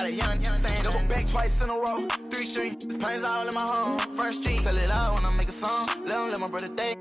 got a young thing. Double back twice in a row, 3-3. The planes all in my home. First street, tell it all when I make a song. Let my brother think.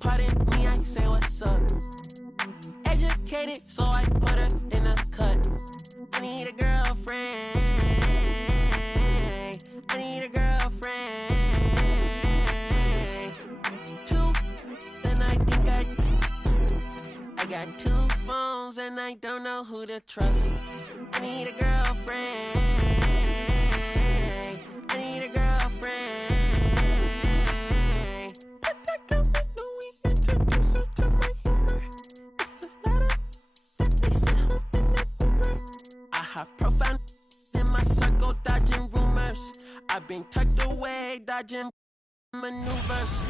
Pardon me, I say what's up. Educated, so I put her in a cut. I need a girlfriend. I need a girlfriend. Two, then I think I got 2 phones and I don't know who to trust. I need a girlfriend. I need a girlfriend. Profound in my circle, dodging rumors. I've been tucked away, dodging maneuvers.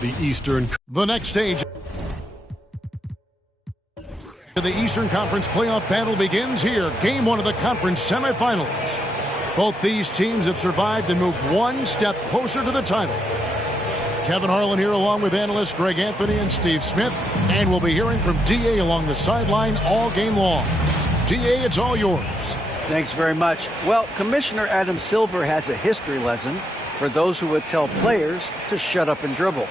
The next stage of the Eastern Conference playoff battle begins here. Game 1 of the conference semifinals. Both these teams have survived and moved one step closer to the title. Kevin Harlan here along with analysts Greg Anthony and Steve Smith. And we'll be hearing from D.A. along the sideline all game long. D.A., it's all yours. Thanks very much. Well, Commissioner Adam Silver has a history lesson for those who would tell players to shut up and dribble.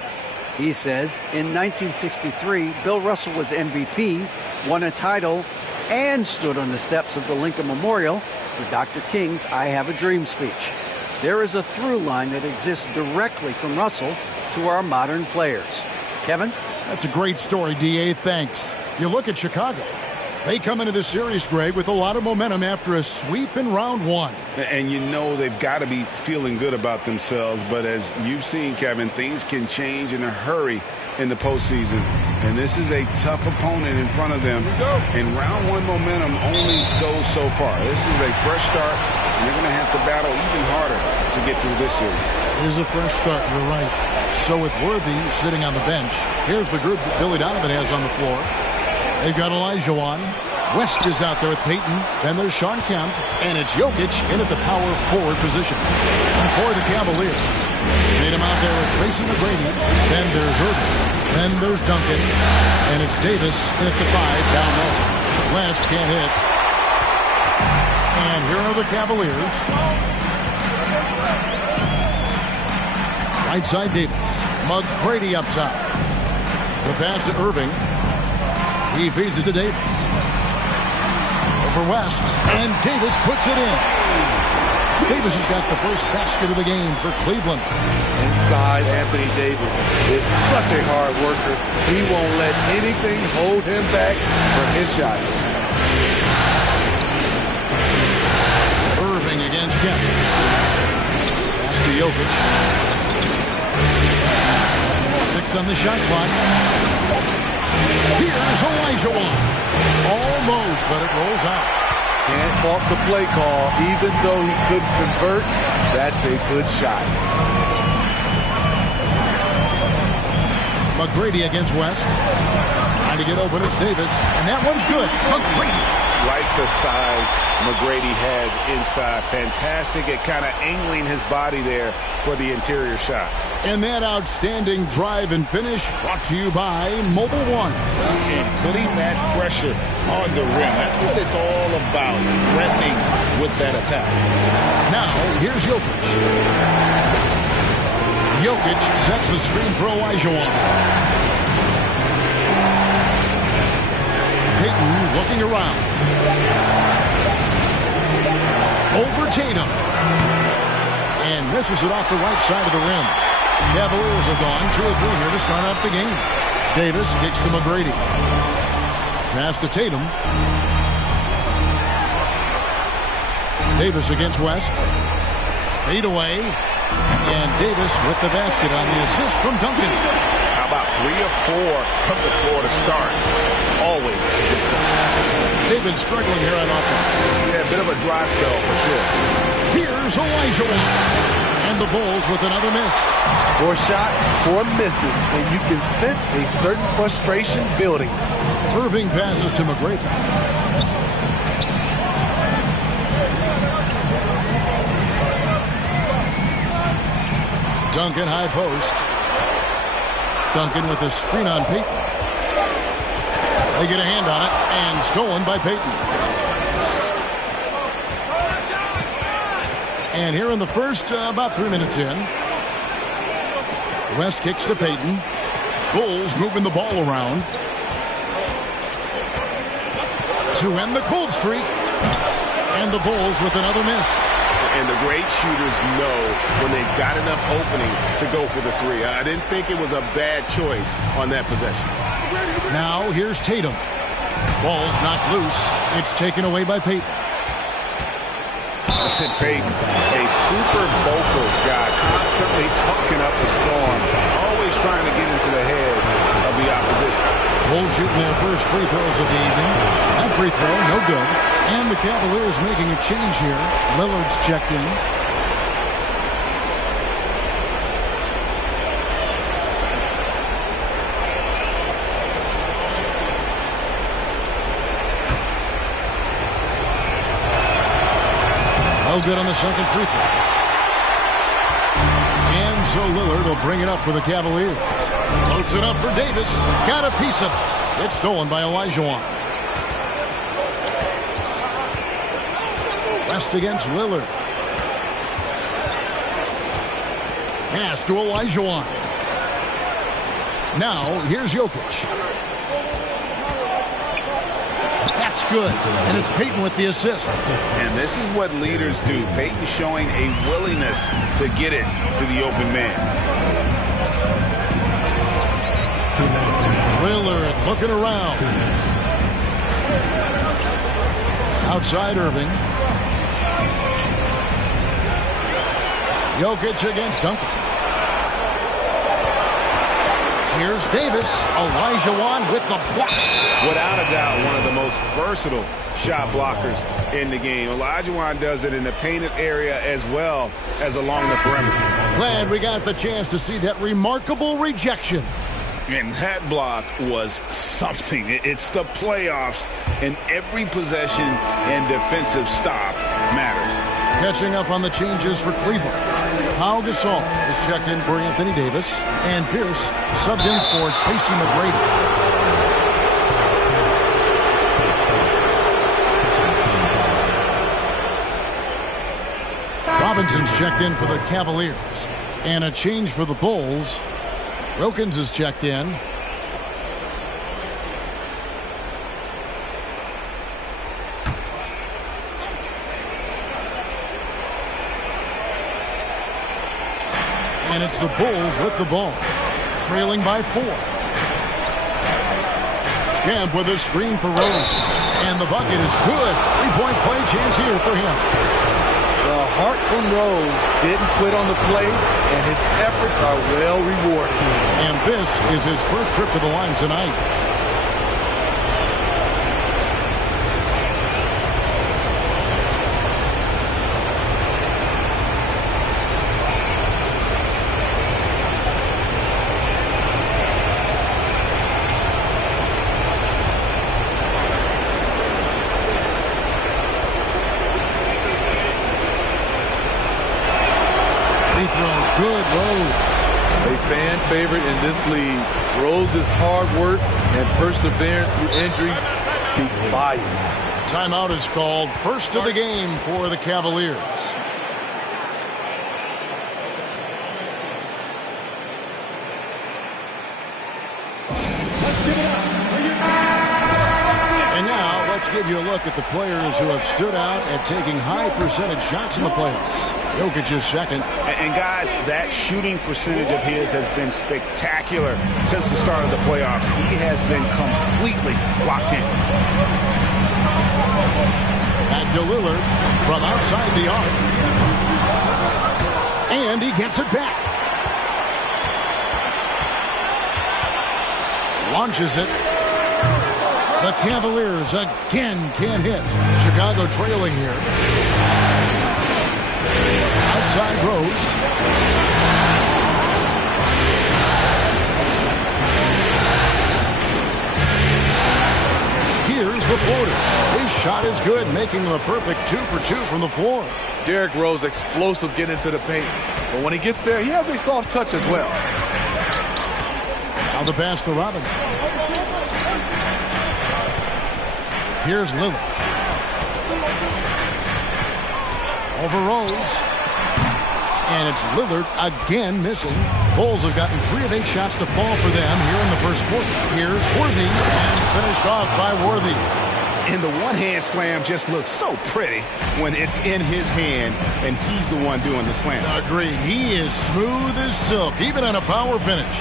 He says in 1963, Bill Russell was MVP, won a title, and stood on the steps of the Lincoln Memorial for Dr. King's I Have a Dream speech. There is a through line that exists directly from Russell to our modern players. Kevin? That's a great story, D.A. Thanks. You look at Chicago. They come into this series, Greg, with a lot of momentum after a sweep in round 1. And you know they've got to be feeling good about themselves. But as you've seen, Kevin, things can change in a hurry in the postseason. And this is a tough opponent in front of them. And round 1 momentum only goes so far. This is a fresh start, and they're going to have to battle even harder to get through this series. It is a fresh start, you're right. So with Worthy sitting on the bench, here's the group that Billy Donovan has on the floor. They've got Olajuwon. West is out there with Payton. Then there's Shawn Kemp. And it's Jokic in at the power forward position. And for the Cavaliers, Tatum out there with Tracy McGrady. Then there's Irving. Then there's Duncan. And it's Davis in at the 5 down low. West can't hit. And here are the Cavaliers. Right side Davis. McGrady up top. The pass to Irving. He feeds it to Davis. Over West, and Davis puts it in. Davis has got the first basket of the game for Cleveland. Inside, Anthony Davis is such a hard worker. He won't let anything hold him back from his shot. Irving against Kemp. Pass to Jokic. 6 on the shot clock. Here's Olajuwon. Almost, but it rolls out. Can't fault the play call. Even though he couldn't convert, that's a good shot. McGrady against West. Trying to get open, it's Davis. And that one's good. McGrady. Like the size McGrady has inside. Fantastic at kind of angling his body there for the interior shot. And that outstanding drive and finish brought to you by Mobile One. And putting that pressure on the rim. That's what it's all about. Threatening with that attack. Now, here's Jokic. Jokic sets the screen for Olajuwon. Payton looking around. Over Tatum. And misses it off the right side of the rim. Cavaliers have gone 2 or 3 here to start out the game. Davis kicks to McGrady. Pass to Tatum. Davis against West. Fade away. And Davis with the basket on the assist from Duncan. How about 3 or 4 from the floor to start? It's always a good sign. They've been struggling here on offense. Yeah, a bit of a dry spell for sure. Here's Olajuwon. And the Bulls with another miss. 4 shots, 4 misses, and you can sense a certain frustration building. Irving passes to McGrady. Duncan high post. Duncan with a screen on Payton. They get a hand on it and stolen by Payton. And here in the first, about 3 minutes in, West kicks to Payton. Bulls moving the ball around to end the cold streak. And the Bulls with another miss. And the great shooters know when they've got enough opening to go for the 3. I didn't think it was a bad choice on that possession. Now here's Tatum. Ball's knocked loose. It's taken away by Payton. Payton, a super vocal guy, constantly talking up a storm, always trying to get into the heads of the opposition. Bulls shooting their first free throws of the evening. That free throw, no good. And the Cavaliers making a change here. Lillard's checked in. No good on the second free throw. And so Lillard will bring it up for the Cavaliers. Loads it up for Davis. Got a piece of it. It's stolen by Olajuwon. West against Lillard. Pass to Olajuwon. Now here's Jokic. That's good. And it's Payton with the assist. And this is what leaders do. Payton showing a willingness to get it to the open man. Lillard looking around. Outside Irving. Jokic against Duncan. Here's Davis. Olajuwon with the block. Without a doubt, one of the most versatile shot blockers in the game. Olajuwon does it in the painted area as well as along the perimeter. Glad we got the chance to see that remarkable rejection. And that block was something. It's the playoffs, and every possession and defensive stop matters. Catching up on the changes for Cleveland. Pau Gasol is checked in for Anthony Davis, and Pierce subbed in for Tracy McGrady. Robinson's checked in for the Cavaliers, and a change for the Bulls. Wilkins is checked in. And it's the Bulls with the ball, trailing by 4. Camp with a screen for Rose, and the bucket is good. 3-point play chance here for him. The heart from Rose didn't quit on the play, and his efforts are well rewarded. And this is his first trip to the line tonight. Good Rose. A fan favorite in this league. Rose's hard work and perseverance through injuries speaks volumes. Timeout is called. First of the game for the Cavaliers. And now let's give you a look at the players who have stood out at taking high percentage shots in the playoffs. Jokic is second. And guys, that shooting percentage of his has been spectacular since the start of the playoffs. He has been completely locked in. Back to Lillard from outside the arc. And he gets it back. Launches it. The Cavaliers again can't hit. Chicago trailing here. Outside Rose. Here's the floater. His shot is good, making him a perfect 2 for 2 from the floor. Derrick Rose explosive getting into the paint. But when he gets there, he has a soft touch as well. Now the pass to Robinson. Here's Lillard. Over Rose. And it's Lillard again missing. Bulls have gotten 3 of 8 shots to fall for them here in the first quarter. Here's Worthy, and finished off by Worthy. And the one-hand slam just looks so pretty when it's in his hand and he's the one doing the slam. Agreed. He is smooth as silk, even on a power finish.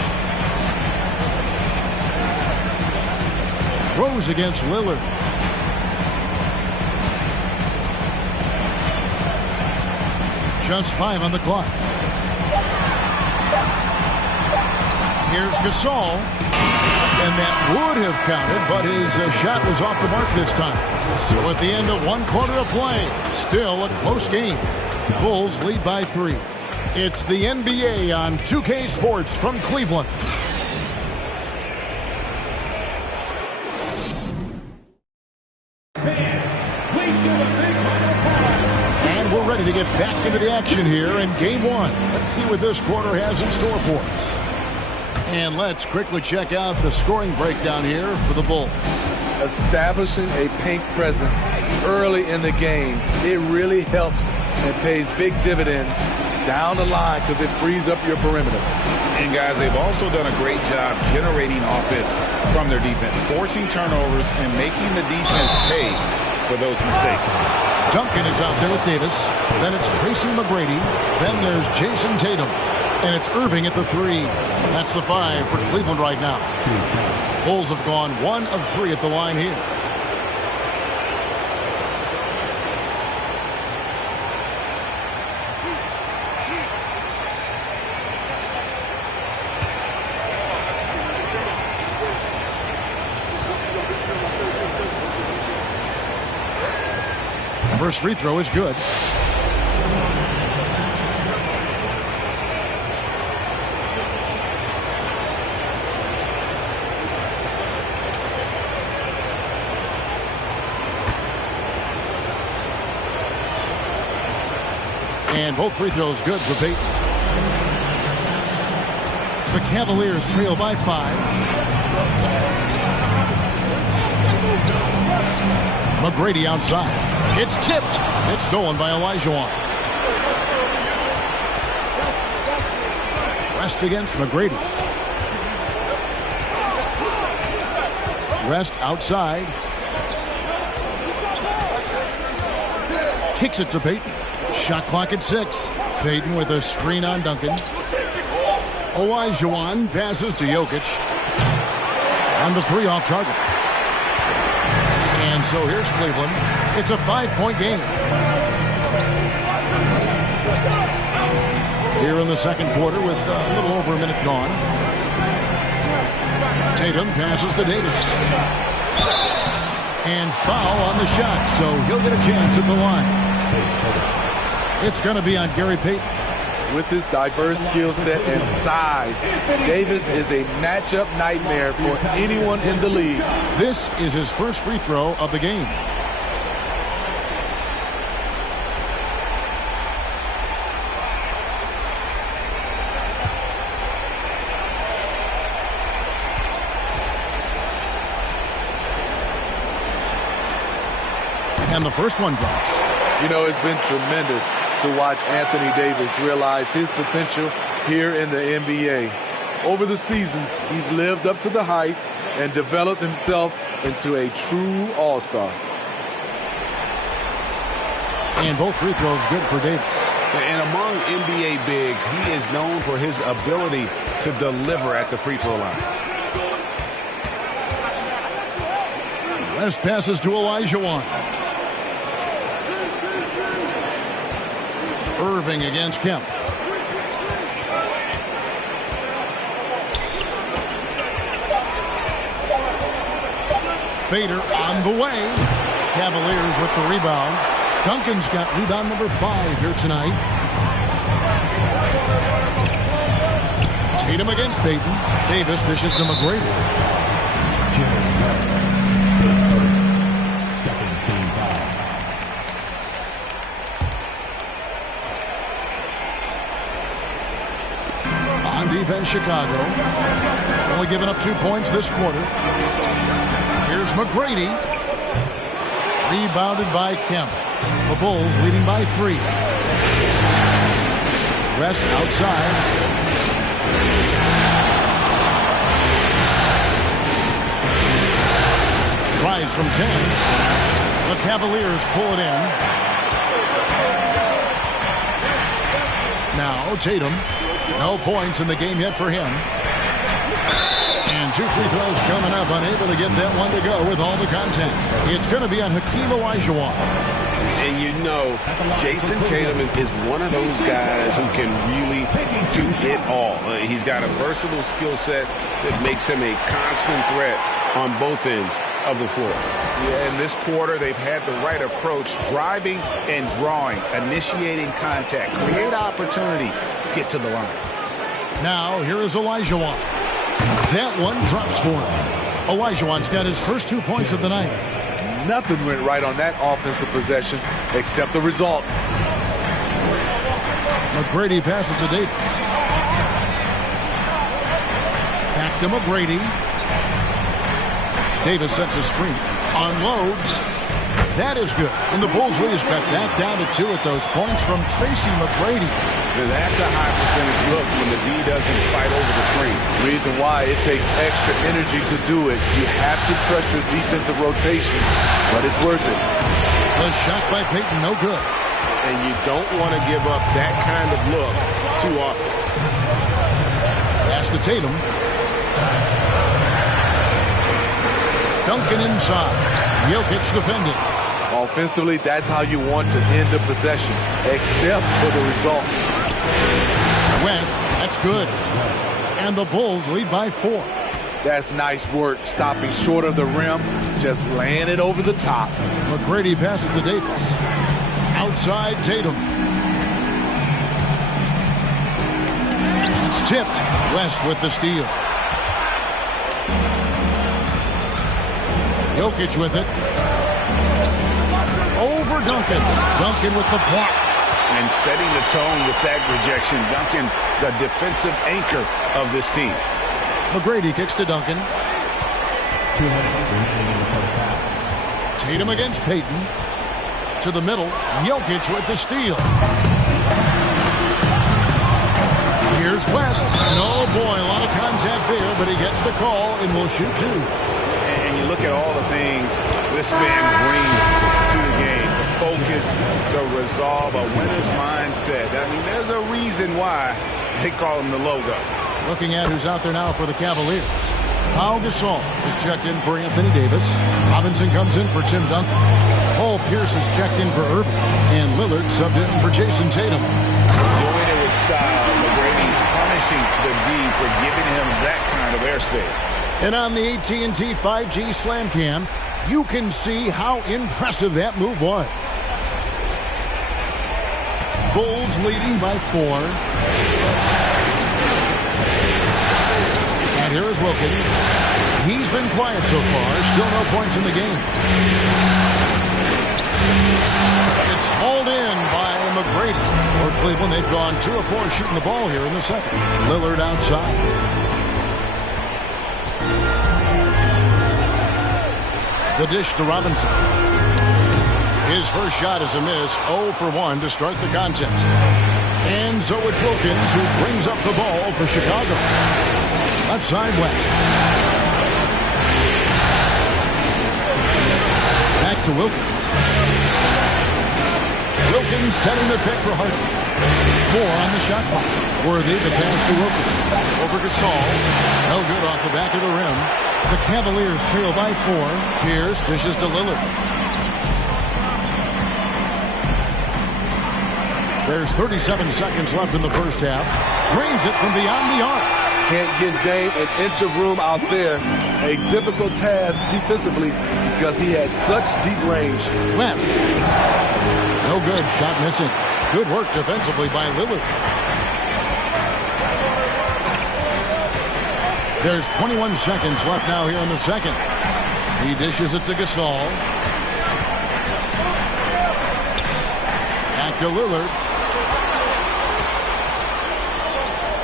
Rose against Lillard. Just 5 on the clock. Here's Gasol. And that would have counted, but his shot was off the mark this time. So at the end of 1 quarter of play, still a close game. Bulls lead by 3. It's the NBA on 2K Sports from Cleveland. And we're ready to get back into the action here in Game 1. Let's see what this quarter has in store for us. And let's quickly check out the scoring breakdown here for the Bulls. Establishing a paint presence early in the game, it really helps and pays big dividends down the line because it frees up your perimeter. And guys, they've also done a great job generating offense from their defense, forcing turnovers and making the defense pay for those mistakes. Duncan is out there with Davis. Then it's Tracy McGrady. Then there's Jason Tatum. And it's Irving at the 3. That's the 5 for Cleveland right now. Bulls have gone 1 of 3 at the line here. First free throw is good. And both free throws good for Payton. The Cavaliers trail by 5. McGrady outside. It's tipped. It's stolen by Olajuwon. Rest against McGrady. Rest outside. Kicks it to Payton. Shot clock at 6. Payton with a screen on Duncan. Olajuwon passes to Jokic. On the 3 off target. And so here's Cleveland. It's a 5-point game. Here in the second quarter with a little over a minute gone. Tatum passes to Davis. And foul on the shot, so he'll get a chance at the line. It's going to be on Gary Payton. With his diverse skill set and size, Davis is a matchup nightmare for anyone in the league. This is his first free throw of the game. And the first one drops. You know, it's been tremendous to watch Anthony Davis realize his potential here in the NBA. Over the seasons, he's lived up to the hype and developed himself into a true all-star. And both free throws good for Davis. And among NBA bigs, he is known for his ability to deliver at the free throw line. West passes to Olajuwon. Irving against Kemp. fader on the way. Cavaliers with the rebound. Duncan's got rebound number 5 here tonight. Tatum against Payton. Davis dishes to McGrady. Second team foul. On defense, Chicago. Only giving up 2 points this quarter. Here's McGrady. Rebounded by Kemp. The Bulls leading by 3. West outside. Tries from 10. The Cavaliers pull it in. Now Tatum. No points in the game yet for him. And 2 free throws coming up. Unable to get that one to go with all the contact. It's going to be on Hakeem Olajuwon. And you know, Jason Tatum is one of those guys who can really do it all. He's got a versatile skill set that makes him a constant threat on both ends of the floor. Yeah, in this quarter, they've had the right approach, driving and drawing, initiating contact, create opportunities, get to the line. Now, here is Olajuwon. That one drops for him. Olajuwon's got his first 2 points of the night. Nothing went right on that offensive possession except the result. McGrady passes to Davis. Back to McGrady. Davis sets a screen. Unloads. That is good. And the Bulls lead is cut back down to 2 at those points from Tracy McGrady. Now that's a high percentage look when the D doesn't fight over the screen. Reason why it takes extra energy to do it. You have to trust your defensive rotations, but it's worth it. The shot by Payton, no good. And you don't want to give up that kind of look too often. Pass to Tatum. Duncan inside. Jokic defending. Offensively, that's how you want to end the possession, except for the result. West, that's good. And the Bulls lead by 4. That's nice work, stopping short of the rim, just laying it over the top. McGrady passes to Davis. Outside Tatum. It's tipped. West with the steal. Jokic with it. Over Duncan. Duncan with the block. And setting the tone with that rejection. Duncan, the defensive anchor of this team. McGrady kicks to Duncan. Tatum against Payton. To the middle. Jokic with the steal. Here's West. And oh boy, a lot of contact there, but he gets the call and will shoot 2. And you look at all the things this man brings to the game. The focus, the resolve, a winner's mindset. I mean, there's a reason why they call him the logo. Looking at who's out there now for the Cavaliers. Pau Gasol is checked in for Anthony Davis. Robinson comes in for Tim Duncan. Paul Pierce is checked in for Irving. And Lillard subbed in for Jason Tatum. Doing it with style. McGrady punishing the D for giving him that kind of airspace. And on the AT&T 5G Slam Cam, you can see how impressive that move was. Bulls leading by 4. And here is Wilkins. He's been quiet so far. Still no points in the game. It's hauled in by McGrady. For Cleveland, they've gone 2 of 4 shooting the ball here in the second. Lillard outside. The dish to Robinson. His first shot is a miss. 0 for 1 to start the contest. And so it's Wilkins who brings up the ball for Chicago. Left side West. Back to Wilkins. Wilkins setting the pick for Harden. 4 on the shot clock. Worthy the pass to Wilkins. Over Gasol. No good off the back of the rim. The Cavaliers trail by 4. Pierce dishes to Lillard. There's 37 seconds left in the first half. Drains it from beyond the arc. can't give Dame an inch of room out there. A difficult task defensively because he has such deep range. West. No good. Shot missing. Good work defensively by Lillard. There's 21 seconds left now here in the second. He dishes it to Gasol. Back to Lillard.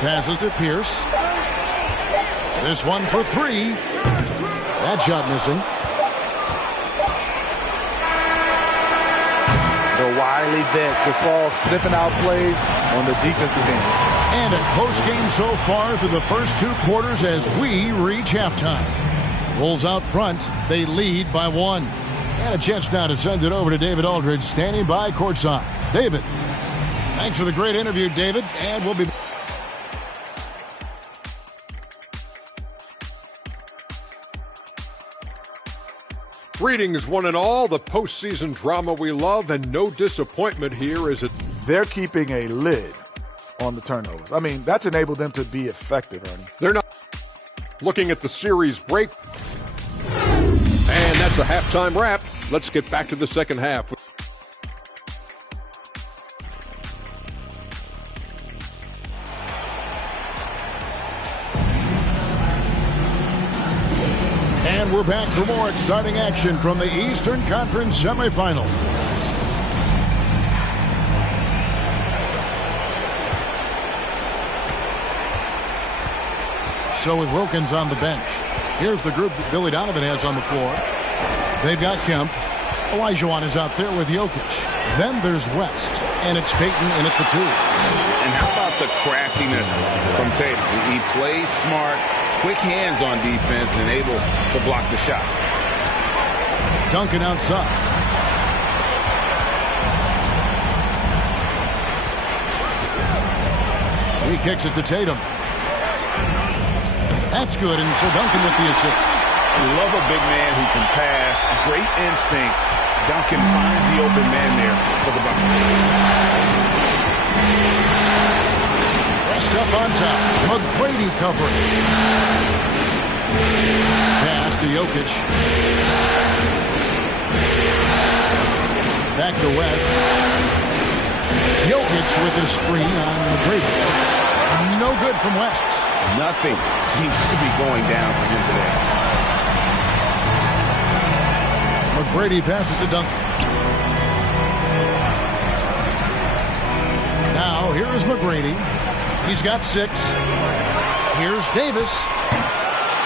Passes to Pierce. This one for three. That shot missing. The wily vet, Gasol sniffing out plays on the defensive end. And a close game so far through the first two quarters as we reach halftime. Bulls out front. They lead by one. And a chance now to send it over to David Aldridge, standing by courtside. David, thanks for the great interview, David, and we'll be... Greetings, one and all. The postseason drama we love, and no disappointment here as it... They're keeping a lid on the turnovers. I mean, that's enabled them to be effective, Ernie. They're not looking at the series break. And that's a halftime wrap. Let's get back to the second half. And we're back for more exciting action from the Eastern Conference semifinals. So with Wilkins on the bench, here's the group that Billy Donovan has on the floor. They've got Kemp. Olajuwon is out there with Jokic. Then there's West, and it's Payton in at the two. And how about the craftiness from Tatum? He plays smart, quick hands on defense, and able to block the shot. Duncan outside. He kicks it to Tatum. That's good, and so Duncan with the assist. I love a big man who can pass. Great instincts. Duncan finds the open man there for the bucket. West up on top. McGrady covering. Pass to Jokic. Back to West. Jokic with his screen on McGrady. No good from West. Nothing seems to be going down for him today. McGrady passes to Duncan. Now, here is McGrady. He's got 6. Here's Davis.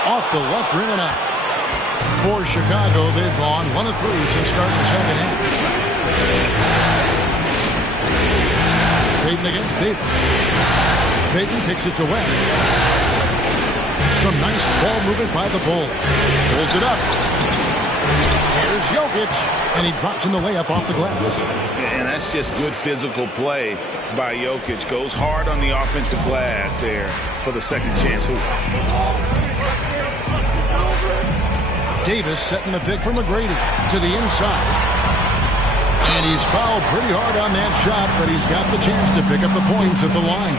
Off the left rim and out. For Chicago, they've gone 1 of 3 since starting the second half. Payton against Davis. Payton kicks it to West. Some nice ball movement by the Bulls. Pulls it up. Here's Jokic, and he drops in the layup off the glass. And that's just good physical play by Jokic. Goes hard on the offensive glass there for the second chance hoop. Davis setting the pick for McGrady to the inside. And he's fouled pretty hard on that shot, but he's got the chance to pick up the points at the line.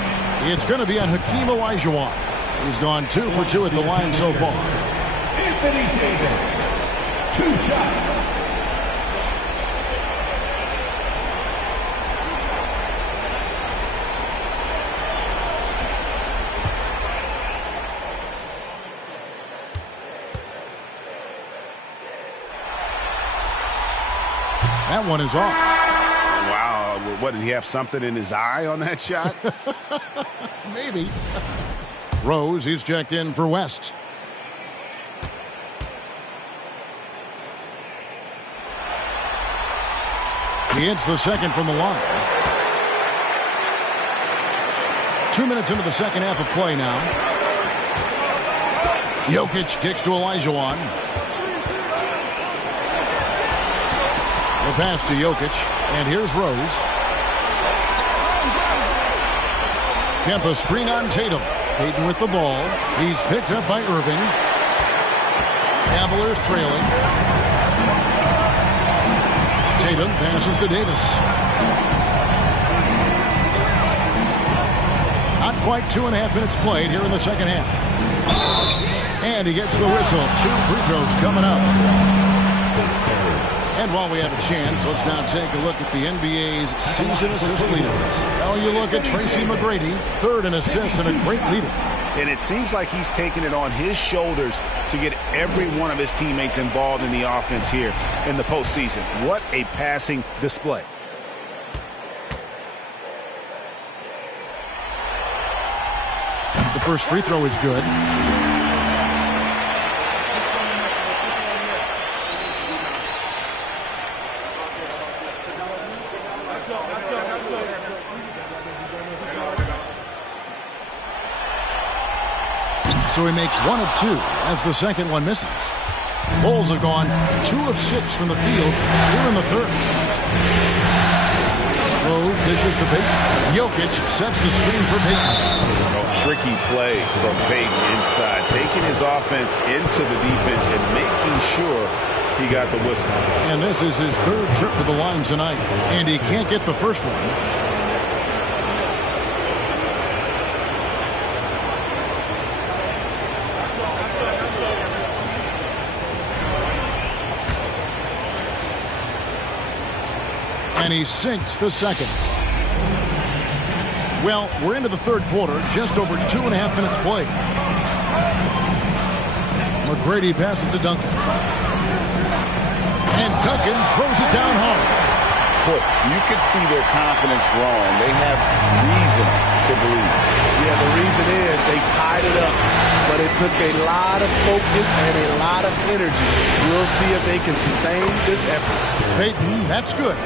It's going to be on Hakeem Olajuwon. He's gone 2 for 2 at the line so far. Anthony Davis, 2 shots. That one is off. Wow. What, did he have something in his eye on that shot? Maybe. Rose, he's checked in for West. He hits the second from the line. 2 minutes into the second half of play now. Jokic kicks to Olajuwon. The pass to Jokic, and here's Rose. Kemp screen on Tatum. Payton with the ball. He's picked up by Irving. Cavaliers trailing. Tatum passes to Davis. Not quite 2.5 minutes played here in the second half. And he gets the whistle. 2 free throws coming up. And while we have a chance, let's now take a look at the NBA's season assist leaders. Now you look at Tracy McGrady, 3rd in assists and a great leader. And it seems like he's taking it on his shoulders to get every one of his teammates involved in the offense here in the postseason. What a passing display. The first free throw is good. So he makes 1 of 2 as the second one misses. Bulls have gone 2 of 6 from the field here in the third. Rose dishes to Payton. Jokic sets the screen for Payton. Tricky play from Payton inside, taking his offense into the defense and making sure he got the whistle. And this is his 3rd trip to the line tonight, and he can't get the first one. And he sinks the second. Well, we're into the third quarter, just over 2.5 minutes played. McGrady passes to Duncan. And Duncan throws it down hard. Look, you could see their confidence growing. They have reason to believe. Yeah, the reason is they tied it up, but it took a lot of focus and a lot of energy. We'll see if they can sustain this effort. Payton, that's good.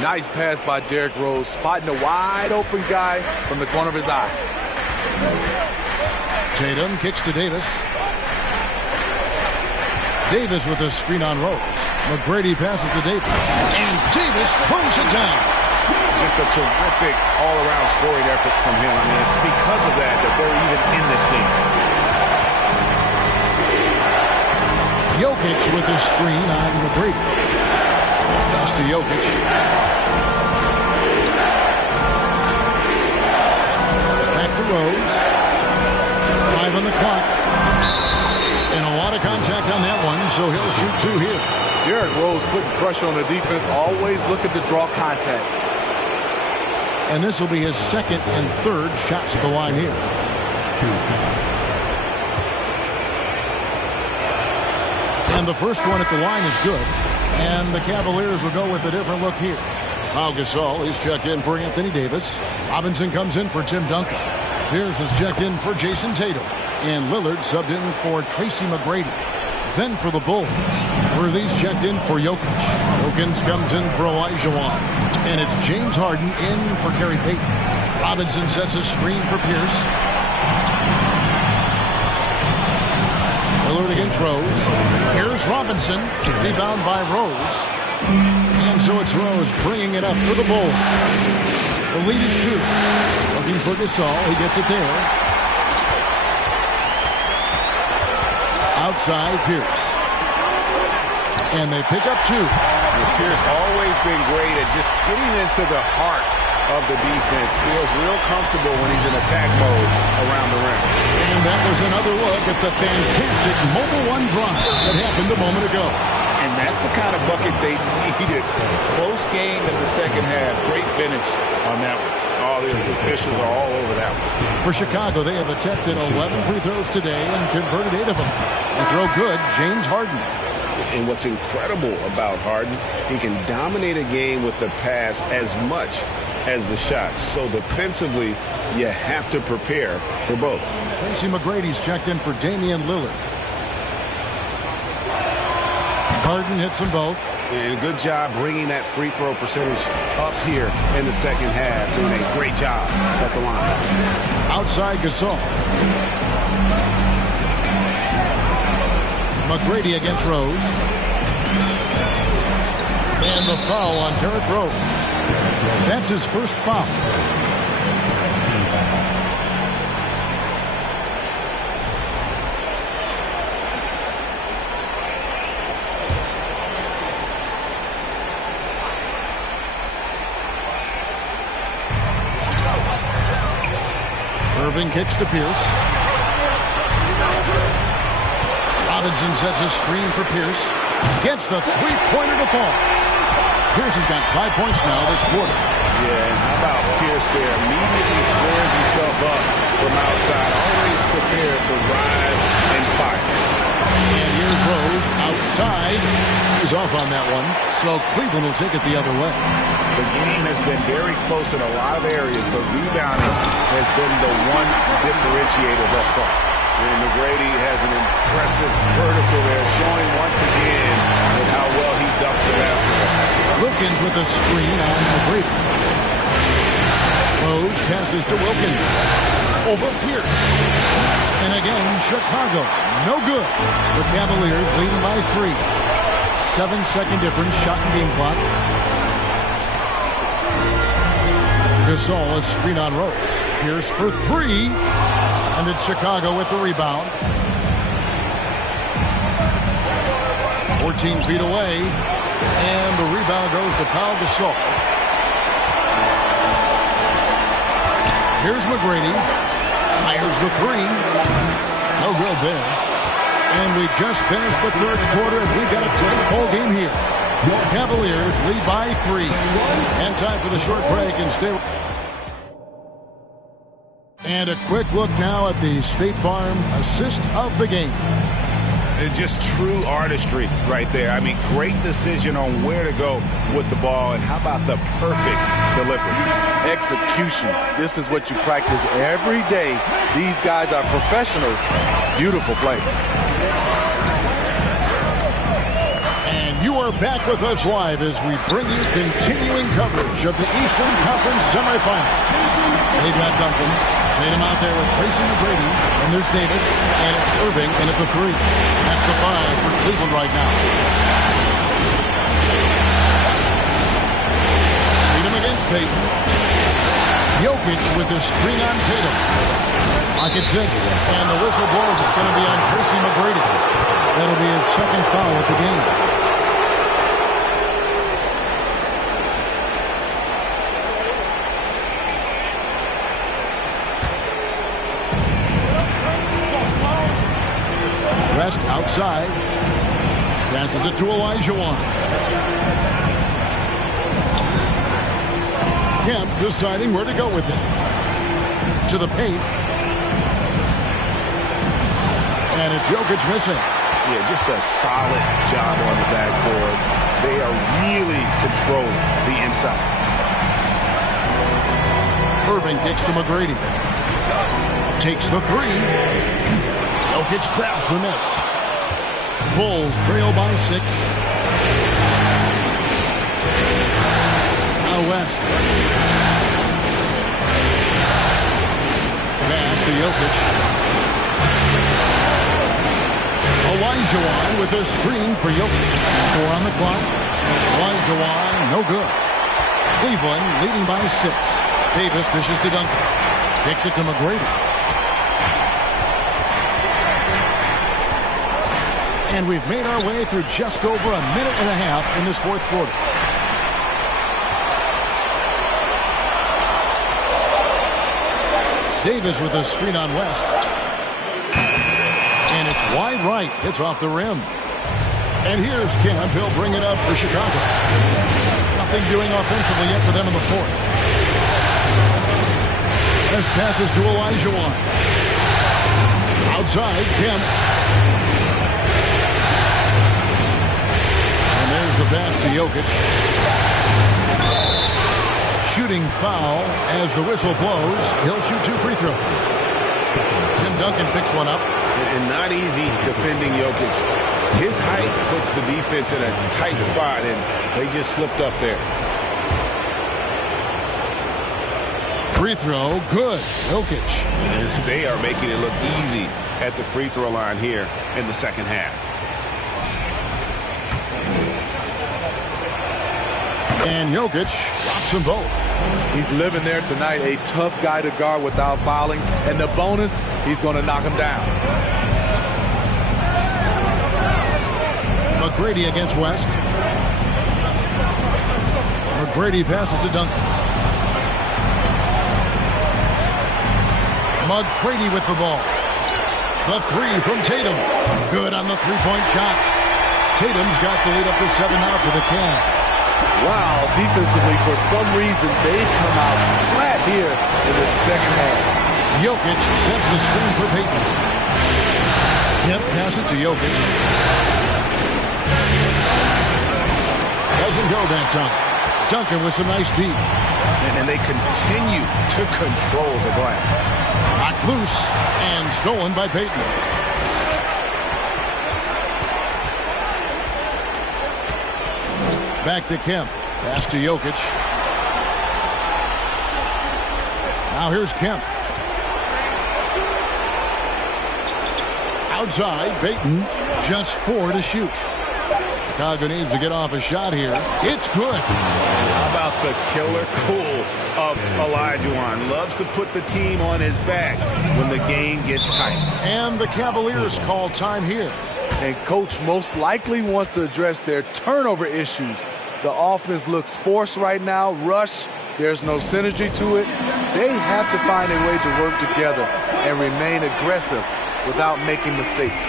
Nice pass by Derrick Rose, spotting a wide-open guy from the corner of his eye. Tatum kicks to Davis. Davis with a screen on Rose. McGrady passes to Davis. And Davis throws it down. Just a terrific all-around scoring effort from him. I mean, it's because of that they're even in this game. Jokic with the screen on McGrady. Pass to Jokic. Back to Rose. 5 on the clock. And a lot of contact on that one, so he'll shoot 2 here. Derrick Rose putting pressure on the defense, always looking to draw contact. And this will be his 2nd and 3rd shots at the line here. And the first one at the line is good. And the Cavaliers will go with a different look here. Pau Gasol is checked in for Anthony Davis. Robinson comes in for Tim Duncan. Pierce is checked in for Jason Tatum. And Lillard subbed in for Tracy McGrady. Then for the Bulls, Worthy's checked in for Jokic. Wilkins comes in for Elijah Wan. And it's James Harden in for Gary Payton. Robinson sets a screen for Pierce. Lillard against Rose. Here's Robinson. Rebound by Rose. And so it's Rose bringing it up for the Bulls. The lead is 2. Looking for Gasol. He gets it there. Outside Pierce. And they pick up 2. Pierce always been great at just getting into the heart of the defense. Feels real comfortable when he's in attack mode around the rim. And that was another look at the fantastic Mobile One drive that happened a moment ago. And that's the kind of bucket they needed. Close game in the second half. Great finish on that one. All the officials are all over that one. For Chicago, they have attempted 11 free throws today and converted 8 of them. They throw good, James Harden. And what's incredible about Harden, he can dominate a game with the pass as much as the shots. So defensively, you have to prepare for both. Tracy McGrady's checked in for Damian Lillard. Harden hits them both. And good job bringing that free throw percentage up here in the second half. Doing a great job at the line. Outside Gasol. McGrady against Rose. And the foul on Derrick Rose. That's his first foul. Irving kicks to Pierce. Robinson sets a screen for Pierce. Gets the three-pointer to fall. Pierce has got 5 points now this quarter. Yeah, and how about Pierce there? Immediately squares himself up from outside. Always prepared to rise and fire. And here's Rose outside. He's off on that one. So Cleveland will take it the other way. The game has been very close in a lot of areas, but rebounding has been the one differentiator thus far. And McGrady has an impressive vertical there, showing once again with how well he ducks the basketball. Wilkins with a screen on McGrady. Rose passes to Wilkins. Over Pierce. And again, Chicago. No good. The Cavaliers leading by 3. 7-second difference, shot and game clock. Gasol, a screen on Rose. Pierce for 3. And it's Chicago with the rebound. 14 feet away. And the rebound goes to Pau Gasol. Here's McGrady. Fires the 3. No good there. And we just finished the third quarter, and we've got a 10-ball game here. Cavaliers lead by 3. And time for the short break and stay. And a quick look now at the State Farm assist of the game. And just true artistry right there. I mean, great decision on where to go with the ball, and how about the perfect delivery? Execution. This is what you practice every day. These guys are professionals. Beautiful play. And you are back with us live as we bring you continuing coverage of the Eastern Conference semifinals. They've got Duncan. Tatum out there with Tracy McGrady. And there's Davis. And it's Irving in at the 3. That's the 5 for Cleveland right now. Tatum against Payton. Jokic with the screen on Tatum. Lock at 6. And the whistle blows. It's going to be on Tracy McGrady. That'll be his second foul of the game. West outside. Passes it to Olajuwon. Kemp deciding where to go with it. To the paint. And it's Jokic missing. Yeah, just a solid job on the backboard. They are really controlling the inside. Irving kicks to McGrady. Takes the 3. Jokic grabs the miss. Bulls trail by 6. Now West. Pass to Jokic. Olajuwon with a screen for Jokic. 4 on the clock. Olajuwon, no good. Cleveland leading by 6. Davis dishes to Duncan. Kicks it to McGrady. And we've made our way through just over a minute and a half in this fourth quarter. Davis with a screen on West. And it's wide right. It's off the rim. And here's Kemp. He'll bring it up for Chicago. Nothing doing offensively yet for them in the fourth. This passes to Olajuwon. Outside, Kemp. There's the pass to Jokic. Shooting foul as the whistle blows. He'll shoot 2 free throws. Tim Duncan picks one up. And not easy defending Jokic. His height puts the defense in a tight spot, and they just slipped up there. Free throw, good. Jokic. They are making it look easy at the free throw line here in the second half. And Jokic drops them both. He's living there tonight, a tough guy to guard without fouling. And the bonus, he's going to knock him down. McGrady against West. McGrady passes to Duncan. McCready with the ball. The three from Tatum. Good on the three-point shot. Tatum's got the lead up to 7 now for the Cavs. Wow, defensively, for some reason, they've come out flat here in the second half. Jokic sets the screen for Payton. Kemp passes to Jokic. Doesn't go that time. Duncan with some nice deep. And they continue to control the glass. Knocked loose and stolen by Payton. Back to Kemp. Pass to Jokic. Now here's Kemp. Outside, Payton. Just 4 to shoot. Chicago needs to get off a shot here. It's good. How about the killer cool of Olajuwon? Loves to put the team on his back when the game gets tight. And the Cavaliers call time here. And Coach most likely wants to address their turnover issues. The offense looks forced right now, rush. There's no synergy to it. They have to find a way to work together and remain aggressive without making mistakes.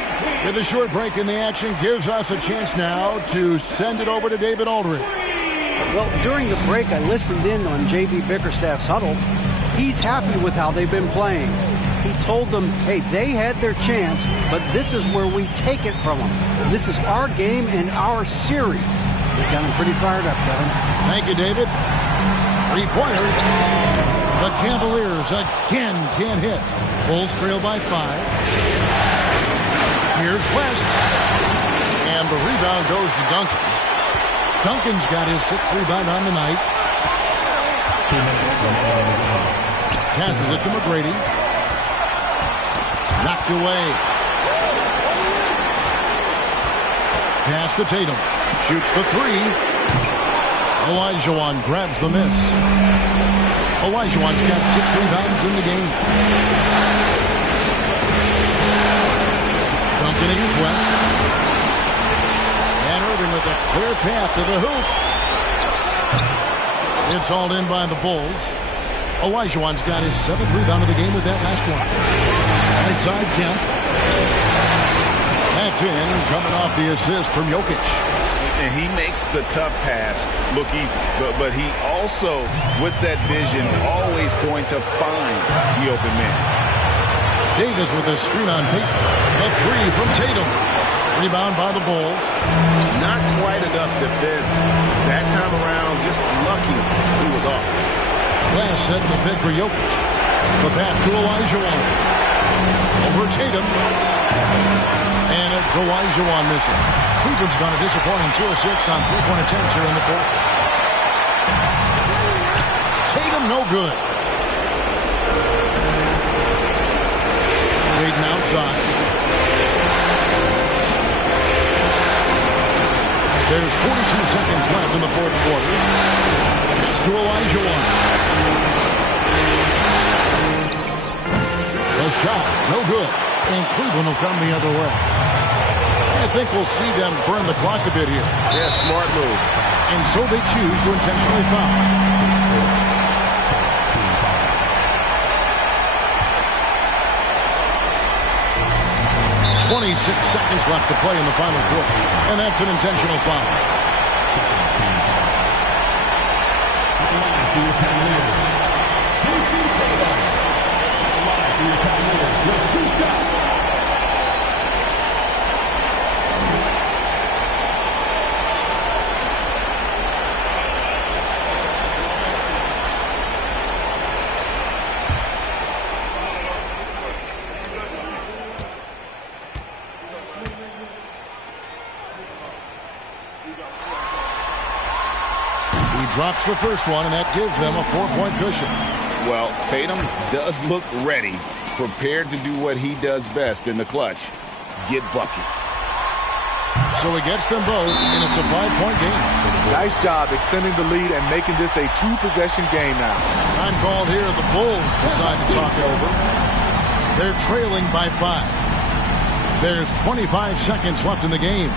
With a short break in the action, gives us a chance now to send it over to David Aldridge. Well, during the break, I listened in on J.B. Bickerstaff's huddle. He's happy with how they've been playing. He told them, hey, they had their chance, but this is where we take it from them. This is our game and our series. He's got him pretty fired up, Kevin. Thank you, David. 3-pointer. The Cavaliers again can't hit. Bulls trail by 5. Here's West. And the rebound goes to Duncan. Duncan's got his 6th rebound on the night. Passes it to McGrady. Knocked away. Pass to Tatum. Shoots the 3. Olajuwon grabs the miss. Olajuwon's got 6 rebounds in the game. Duncan against West. And Irving with a clear path to the hoop. It's hauled in by the Bulls. Olajuwon's got his 7th rebound of the game with that last one. Right side, Kemp. That's in, coming off the assist from Jokic. And he makes the tough pass look easy. But he also, with that vision, always going to find the open man. Davis with a screen on Payton. A 3 from Tatum. Rebound by the Bulls. Not quite enough defense. That time around, just lucky he was off. Last set the pick for Jokic. The pass to Olajuwon. Over Tatum. And it's Olajuwon missing. Cleveland's gone a disappointing 2 of 6 on 3-point attempts here in the 4th. Tatum no good. Payton outside. There's 42 seconds left in the 4th quarter. It's to Olajuwon. The shot, no good. And Cleveland will come the other way. I think we'll see them burn the clock a bit here. Yeah, smart move. And so they choose to intentionally foul. 26 seconds left to play in the final quarter. And that's an intentional foul. Drops the first one, and that gives them a 4-point cushion. Well, Tatum does look ready, prepared to do what he does best in the clutch, get buckets. So he gets them both, and it's a 5-point game. Nice job extending the lead and making this a 2-possession game now. Time called here. The Bulls decide to talk it over. They're trailing by 5. There's 25 seconds left in the game.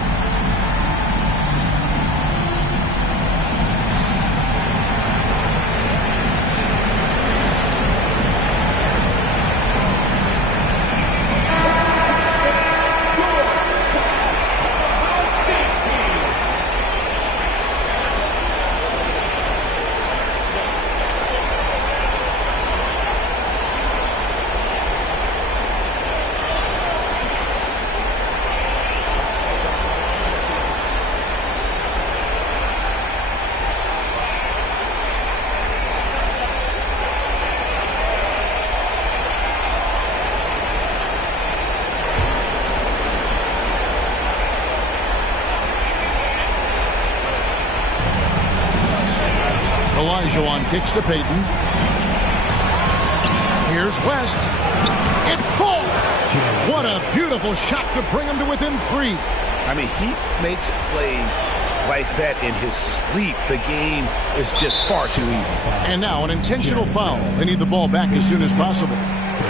Olajuwon kicks to Payton. Here's West. It falls. What a beautiful shot to bring him to within 3. I mean, he makes plays like that in his sleep. The game is just far too easy. And now an intentional foul. They need the ball back as soon as possible.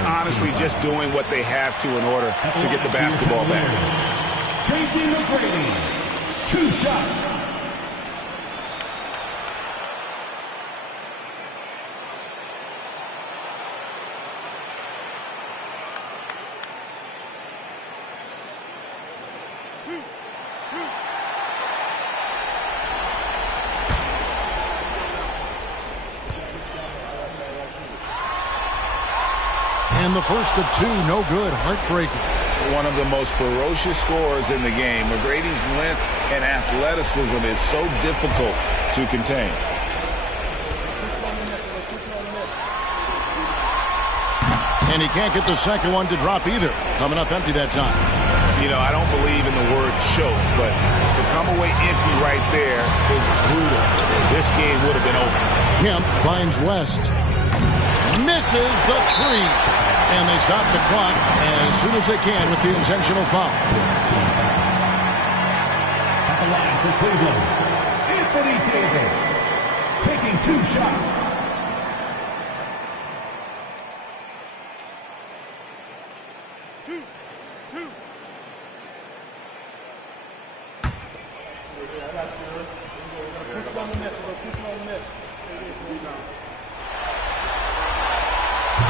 Honestly, just doing what they have to in order to get the basketball back. Tracy McGrady, 2 shots. And the first of 2, no good, heartbreaking. One of the most ferocious scorers in the game. McGrady's length and athleticism is so difficult to contain. And he can't get the second one to drop either. Coming up empty that time. You know, I don't believe in the word choke, but to come away empty right there is brutal. This game would have been over. Kemp finds West. Misses the 3. And they stop the clock as soon as they can with the intentional foul. At the line for Cleveland, Anthony Davis, taking 2 shots.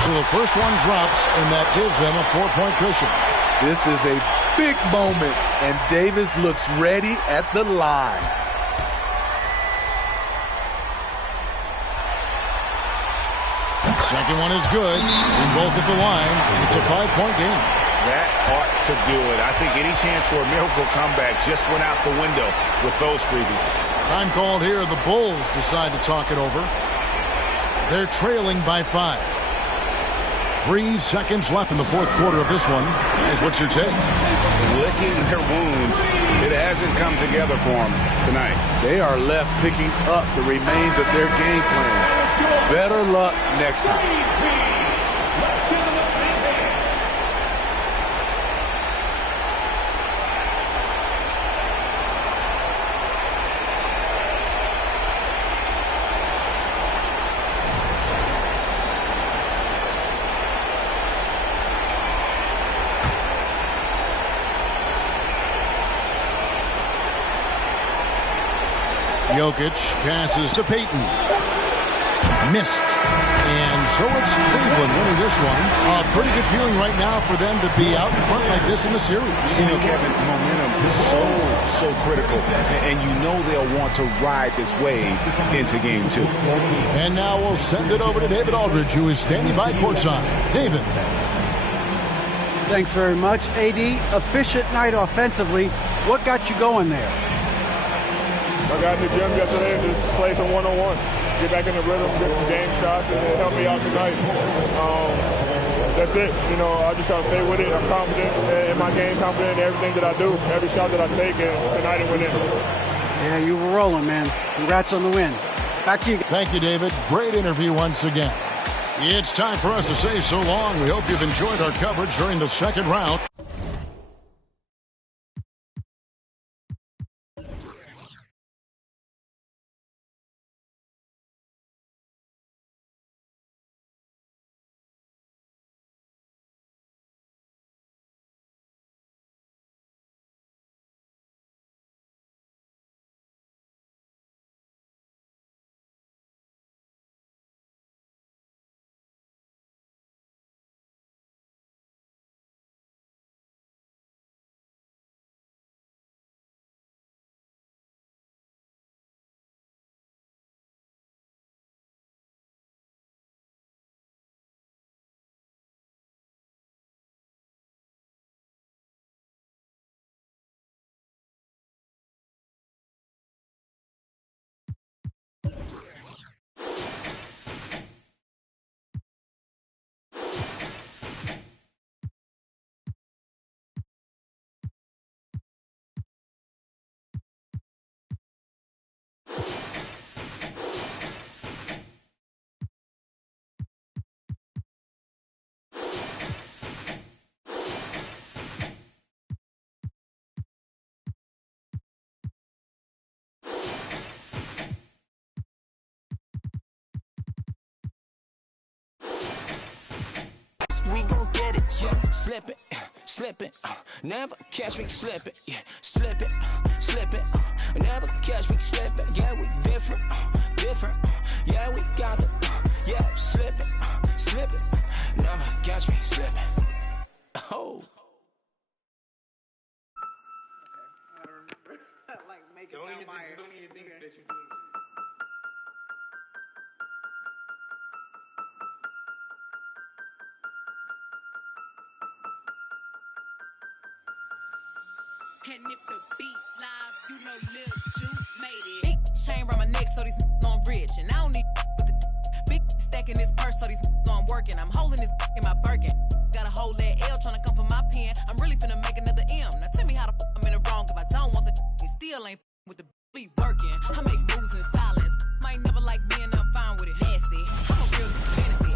So the first one drops, and that gives them a 4-point cushion. This is a big moment, and Davis looks ready at the line. Second one is good, and both at the line. It's a 5-point game. That ought to do it. I think any chance for a miracle comeback just went out the window with those freebies. Time called here. The Bulls decide to talk it over. They're trailing by 5. 3 seconds left in the fourth quarter of this one. Is what's your take? Licking their wounds. It hasn't come together for them tonight. They are left picking up the remains of their game plan. Better luck next time. Jokic passes to Payton. Missed. And so it's Cleveland winning this one. A pretty good feeling right now for them to be out in front like this in the series. You know, Kevin, momentum is so critical. And you know they'll want to ride this wave into game 2. And now we'll send it over to David Aldridge, who is standing by courtside. David. Thanks very much. AD, efficient night offensively. What got you going there? I got in the gym yesterday and just played some one-on-one. Get back in the rhythm, get some game shots, and it helped me out tonight. That's it. You know, I just try to stay with it. I'm confident in my game, confident in everything that I do, every shot that I take, and tonight it went in. Yeah, you were rolling, man. Congrats on the win. Back to you. Thank you, David. Great interview once again. It's time for us to say so long. We hope you've enjoyed our coverage during the second round. Yeah, slip it, never catch me slipping. Yeah, slip it, never catch me slipping. Yeah, we different, yeah, we got it. Yeah, slip it, never catch me slipping. Oh. Don't even think that you're doing this. And if the beat live, you know Lil Ju made it. Big chain around my neck, so these on rich. And I don't need with the big stack in this purse, so these on working. I'm holding this in my Birkin. Got a whole that L trying to come from my pen. I'm really finna make another M. Now tell me how the I'm in the wrong if I don't want the still ain't with the be working. I make moves in silence. Might never like me and I'm fine with it. Nasty. I'm a real fantasy.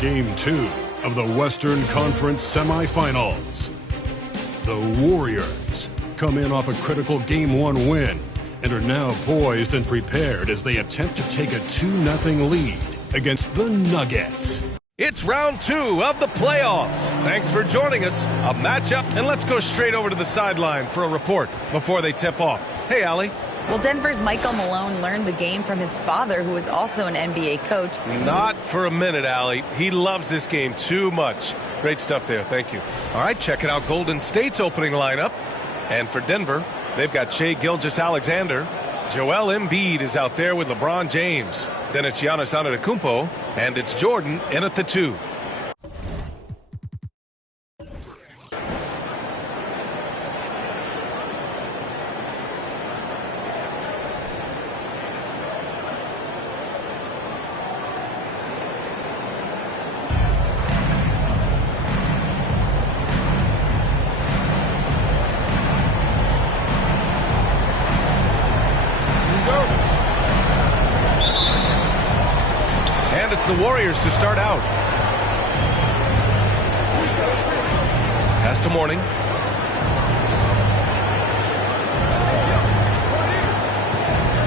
Game 2 of the Western Conference semifinals. The Warriors come in off a critical Game 1 win and are now poised and prepared as they attempt to take a 2-0 lead against the Nuggets. It's round 2 of the playoffs. Thanks for joining us. A matchup, and let's go straight over to the sideline for a report before they tip off. Hey, Allie. Well, Denver's Michael Malone learned the game from his father, who is also an NBA coach. Not for a minute, Allie. He loves this game too much. Great stuff there. Thank you. All right, checking out Golden State's opening lineup. And for Denver, they've got Shai Gilgeous-Alexander. Joel Embiid is out there with LeBron James. Then it's Giannis Antetokounmpo, and it's Jordan in at the 2. The Warriors to start out. Pass to Mourning.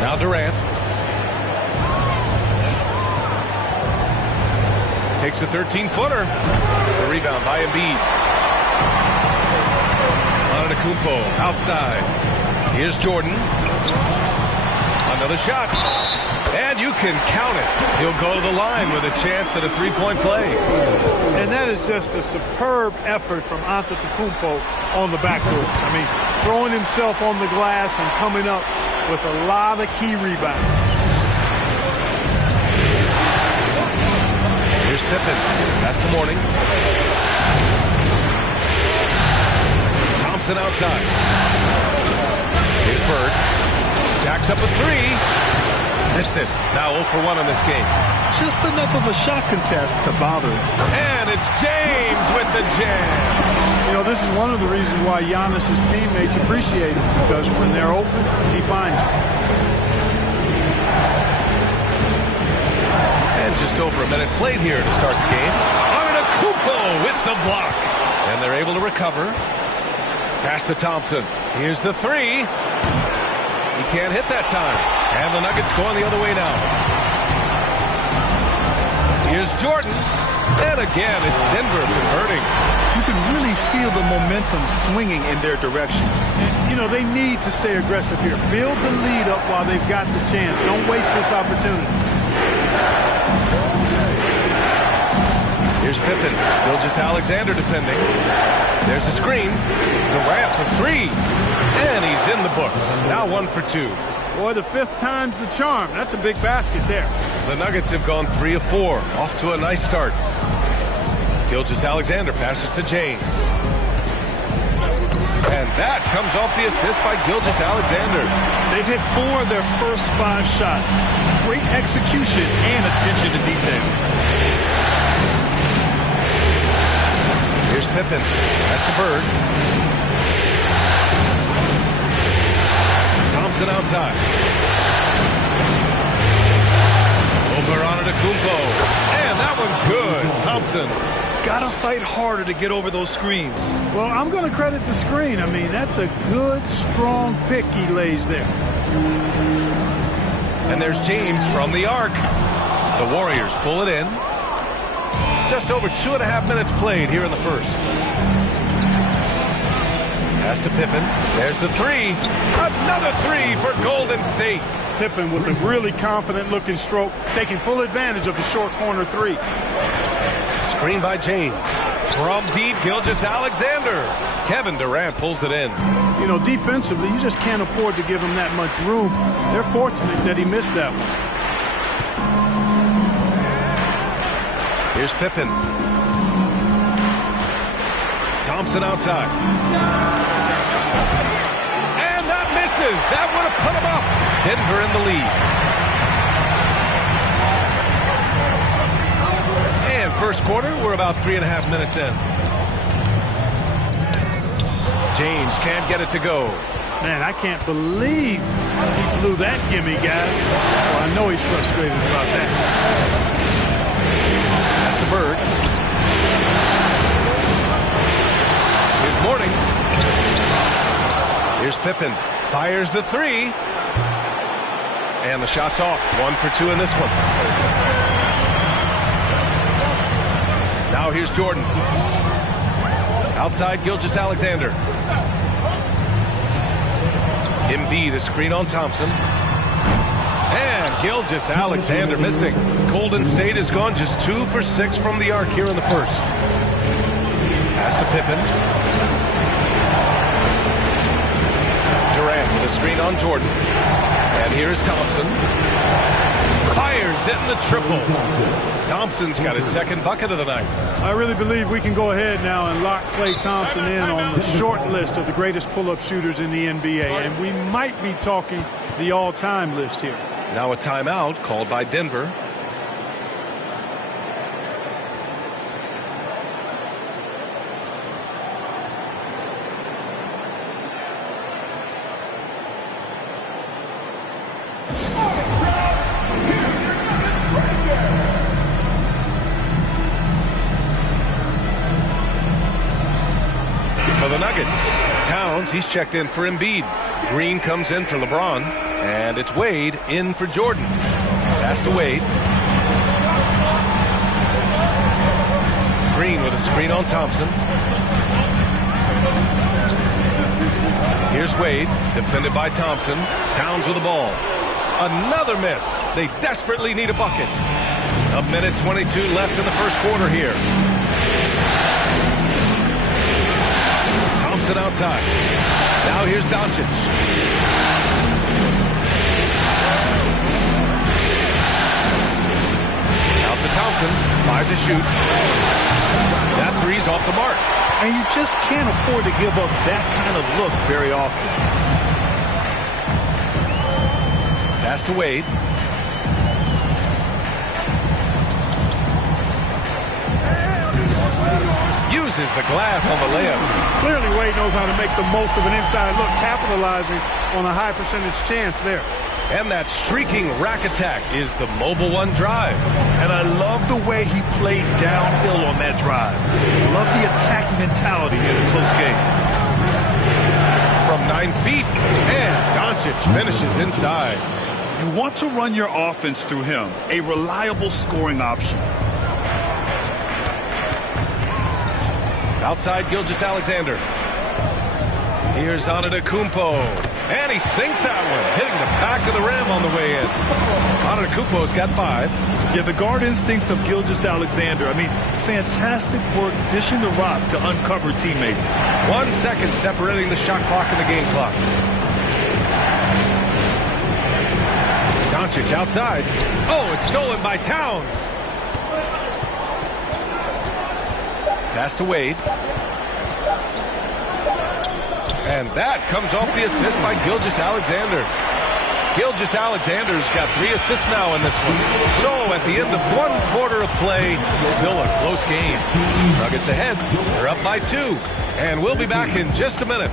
Now Durant. Takes a 13-footer. The rebound by Embiid. Antetokounmpo outside. Here's Jordan. Another shot. And you can count it. He'll go to the line with a chance at a three-point play. And that is just a superb effort from Antetokounmpo on the backboard. I mean, throwing himself on the glass and coming up with a lot of key rebounds. Here's Pippen. Pass to Mourning. Thompson outside. Here's Bird. Jacks up a 3. Missed it. Now 0 for 1 in this game. Just enough of a shot contest to bother him. And it's James with the jam. You know, this is one of the reasons why Giannis' teammates appreciate him, because when they're open, he finds them. And just over a minute played here to start the game. Antetokounmpo with the block. And they're able to recover. Pass to Thompson. Here's the 3. He can't hit that time. And the Nuggets going the other way now. Here's Jordan. And again, it's Denver converting. You can really feel the momentum swinging in their direction. And, you know, they need to stay aggressive here. Build the lead up while they've got the chance. Don't waste this opportunity. Here's Pippen. Gilgeous-Alexander defending. There's a screen. Durant for 3. And he's in the books. Now 1 for 2. Boy, the 5th time's the charm. That's a big basket there. The Nuggets have gone 3 of 4. Off to a nice start. Gilgeous-Alexander passes to James. And that comes off the assist by Gilgeous-Alexander. They've hit 4 of their first 5 shots. Great execution and attention to detail. Here's Pippen. Pass to Bird. Thompson outside. Over Antetokounmpo. And that one's good. Thompson. Gotta fight harder to get over those screens. Well, I'm going to credit the screen. I mean, that's a good, strong pick he lays there. And there's James from the arc. The Warriors pull it in. Just over 2.5 minutes played here in the first. Pass to Pippen. There's the three. Another three for Golden State. Pippen with a really confident-looking stroke, taking full advantage of the short corner three. Screen by James. From deep, Gilgeous-Alexander. Kevin Durant pulls it in. You know, defensively, you just can't afford to give him that much room. They're fortunate that he missed that one. Here's Pippen. Thompson outside. And that misses. That would have put him up. Denver in the lead. And first quarter, we're about 3.5 minutes in. James can't get it to go. Man, I can't believe he blew that gimme, guys. Well, I know he's frustrated about that. That's the Bird. Here's Mourning. Here's Pippen. Fires the three. And the shot's off. 1 for 2 in this one. Now here's Jordan. Outside Gilgeous-Alexander. Embiid, a screen on Thompson. And Gilgeous-Alexander missing. Golden State has gone just 2 for 6 from the arc here in the first. Pass to Pippen. Durant with a screen on Jordan. And here's Thompson. Fires it in the triple. Thompson's got his second bucket of the night. I really believe we can go ahead now and lock Klay Thompson in on the short list of the greatest pull-up shooters in the NBA. And we might be talking the all-time list here. Now a timeout called by Denver. For the Nuggets, Towns, he's checked in for Embiid. Green comes in for LeBron, and it's Wade in for Jordan. Pass to Wade. Green with a screen on Thompson. Here's Wade, defended by Thompson. Towns with the ball. Another miss. They desperately need a bucket. 1:22 left in the first quarter here. Thompson outside. Now here's Doncic. Out to Thompson. 5 to shoot. That three's off the mark. And you just can't afford to give up that kind of look very often. Pass to Wade. Uses the glass on the layup. Clearly Wade knows how to make the most of an inside look, capitalizing on a high percentage chance there. And that streaking rack attack is the Mobile One drive. And I love the way he played downhill on that drive. Love the attack mentality in a close game. From 9 feet, and Doncic finishes inside. You want to run your offense through him, a reliable scoring option. Outside Gilgeous-Alexander. Here's Antetokounmpo. And he sinks that one, hitting the back of the rim on the way in. Antetokounmpo's got 5. Yeah, the guard instincts of Gilgeous-Alexander. I mean, fantastic work dishing the rock to uncover teammates. 1 second separating the shot clock and the game clock. Doncic outside. Oh, it's stolen by Towns. Pass to Wade. And that comes off the assist by Gilgeous-Alexander. Gilgeous-Alexander's got 3 assists now in this one. So at the end of 1 quarter of play, still a close game. Nuggets ahead. They're up by 2. And we'll be back in just a minute.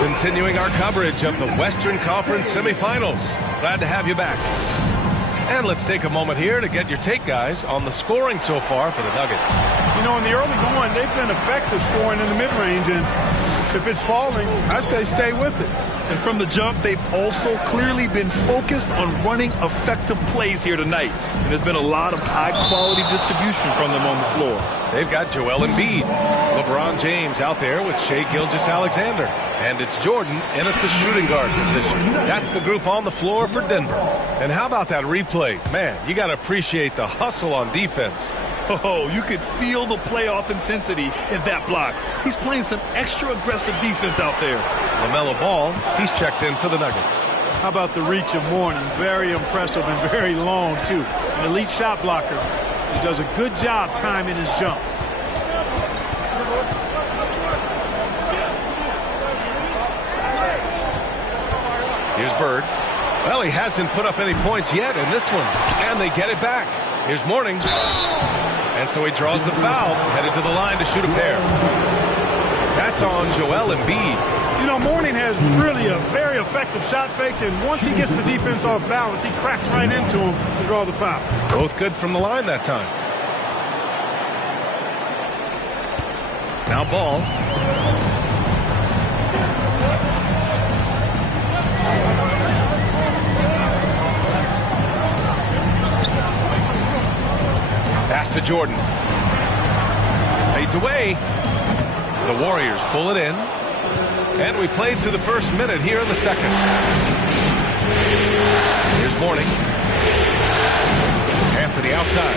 Continuing our coverage of the Western Conference semifinals. Glad to have you back. And let's take a moment here to get your take, guys, on the scoring so far for the Nuggets. You know, in the early going, they've been effective scoring in the mid-range, and if it's falling, I say stay with it. And from the jump, they've also clearly been focused on running effective plays here tonight. And there's been a lot of high-quality distribution from them on the floor. They've got Joel Embiid, LeBron James out there with Shai Gilgeous-Alexander. And it's Jordan in at the shooting guard position. That's the group on the floor for Denver. And how about that replay? Man, you got to appreciate the hustle on defense. Oh, you could feel the playoff intensity in that block. He's playing some extra aggressive defense out there. LaMelo Ball, he's checked in for the Nuggets. How about the reach of Mourning? Very impressive and very long, too. An elite shot blocker. He does a good job timing his jump. Here's Bird. Well, he hasn't put up any points yet in this one. And they get it back. Here's Mourning. And so he draws the foul, headed to the line to shoot a pair. That's on Joel Embiid. You know, Mourning has really a very effective shot fake, and once he gets the defense off balance, he cracks right into him to draw the foul. Both good from the line that time. Now Ball. Pass to Jordan. Fades away. The Warriors pull it in. And we played through the first minute here in the second. Here's Mourning. Anthony outside.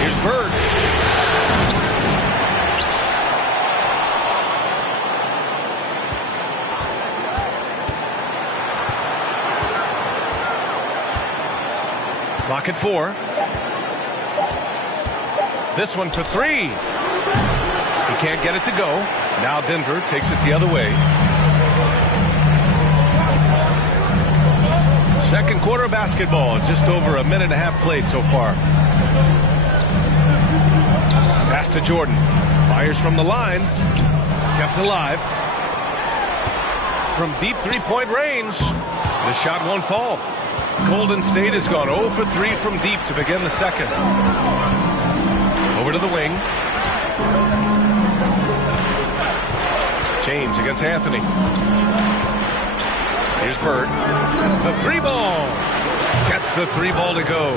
Here's Bird. Clock at 4. This one for 3. He can't get it to go. Now Denver takes it the other way. Second quarter of basketball. Just over a minute and a half played so far. Pass to Jordan. Fires from the line. Kept alive. From deep three-point range. The shot won't fall. Golden State has gone 0 for 3 from deep to begin the second. Over to the wing. James against Anthony. Here's Bird. The 3-ball. Gets the 3-ball to go.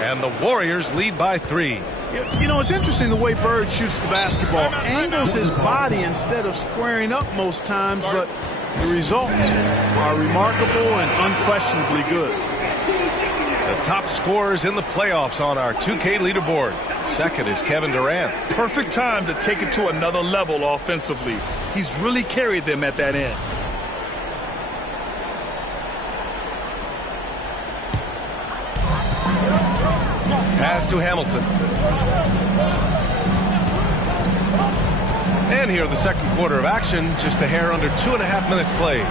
And the Warriors lead by 3. You know, it's interesting the way Bird shoots the basketball. Angles his body instead of squaring up most times, but the results are remarkable and unquestionably good. The top scorers in the playoffs on our 2K leaderboard. Second is Kevin Durant. Perfect time to take it to another level offensively. He's really carried them at that end. Pass to Hamilton. And here the second quarter of action, just a hair under 2.5 minutes played.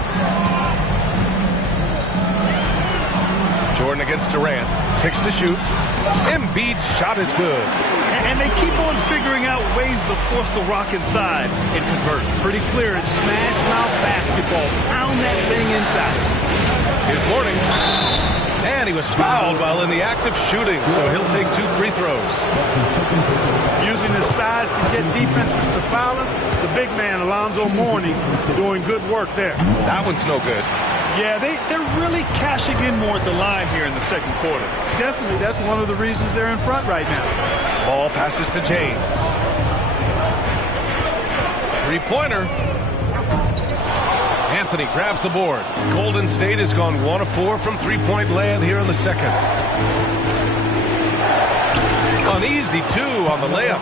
Jordan against Durant, 6 to shoot. Embiid's shot is good. And they keep on figuring out ways to force the rock inside and convert. Pretty clear, it's smash mouth basketball. Pound that thing inside. Here's Mourning. And he was fouled while in the act of shooting, so he'll take 2 free throws. Using his size to get defenses to foul him, the big man, Alonzo Mourning, doing good work there. That one's no good. Yeah, they're really cashing in more at the line here in the second quarter. Definitely, that's one of the reasons they're in front right now. Ball passes to James. Three-pointer. Anthony grabs the board. Golden State has gone 1 of 4 from three-point land here in the second. Uneasy, 2 on the layup.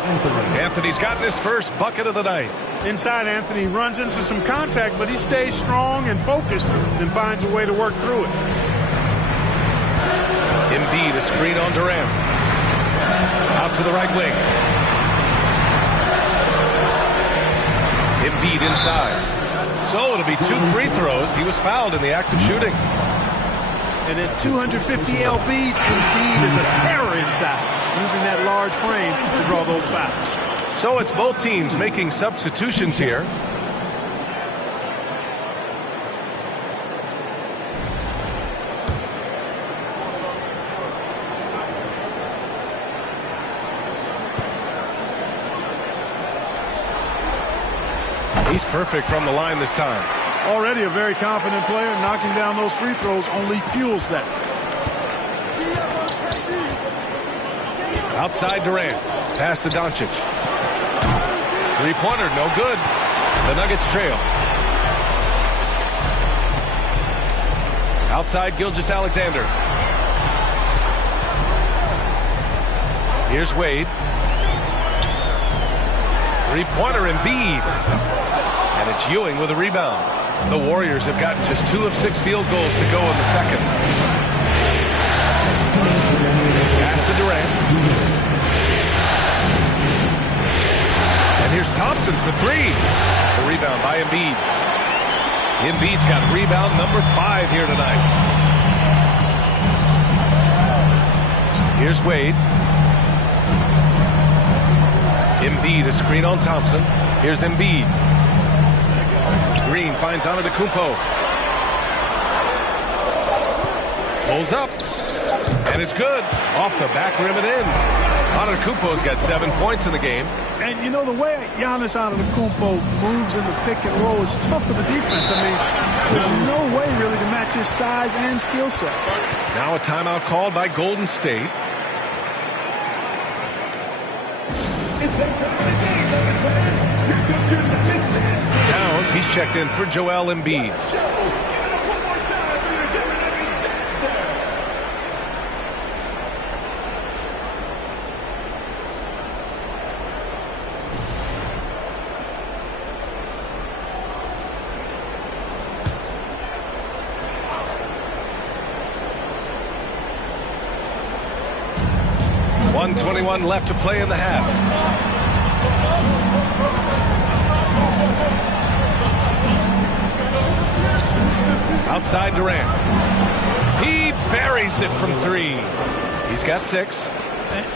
Anthony's gotten his first bucket of the night. Inside, Anthony runs into some contact, but he stays strong and focused and finds a way to work through it. Embiid, a screen on Durant. Out to the right wing. Embiid inside. So it'll be 2 free throws. He was fouled in the act of shooting. And at 250 lbs, Embiid is a terror inside, using that large frame to draw those fouls. So it's both teams making substitutions here. Perfect from the line this time. Already a very confident player. Knocking down those free throws only fuels that. Outside Durant. Pass to Doncic. Three-pointer, no good. The Nuggets trail. Outside Gilgeous-Alexander. Here's Wade. Three-pointer, Embiid. And it's Ewing with a rebound. The Warriors have gotten just 2 of 6 field goals to go in the second. Pass to Durant. And here's Thompson for 3. The rebound by Embiid. Embiid's got rebound number 5 here tonight. Here's Wade. Embiid, a screen on Thompson. Here's Embiid. Green finds Antetokounmpo. Pulls up. And it's good. Off the back rim and in. Antetokounmpo's got 7 points in the game. And, you know, the way Giannis Antetokounmpo moves in the pick and roll is tough for the defense. I mean, there's no way really to match his size and skill set. Now a timeout called by Golden State. Towns, he's checked in for Joel Embiid. .121 left to play in the half. Outside Durant. He buries it from 3. He's got 6.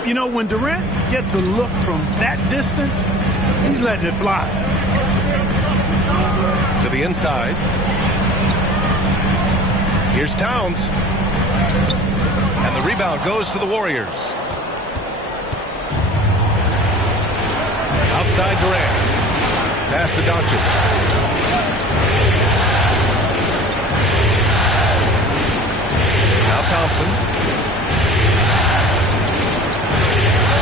You know, when Durant gets a look from that distance, he's letting it fly. To the inside. Here's Towns. And the rebound goes to the Warriors. Outside Durant. Pass to Doncic. Now Thompson.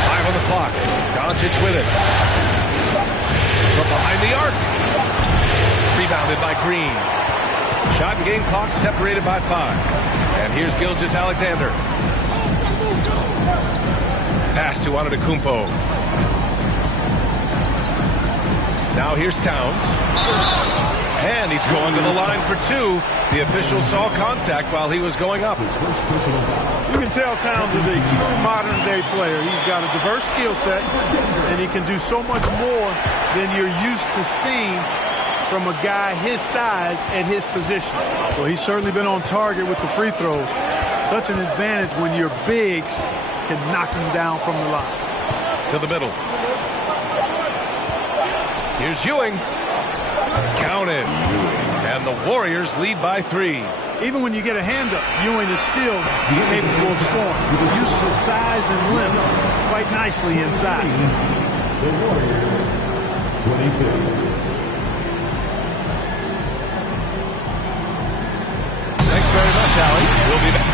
5 on the clock. Doncic with it. From behind the arc. Rebounded by Green. Shot and game clock separated by 5. And here's Gilgeous-Alexander. Pass to Antetokounmpo. Now here's Towns. And he's going to the line for 2. The official saw contact while he was going up. You can tell Towns is a true modern-day player. He's got a diverse skill set, and he can do so much more than you're used to seeing from a guy his size at his position. Well, he's certainly been on target with the free throws. Such an advantage when your bigs can knock him down from the line. To the middle. Here's Ewing. Counted. And the Warriors lead by 3. Even when you get a hand up, Ewing is still capable of scoring. He uses his size and length quite nicely inside. The Warriors, 26. Thanks very much, Allie. We'll be back.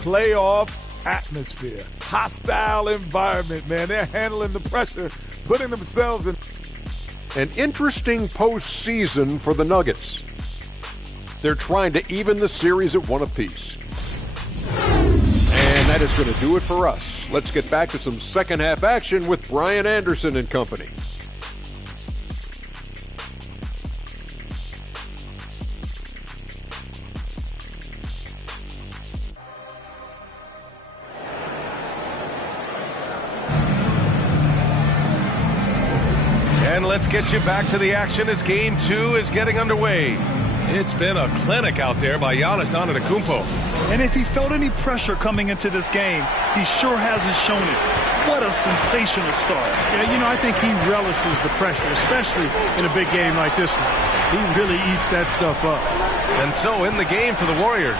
Playoff atmosphere, hostile environment, man. They're handling the pressure, putting themselves in. An interesting postseason for the Nuggets. They're trying to even the series at 1 apiece. And that is going to do it for us. Let's get back to some second half action with Brian Anderson and company. And let's get you back to the action as Game 2 is getting underway. It's been a clinic out there by Giannis Antetokounmpo. And if he felt any pressure coming into this game, he sure hasn't shown it. What a sensational start. Yeah, you know, I think he relishes the pressure, especially in a big game like this one. He really eats that stuff up. And so in the game for the Warriors,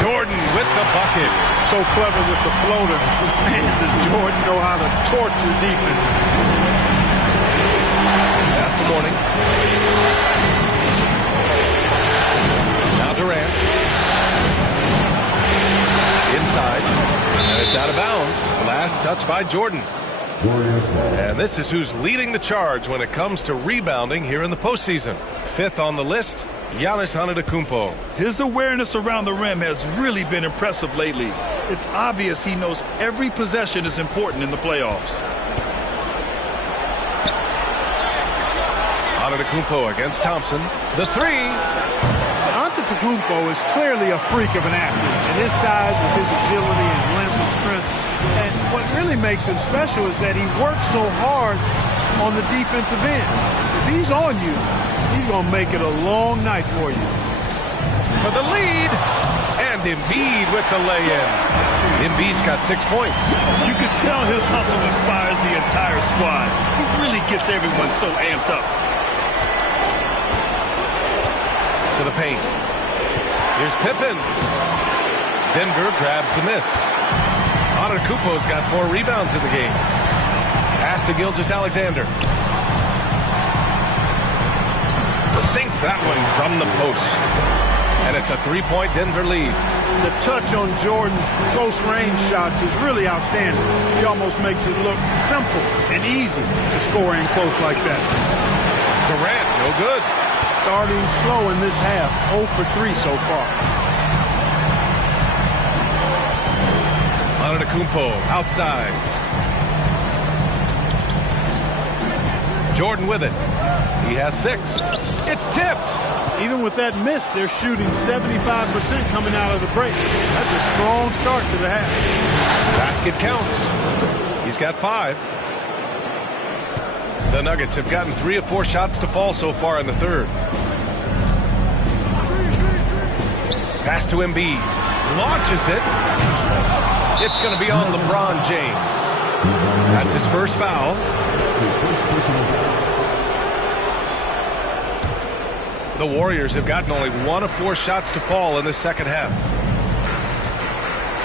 Jordan with the bucket. So clever with the floater. Man, does Jordan know how to torture defense. Pass to Mourning. Now Durant. Inside. And it's out of bounds. Last touch by Jordan. And this is who's leading the charge when it comes to rebounding here in the postseason. 5th on the list, Giannis Antetokounmpo. His awareness around the rim has really been impressive lately. It's obvious he knows every possession is important in the playoffs. Antetokounmpo against Thompson. The three. Antetokounmpo is clearly a freak of an athlete, and his size with his agility and length and strength. And what really makes him special is that he works so hard on the defensive end. If he's on you, he's going to make it a long night for you. For the lead, and Embiid with the lay-in. Embiid's got 6 points. You can tell his hustle inspires the entire squad. He really gets everyone so amped up. To the paint. Here's Pippen. Denver grabs the miss. Antetokounmpo's got 4 rebounds in the game. Pass to Gilgeous-Alexander. Sinks that one from the post. And it's a 3-point Denver lead. The touch on Jordan's close range shots is really outstanding. He almost makes it look simple and easy to score in close like that. Durant, no good. Starting slow in this half, 0 for 3 so far. Antetokounmpo outside. Jordan with it. He has 6. It's tipped. Even with that miss, they're shooting 75% coming out of the break. That's a strong start to the half. Basket counts. He's got 5. The Nuggets have gotten 3 of 4 shots to fall so far in the third. Pass to Embiid. Launches it. It's going to be on LeBron James. That's his first foul. The Warriors have gotten only 1 of 4 shots to fall in the second half.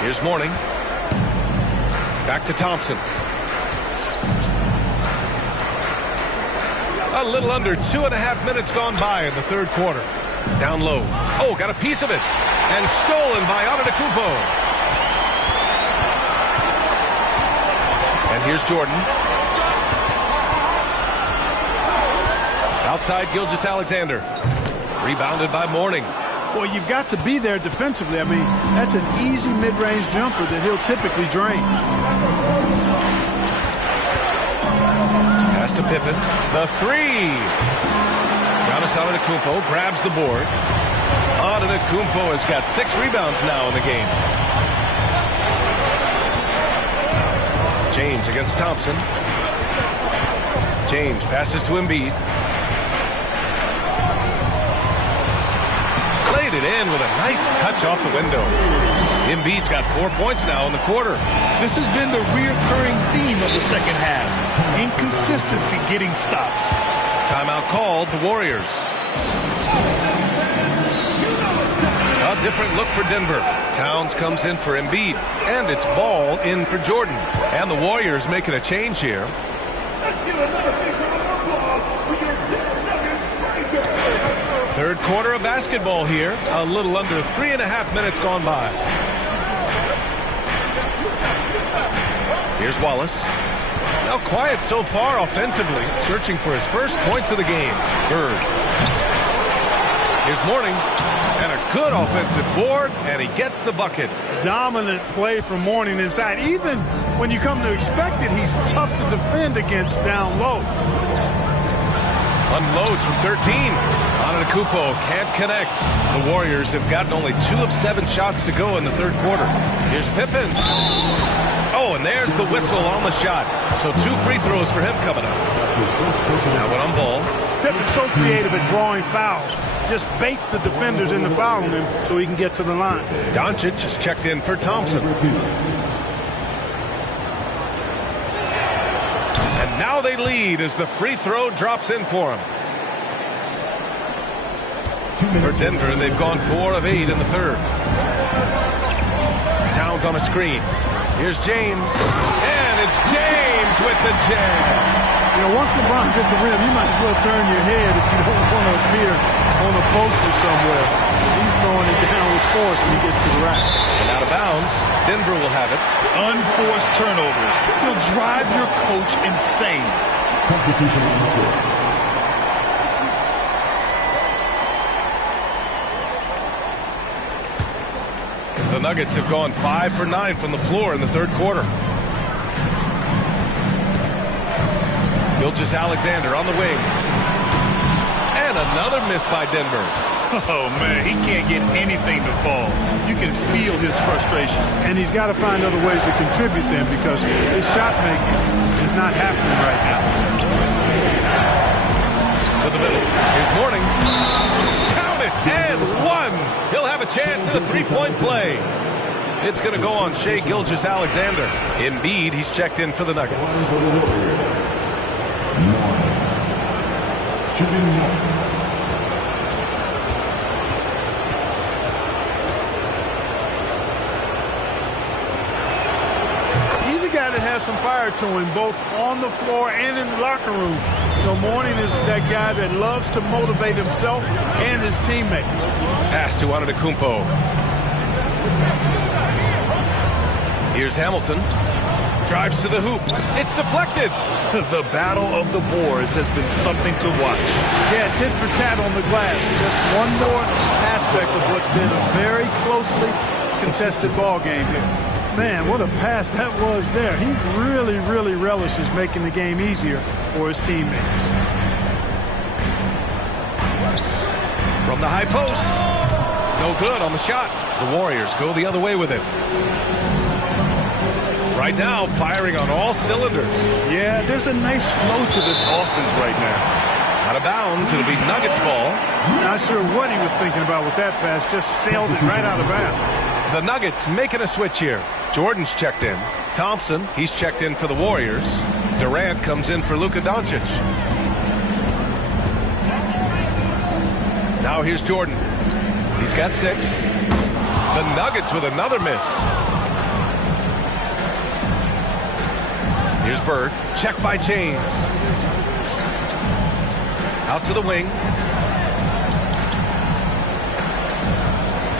Here's Mourning. Back to Thompson. A little under 2.5 minutes gone by in the third quarter. Down low. Oh, got a piece of it. And stolen by Antetokounmpo. And here's Jordan. Outside Gilgeous-Alexander. Rebounded by Mourning. Well, you've got to be there defensively. I mean, that's an easy mid-range jumper that he'll typically drain. Pass to Pippen. The three. Giannis Antetokounmpo grabs the board. Antetokounmpo has got 6 rebounds now in the game. James against Thompson. James passes to Embiid. Played it in with a nice touch off the window. Embiid's got 4 points now in the quarter. This has been the reoccurring theme of the second half. Inconsistency getting stops. Timeout called, the Warriors. A different look for Denver. Towns comes in for Embiid, and it's ball in for Jordan. And the Warriors making a change here. Third quarter of basketball here. A little under 3.5 minutes gone by. Here's Wallace. Now quiet so far offensively, searching for his first points of the game. Bird. Here's Mourning. And a good offensive board, and he gets the bucket. Dominant play from Mourning inside. Even when you come to expect it, he's tough to defend against down low. Unloads from 13. Antetokounmpo can't connect. The Warriors have gotten only 2 of 7 shots to go in the third quarter. Here's Pippen. Oh, and there's the whistle on the shot. So 2 free throws for him coming up. Now one on ball. Pippen's so creative at drawing fouls. Just baits the defenders into fouling him so he can get to the line. Doncic is checked in for Thompson. And now they lead as the free throw drops in for him. For Denver, they've gone 4 of 8 in the third. Towns on a screen. Here's James, and it's James with the jam. You know, once LeBron's at the rim, you might as well turn your head if you don't want to appear on a poster somewhere. He's throwing it down with force when he gets to the rack. And out of bounds, Denver will have it. Unforced turnovers. They'll drive your coach insane. Substitution on the court. The Nuggets have gone 5 for 9 from the floor in the third quarter. Gilgeous-Alexander on the wing. And another miss by Denver. Oh, man, he can't get anything to fall. You can feel his frustration. And he's got to find other ways to contribute then because his shot making is not happening right now. To the middle. Here's Mourning. Count it! And one! He'll have a chance at a three-point play. It's going to go on Shai Gilgeous-Alexander. Embiid, he's checked in for the Nuggets. He's a guy that has some fire to him, both on the floor and in the locker room. You know, Mourning is that guy that loves to motivate himself and his teammates. Pass to Antetokounmpo. Here's Hamilton. Drives to the hoop. It's deflected. The battle of the boards has been something to watch. Yeah, tit for tat on the glass. Just one more aspect of what's been a very closely contested ball game here. Man, what a pass that was there. He really, really relishes making the game easier for his teammates. From the high post. No good on the shot. The Warriors go the other way with it. Right now, firing on all cylinders. Yeah, there's a nice flow to this offense right now. Out of bounds, it'll be Nuggets ball. Not sure what he was thinking about with that pass. Just sailed it right out of bounds. The Nuggets making a switch here. Jordan's checked in. Thompson, he's checked in for the Warriors. Durant comes in for Luka Doncic. Now here's Jordan. He's got 6. The Nuggets with another miss. Here's Bird. Check by James. Out to the wing.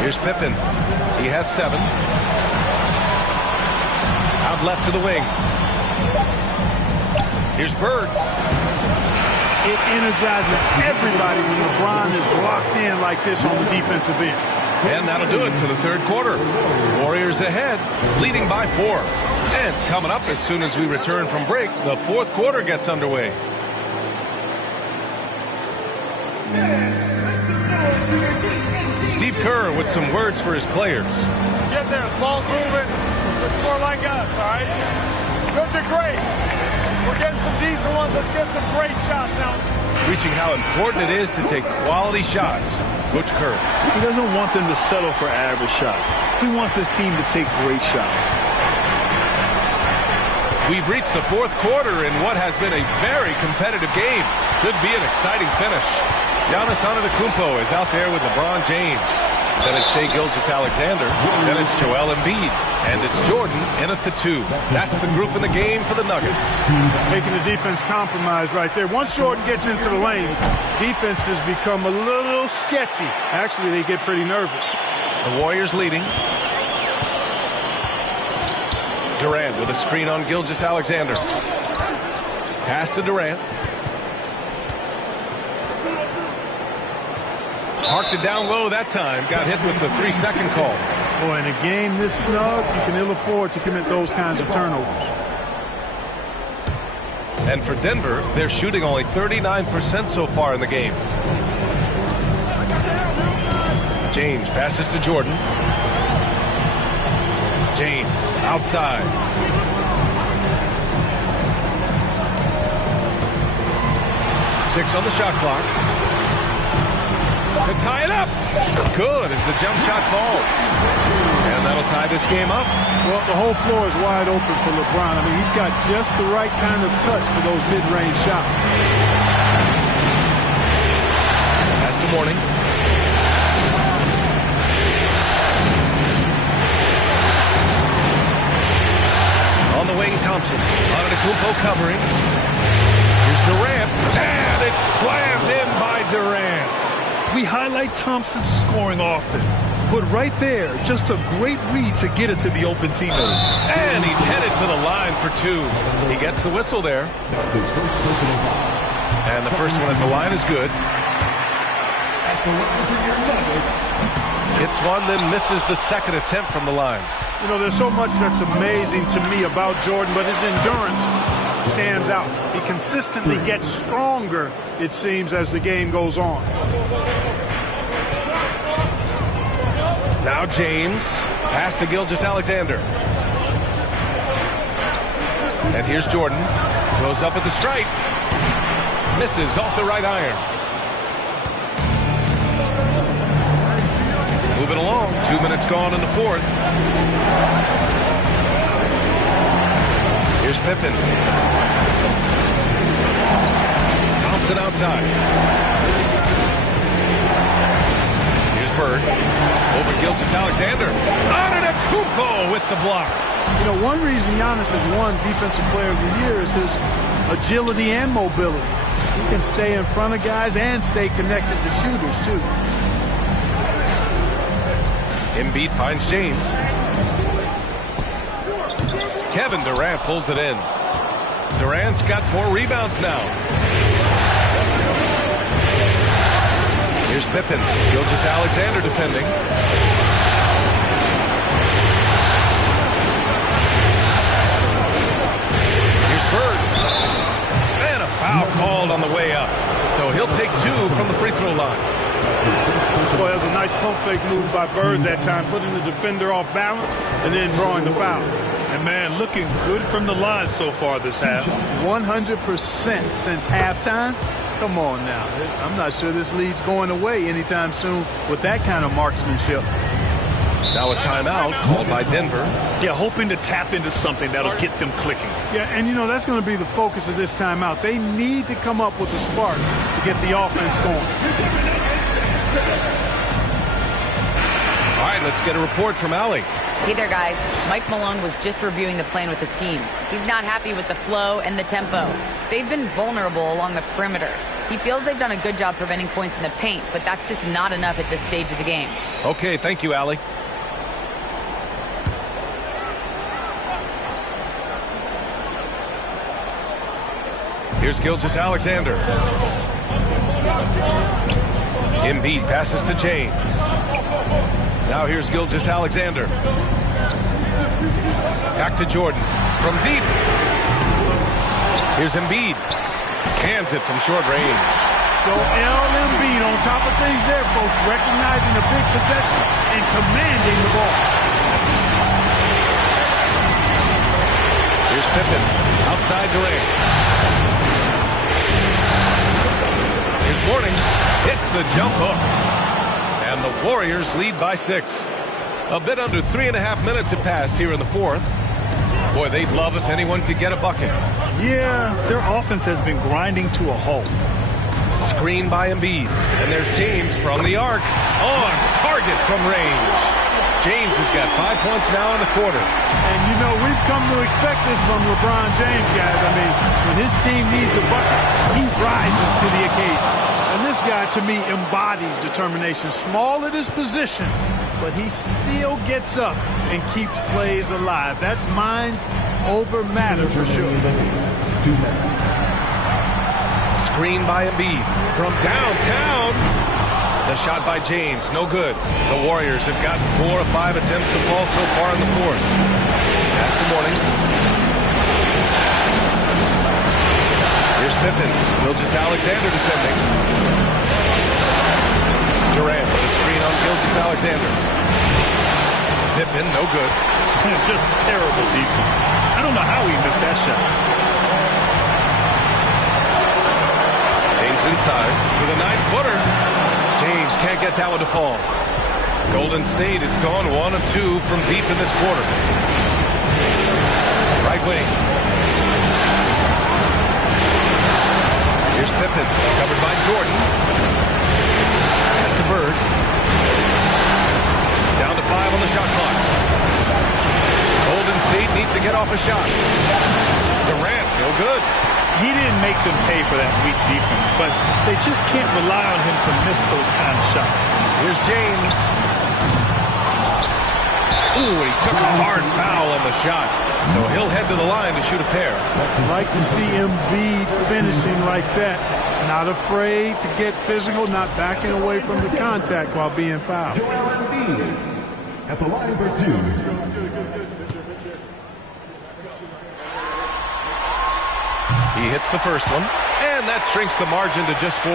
Here's Pippen. He has 7. Out left to the wing. Here's Bird. It energizes everybody when LeBron is locked in like this on the defensive end. And that'll do it for the third quarter. Warriors ahead, leading by 4. And coming up as soon as we return from break, the fourth quarter gets underway. Steve Kerr with some words for his players. Get there, ball's moving. Let's score like us, all right? Good to great. We're getting some decent ones. Let's get some great shots now. Reaching how important it is to take quality shots. Butch Kerr. He doesn't want them to settle for average shots. He wants his team to take great shots. We've reached the fourth quarter in what has been a very competitive game. Should be an exciting finish. Giannis Antetokounmpo is out there with LeBron James. Then it's Shai Gilgeous-Alexander. Then it's Joel Embiid. And it's Jordan in at the 2. That's the group in the game for the Nuggets. Making the defense compromise right there. Once Jordan gets into the lane, defenses become a little sketchy. Actually, they get pretty nervous. The Warriors leading. Durant with a screen on Gilgeous-Alexander. Pass to Durant. Parked it down low that time. Got hit with the 3-second call. Boy, in a game this snug, you can ill afford to commit those kinds of turnovers. And for Denver, they're shooting only 39% so far in the game. James passes to Jordan. James outside. Six on the shot clock. To tie it up. Good as the jump shot falls. And that'll tie this game up. Well, the whole floor is wide open for LeBron. I mean, he's got just the right kind of touch for those mid-range shots. Pass to Mourning. the wing, Thompson. Antetokounmpo covering. Here's Durant. And it's slammed in by Durant. We highlight Thompson's scoring often, but right there, just a great read to get it to the open teammate. And he's headed to the line for 2. He gets the whistle there. And the first one at the line is good. Hits one, then misses the second attempt from the line. You know, there's so much that's amazing to me about Jordan, but his endurance stands out. He consistently gets stronger, it seems, as the game goes on. Now James, pass to Gilgeous-Alexander. And here's Jordan, goes up at the stripe. Misses off the right iron. Moving along, 2 minutes gone in the fourth. Here's Pippen. Thompson outside. Here's Bird. Over Gilgeous-Alexander. Antetokounmpo with the block. You know, one reason Giannis has won Defensive Player of the Year is his agility and mobility. He can stay in front of guys and stay connected to shooters, too. Embiid finds James. Kevin Durant pulls it in. Durant's got 4 rebounds now. Here's Pippen. Gilgeous-Alexander defending. Here's Bird. And a foul called on the way up. So he'll take 2 from the free throw line. Boy, that was a nice pump fake move by Bird that time, putting the defender off balance and then drawing the foul. And, man, looking good from the line so far this half. 100% since halftime. Come on now. I'm not sure this lead's going away anytime soon with that kind of marksmanship. Now a timeout called by Denver. Yeah, hoping to tap into something that'll get them clicking. Yeah, and, you know, that's going to be the focus of this timeout. They need to come up with a spark to get the offense going. All right, let's get a report from Allie. Hey there, guys. Mike Malone was just reviewing the plan with his team. He's not happy with the flow and the tempo. They've been vulnerable along the perimeter. He feels they've done a good job preventing points in the paint, but that's just not enough at this stage of the game. Okay, thank you, Allie. Here's Gilgeous-Alexander. Embiid passes to James. Now here's Gilgeous-Alexander. Back to Jordan. From deep. Here's Embiid. Cans it from short range. Joel Embiid on top of things there, folks. Recognizing the big possession and commanding the ball. Here's Pippen. Outside Durant. Here's Mourning. Hits the jump hook. And the Warriors lead by 6. A bit under 3.5 minutes have passed here in the fourth. Boy, they'd love if anyone could get a bucket. Yeah, their offense has been grinding to a halt. Screen by Embiid. And there's James from the arc. On target from range. James has got 5 points now in the quarter. And, you know, we've come to expect this from LeBron James, guys. I mean, when his team needs a bucket, he rises to the occasion. And this guy, to me, embodies determination. Small at his position, but he still gets up and keeps plays alive. That's mind over matter for sure. 2 minutes. Screen by Embiid. From downtown. The shot by James, no good. The Warriors have gotten 4 of 5 attempts to fall so far in the fourth. Pass to Mourning. Here's Pippen. Gilgeous-Alexander defending. Durant with a screen on Gilgeous-Alexander. Pippen, no good. Just terrible defense. I don't know how he missed that shot. James inside for the 9-footer. James can't get that one to fall. Golden State has gone 1 of 2 from deep in this quarter. Right wing. Here's Pippen, covered by Jordan. Pass to Bird. Down to 5 on the shot clock. Golden State needs to get off a shot. Durant, no good. He didn't make them pay for that weak defense, but they just can't rely on him to miss those kind of shots. Here's James. Ooh, he took a hard foul on the shot. So he'll head to the line to shoot a pair. I'd like to see Embiid finishing like that. Not afraid to get physical, not backing away from the contact while being fouled. Joel Embiid at the line for 2. He hits the first one, and that shrinks the margin to just 4.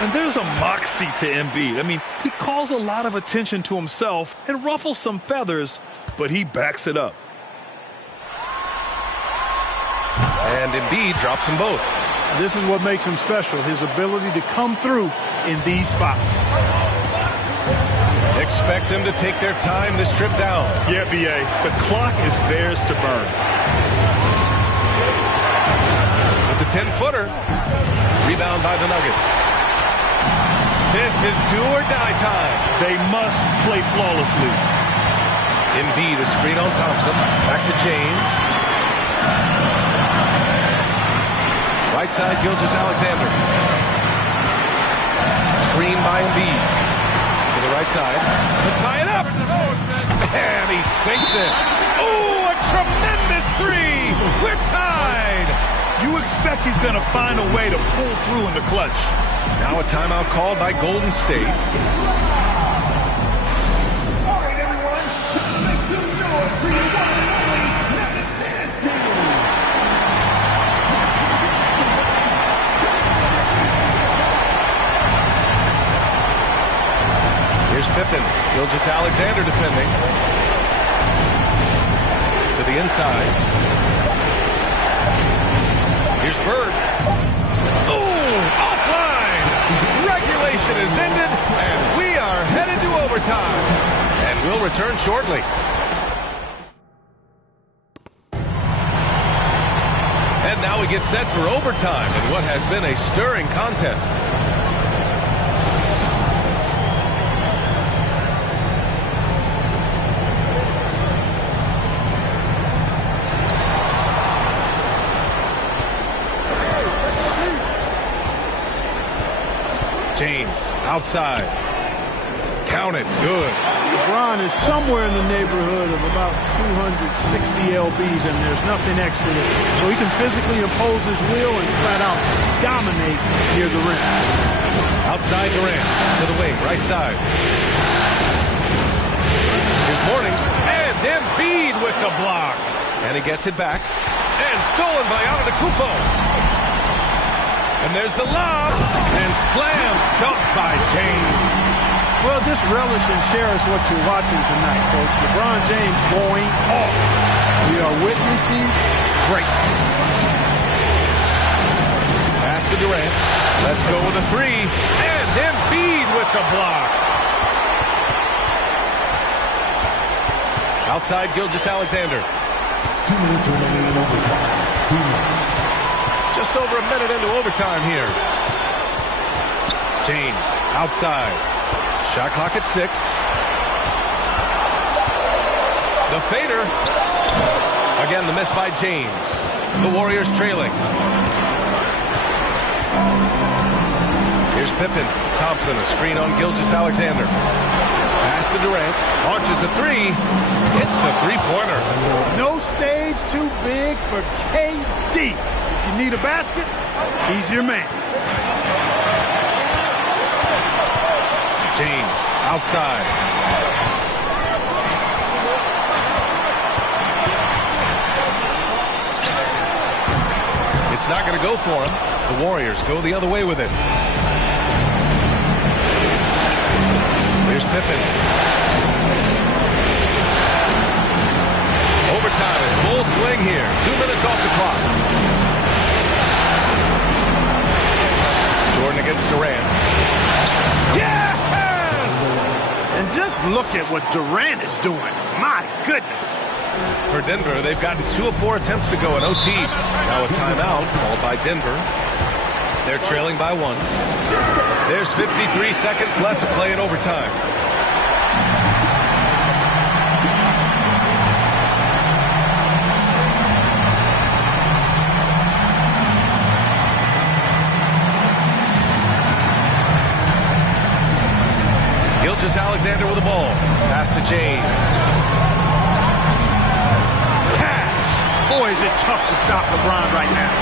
And there's a moxie to Embiid. I mean, he calls a lot of attention to himself and ruffles some feathers, but he backs it up. And Embiid drops them both. This is what makes him special, his ability to come through in these spots. Expect them to take their time this trip down. Yeah, B.A., the clock is theirs to burn. With the 10-footer, rebound by the Nuggets. This is do or die time. They must play flawlessly. Embiid, a screen on Thompson. Back to James. Right side, Gilgeous-Alexander. Screen by Embiid. To the right side. To tie it up. And he sinks it. Oh, a tremendous three. We're tied. You expect he's going to find a way to pull through in the clutch. Now a timeout called by Golden State. Here's Pippen. Gilgeous-Alexander defending. To the inside. Here's Bird. Oh, offline. Regulation is ended, and we are headed to overtime. And we'll return shortly. And now we get set for overtime in what has been a stirring contest. James, outside. Count it, good. LeBron is somewhere in the neighborhood of about 260 lbs, and there's nothing extra there. So he can physically impose his will and flat out dominate near the rim. Outside Durant, to the wing, right side. Here's Mourning, and Embiid with the block. And he gets it back. And stolen by Antetokounmpo. And there's the lob, and slam dunk by James. Well, just relish and cherish what you're watching tonight, folks. LeBron James going off. We are witnessing greatness. Pass to Durant. Let's go with a three. And Embiid with the block. Outside Gilgeous-Alexander. 2 minutes remaining in overtime. 2 minutes. Just over a minute into overtime here. James, outside. Shot clock at 6. The fader. Again, the miss by James. The Warriors trailing. Here's Pippen. Thompson, a screen on Gilgeous-Alexander. Pass to Durant. Launches a three. Hits a three-pointer. No stage too big for KD. If you need a basket, he's your man. James, outside. It's not going to go for him. The Warriors go the other way with it. Here's Pippen. Overtime in full swing here. 2 minutes off the clock. Jordan against Durant. Yes! And just look at what Durant is doing. My goodness. For Denver, they've gotten 2 of 4 attempts to go in OT. Now a timeout called by Denver. They're trailing by 1. There's 53 seconds left to play in overtime. Gilgeous-Alexander with the ball. Pass to James. Cash! Boy, is it tough to stop LeBron right now.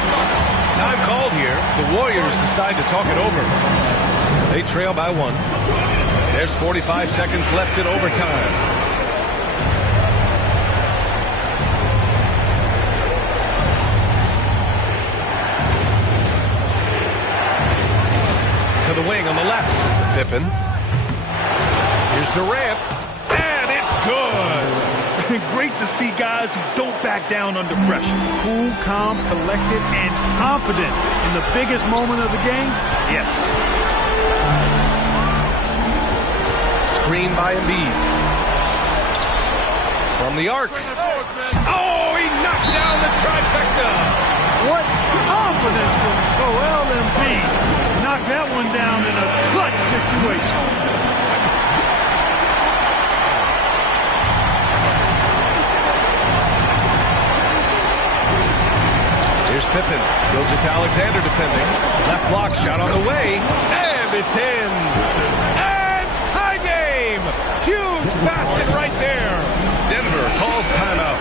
Time called here. The Warriors decide to talk it over. They trail by 1. There's 45 seconds left in overtime. To the wing on the left. Pippen. Here's Durant. And it's good. Great to see guys who don't back down under pressure. Cool, calm, collected, and confident in the biggest moment of the game. Yes. Screen by Embiid. From the arc. Oh, he knocked down the trifecta. What confidence from Joel Embiid. Knocked that one down in a clutch situation. Here's Pippen. Gilgeous-Alexander defending. Left block shot on the way. And it's in. And tie game. Huge basket right there. Denver calls timeout.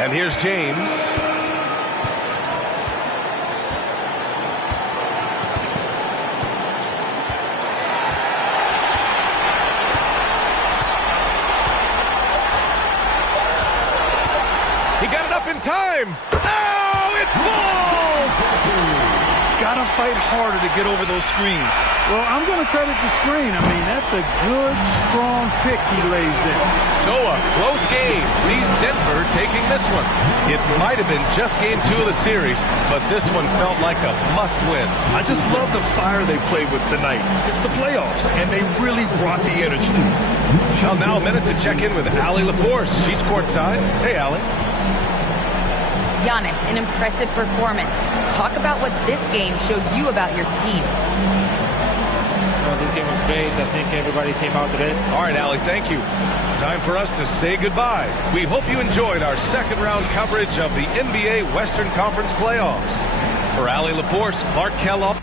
And here's James. He got it up in time. Oh, it falls! Gotta fight harder to get over those screens. Well, I'm going to credit the screen. I mean, that's a good, strong pick he lays there. So a close game sees Denver taking this one. It might have been just game 2 of the series, but this one felt like a must-win. I just love the fire they played with tonight. It's the playoffs, and they really brought the energy. Well, now a minute to check in with Allie LaForce. She's courtside. Hey, Allie. Giannis, an impressive performance. Talk about what this game showed you about your team. Well, this game was great. I think everybody came out with it. All right, Allie, thank you. Time for us to say goodbye. We hope you enjoyed our second-round coverage of the NBA Western Conference playoffs. For Allie LaForce, Clark Kellogg.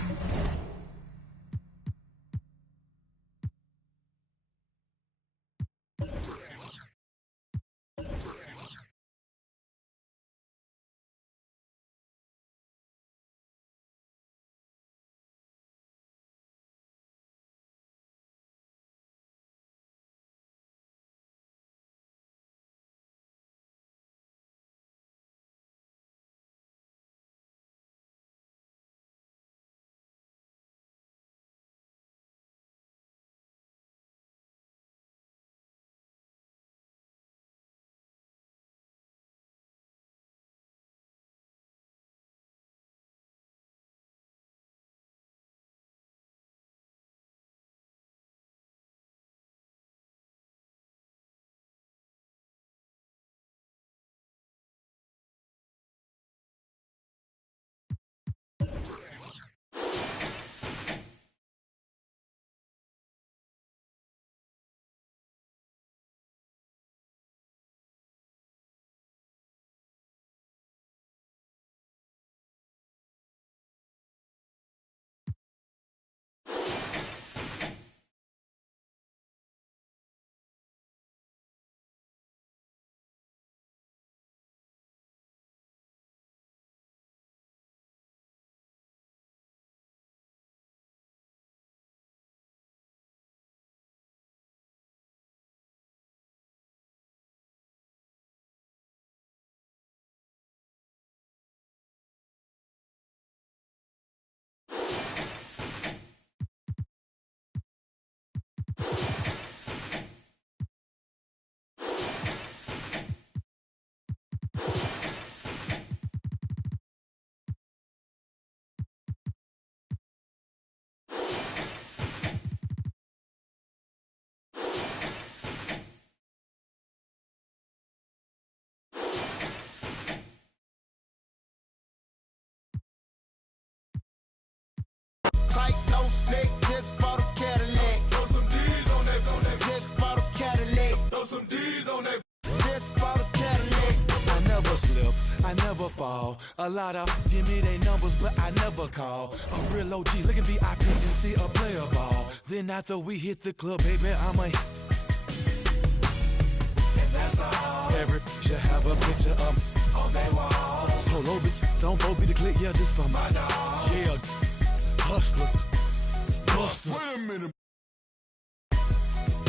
never fall. A lot of give me their numbers, but I never call. A real OG, look at VIP and see a player ball. Then after we hit the club, baby, I'm a. And that's all. Every should have a picture of on their walls. Polo be, don't go be the click, yeah, this for my dog. Yeah, hustlers, busters. Wait a minute.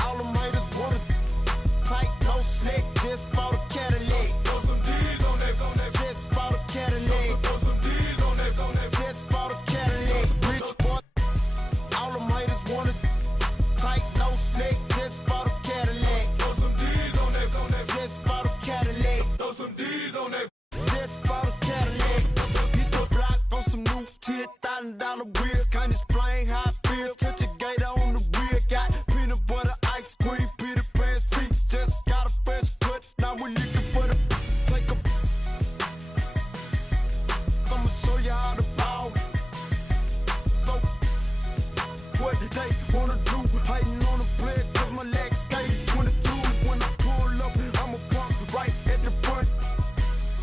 All the haters wanna tight, no slick, just bought a Cadillac. Throw some D's on that, just bought a Cadillac. Throw some D's on that, just bought a Cadillac. Rich boy, all the haters wanna tight, no slick, just bought a Cadillac. Throw some D's on that, just bought a Cadillac. Throw some D's on that, just bought a Cadillac. Hit the block on some new $10,000 wheels, can't explain how I feel. Touch a gator on the wheel, got peanut butter, ice cream, Peter Pan seats, just got a fresh cut. Now we're looking for the take a. I'ma show you how to ball. So what they wanna do? Hating on the player, cause my legs skate 22. When I pull up, I'ma pump right at the front.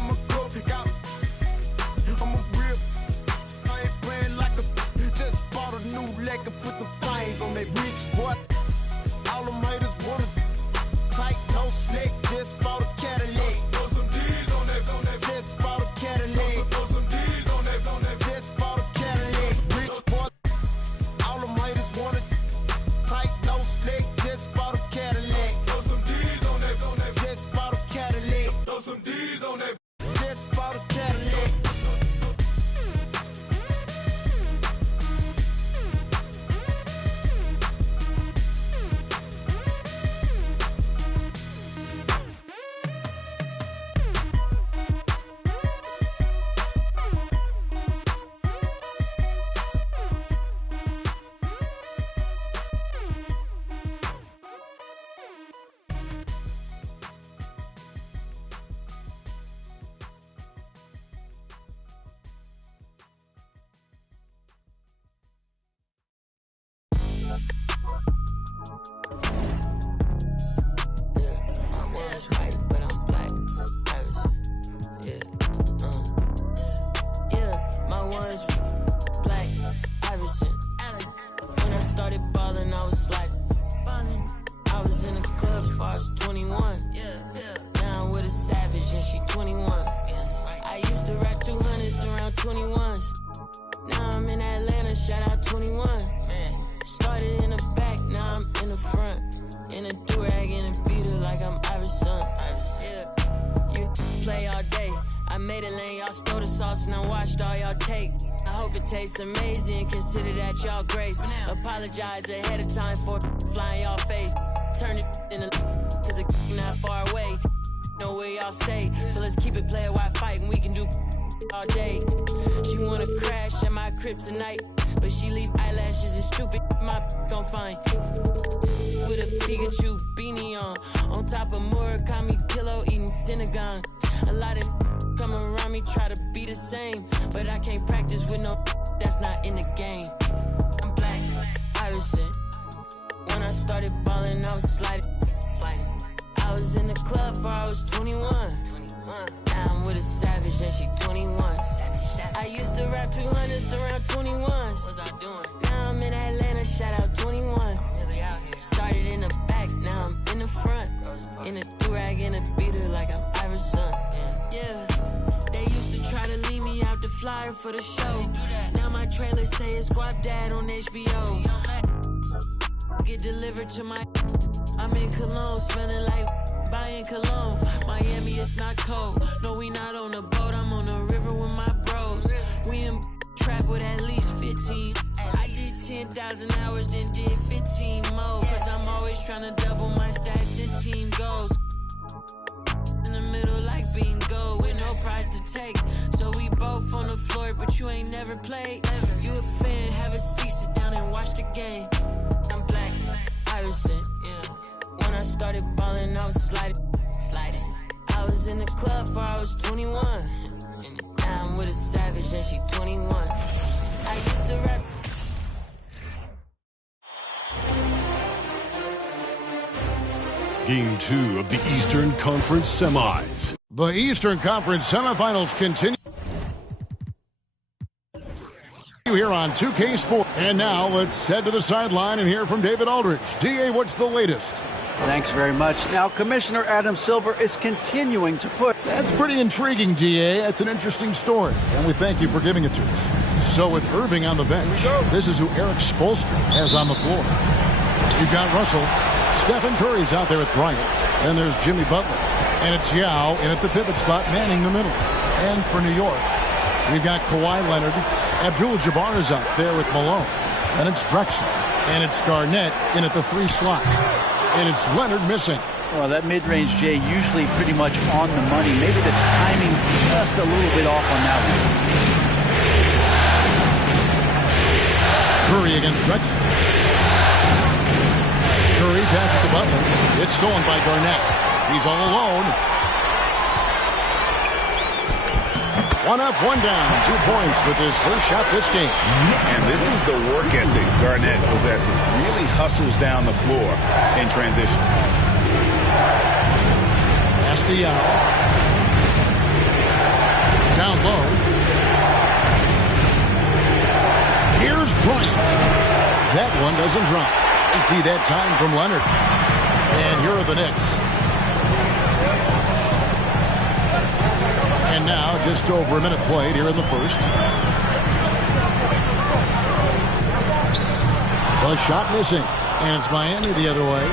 I'ma go, got, I'ma rip. I ain't playing like a, just bought a new leg and put the flames on that rich boy. All them haters wanna tight, no slick, just bought a Cadillac. Throw some D's on that, just bought a Cadillac. Throw some D's on that, just bought a Cadillac. Rich boy, all them haters wanna tight, no slick, just bought a Cadillac. Throw some D's on that, just bought a Cadillac. Throw some D's on that, just bought a Cadillac. Tastes amazing, consider that y'all grace. Apologize ahead of time for flying y'all face. Turn it in a cause it's not far away. Know where y'all stay, so let's keep it player while fighting. We can do all day. She wanna crash at my crib tonight, but she leave eyelashes and stupid my gon' find. With a Pikachu beanie on top of Murakami pillow eating Synagogue. A lot of come around me try to be the same, but I can't practice with no that's not in the game. I'm Black Iverson. When I started balling, I was sliding. I was in the club before I was 21. Now I'm with a savage and she 21. I used to rap 200s around 21s. What was I doing? Now I'm in Atlanta, shout out 21. Started in the back, now I'm in the front. In a do-rag and a beater like I'm Iverson. Yeah. They used to try to leave me out the flyer for the show. Now my trailer say it's Guap Dad on HBO. Get delivered to my. I'm in Cologne, smelling like buying cologne. Miami, it's not cold. No, we not on a boat. I'm on the river with my bros. We in trap with at least 15. I did 10,000 hours, then did 15 more. Cause I'm always trying to double my stats and team goals. In the middle like bingo, with no prize to take. So we both on the floor, but you ain't never played. You a fan, have a seat, sit down and watch the game. I'm Black Iverson, yeah. When I started balling, I was sliding. I was in the club before I was 21. Now I'm with a savage and she 21. I used to rap. Game 2 of the Eastern Conference Semis. The Eastern Conference semifinals continue here on 2K Sports. And now let's head to the sideline and hear from David Aldridge. DA, what's the latest? Thanks very much. Now, Commissioner Adam Silver is continuing to put... That's pretty intriguing, DA. That's an interesting story. And we thank you for giving it to us. So with Irving on the bench, this is who Eric Spoelstra has on the floor. You've got Russell. Stephen Curry's out there with Bryant. And there's Jimmy Butler. And it's Yao in at the pivot spot, manning the middle. And for New York, we've got Kawhi Leonard. Abdul-Jabbar is out there with Malone. And it's Drexler. And it's Garnett in at the 3 slot. And it's Leonard missing. Well, that mid-range, Jay, usually pretty much on the money. Maybe the timing just a little bit off on that one. Curry against Drexler. Curry passes to Butler. It's stolen by Garnett. He's all alone. 1 up, 1 down. 2 points with his first shot this game. And this is the work ethic Garnett possesses. Really hustles down the floor in transition. Pass to Yao. Down low. Here's Bryant. That one doesn't drop. Empty that time from Leonard. And here are the Knicks. And now, just over a minute played here in the first. The shot missing. And it's Miami the other way.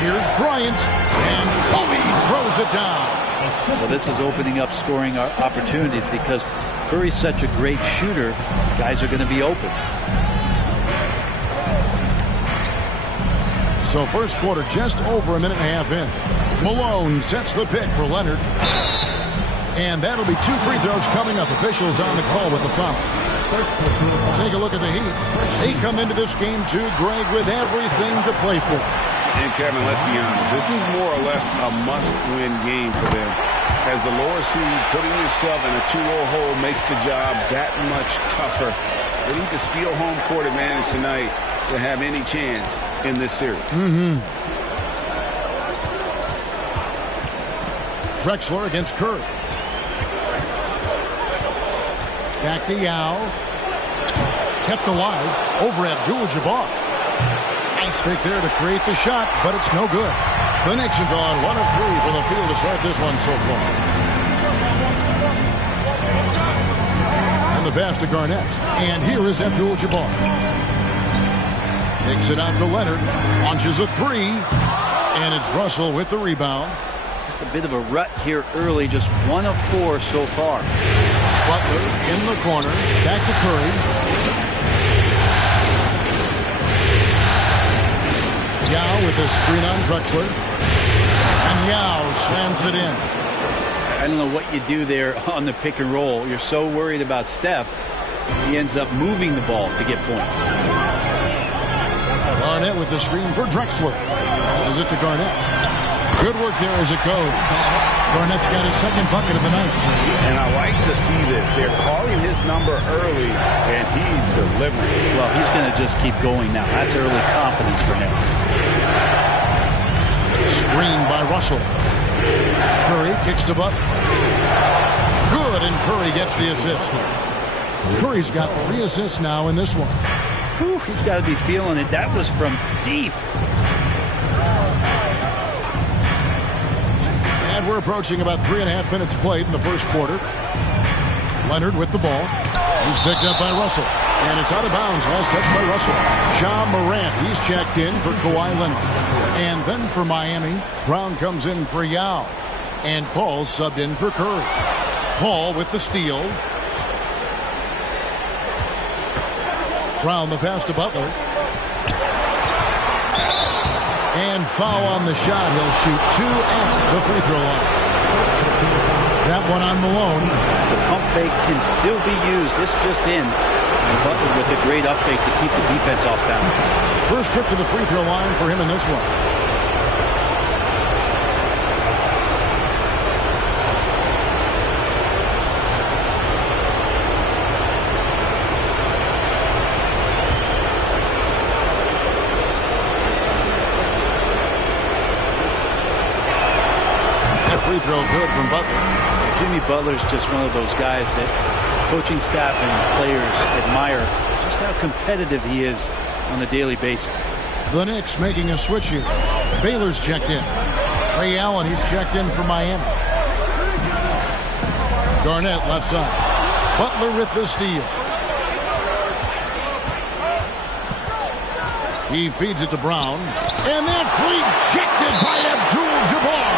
Here's Bryant. And Kobe throws it down. Well, this is opening up scoring opportunities because Curry's such a great shooter. Guys are going to be open. So first quarter just over a minute and a half in. Malone sets the pick for Leonard. And that'll be 2 free throws coming up. Officials on the call with the foul. Take a look at the Heat. They come into this game too, Greg, with everything to play for. And Kevin, let's be honest, this is more or less a must-win game for them. As the lower seed, putting yourself in a 2-0 hole makes the job that much tougher. They need to steal home court advantage tonight to have any chance in this series. Drexler against Curry. Back to Yao. Kept alive over Abdul-Jabbar. Nice fake there to create the shot, but it's no good. The Knicks have gone 1 of 3 from the field to start this one so far. And the pass to Garnett. And here is Abdul-Jabbar. Takes it out to Leonard. Launches a 3. And it's Russell with the rebound. Just a bit of a rut here early. Just 1 of 4 so far. Butler in the corner. Back to Curry. Yao with the screen on Drexler. And Yao slams it in. I don't know what you do there on the pick and roll. You're so worried about Steph. He ends up moving the ball to get points. Garnett with the screen for Drexler. Passes it to Garnett. Good work there as it goes. Garnett's got his second bucket of the night. And I like to see this. They're calling his number early, and he's delivering. Well, he's going to just keep going now. That's early confidence for him. Screen by Russell. Curry kicks to Butler. Good, and Curry gets the assist. Curry's got 3 assists now in this one. Whew, he's got to be feeling it. That was from deep. And we're approaching about 3.5 minutes played in the first quarter. Leonard with the ball. He's picked up by Russell. And it's out of bounds. Last touch by Russell. Ja Morant, he's checked in for Kawhi Leonard. And then for Miami, Brown comes in for Yao. And Paul subbed in for Curry. Paul with the steal. Brown the pass to Butler. And foul on the shot. He'll shoot 2 at the free throw line. That one on Malone. The pump fake can still be used. This just in. And Butler with a great up fake to keep the defense off balance. First trip to the free throw line for him in this one. free throw good from Butler. Jimmy Butler's just one of those guys that coaching staff and players admire just how competitive he is on a daily basis. The Knicks making a switch here. Baylor's checked in. Ray Allen, he's checked in for Miami. Garnett left side. Butler with the steal. He feeds it to Brown. And that's rejected by Abdul-Jabbar.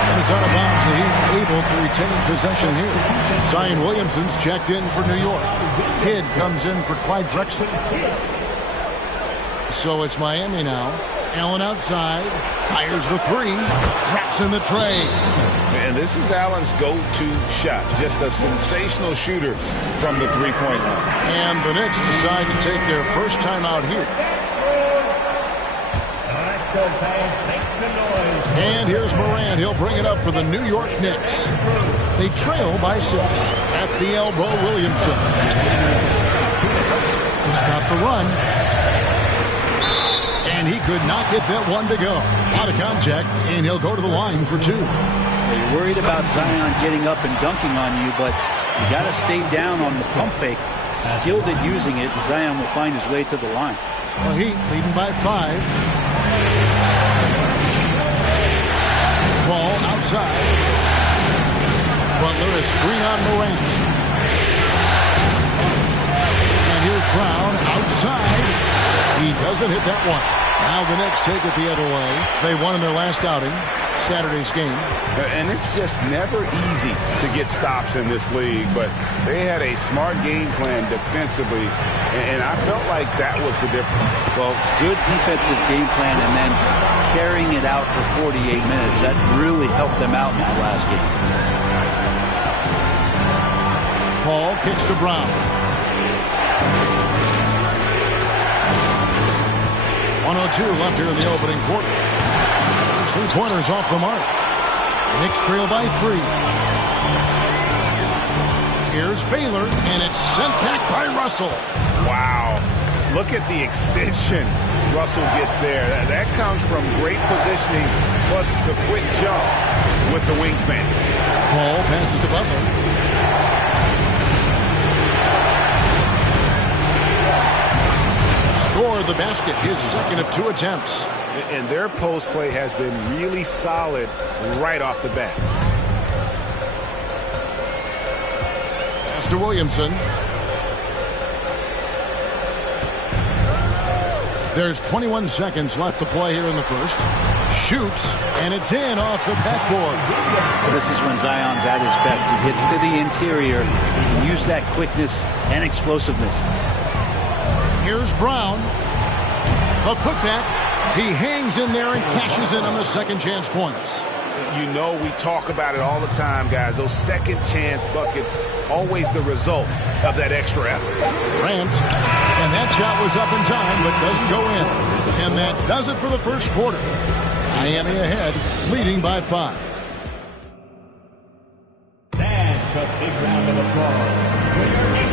And is out of bounds. The Heat able to retain possession here. Zion Williamson's checked in for New York. Kidd comes in for Clyde Drexler. So it's Miami now. Allen outside. Fires the three. Drops in the tray. And this is Allen's go-to shot. Just a sensational shooter from the three-point line. And the Knicks decide to take their first time out here. And here's Morant. He'll bring it up for the New York Knicks. They trail by 6. At the elbow, Williamson. To stop the run. And he could not get that one to go. Out of contact, and he'll go to the line for 2. You're worried about Zion getting up and dunking on you, but you got to stay down on the pump fake. Skilled at using it, Zion will find his way to the line. Well, Heat leading by 5. Ball outside. Butler is screen on Morant. And here's Brown outside. He doesn't hit that one. Now the Knicks take it the other way. They won in their last outing, Saturday's game. And it's just never easy to get stops in this league, but they had a smart game plan defensively, and I felt like that was the difference. Well, good defensive game plan and then carrying it out for 48 minutes. That really helped them out in that last game. Fall kicks to Brown. 1:02 left here in the opening quarter. Those 3-pointers off the mark. Knicks trail by 3. Here's Baylor, and it's sent back by Russell. Wow. Look at the extension Russell gets there. That comes from great positioning, plus the quick jump with the wingspan. Ball passes to Butler. Scored the basket, his second of 2 attempts. And their post play has been really solid right off the bat. Pass to Williamson. There's 21 seconds left to play here in the first. Shoots, and it's in off the backboard. This is when Zion's at his best. He gets to the interior. He can use that quickness and explosiveness. Here's Brown. A putback. He hangs in there and cashes in on the second chance points. You know, we talk about it all the time, guys. Those second chance buckets, always the result of that extra effort. Grant, and that shot was up in time, but doesn't go in. And that does it for the first quarter. Miami ahead, leading by 5. That's a big round of applause.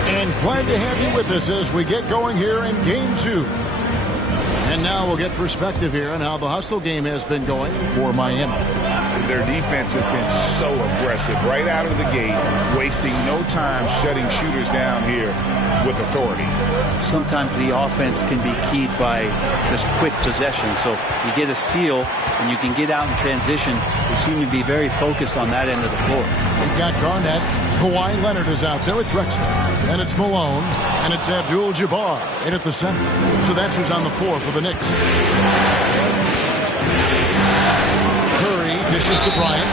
And glad to have you with us as we get going here in Game 2. And now we'll get perspective here on how the hustle game has been going for Miami. Their defense has been so aggressive right out of the gate, wasting no time shutting shooters down here with authority. Sometimes the offense can be keyed by just quick possession. So you get a steal and you can get out in transition. We seem to be very focused on that end of the floor. We've got Garnett. Kawhi Leonard is out there with Drexler. And it's Malone. And it's Abdul-Jabbar in at the center. So that's who's on the floor for the Knicks. Curry dishes to Bryant.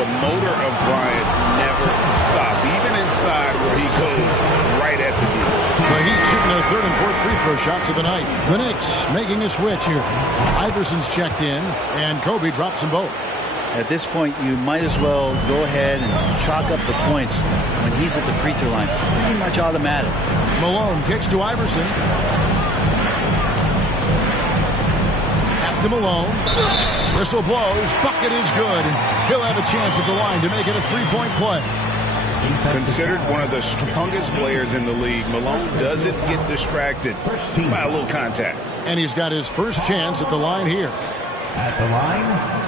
The motor of Bryant never stops, even inside where he goes right at the deal. The Heat shooting their third and fourth free throw shots of the night. The Knicks making a switch here. Iverson's checked in, and Kobe drops them both. At this point, you might as well go ahead and chalk up the points when he's at the free throw line. Pretty much automatic. Malone kicks to Iverson. Back to Malone. Whistle blows. Bucket is good. And he'll have a chance at the line to make it a 3-point play. Considered one of the strongest players in the league, Malone doesn't get distracted by a little contact. And he's got his first chance at the line here. At the line,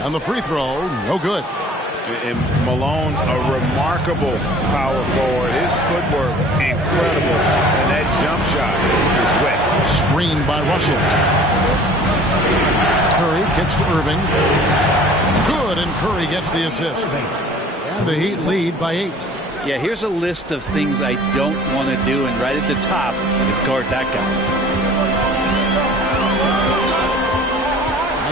And the free throw, no good. And Malone, a remarkable power forward. His footwork, incredible. And that jump shot is wet. Screened by Russell. Curry kicks to Irving. Good, and Curry gets the assist. And the Heat lead by 8. Yeah, here's a list of things I don't want to do, and right at the top is guard that guy.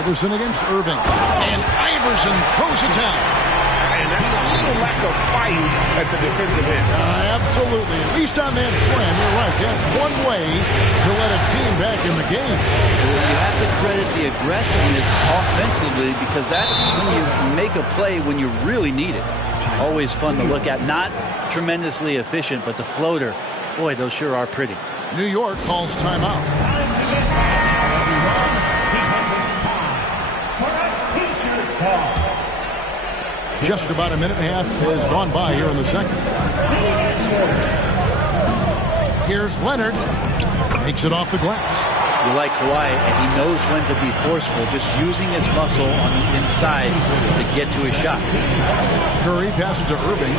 Iverson against Irving. And Iverson throws it down. And that's a little lack of fight at the defensive end. Absolutely. At least on that slam, you're right. That's one way to let a team back in the game. Well, you have to credit the aggressiveness offensively, because that's when you make a play when you really need it. Always fun to look at. Not tremendously efficient, but the floater, boy, those sure are pretty. New York calls timeout. Just about a minute and a half has gone by here in the second. Here's Leonard. Makes it off the glass. You like Kawhi, and he knows when to be forceful, just using his muscle on the inside to get to his shot. Curry passes to Irving.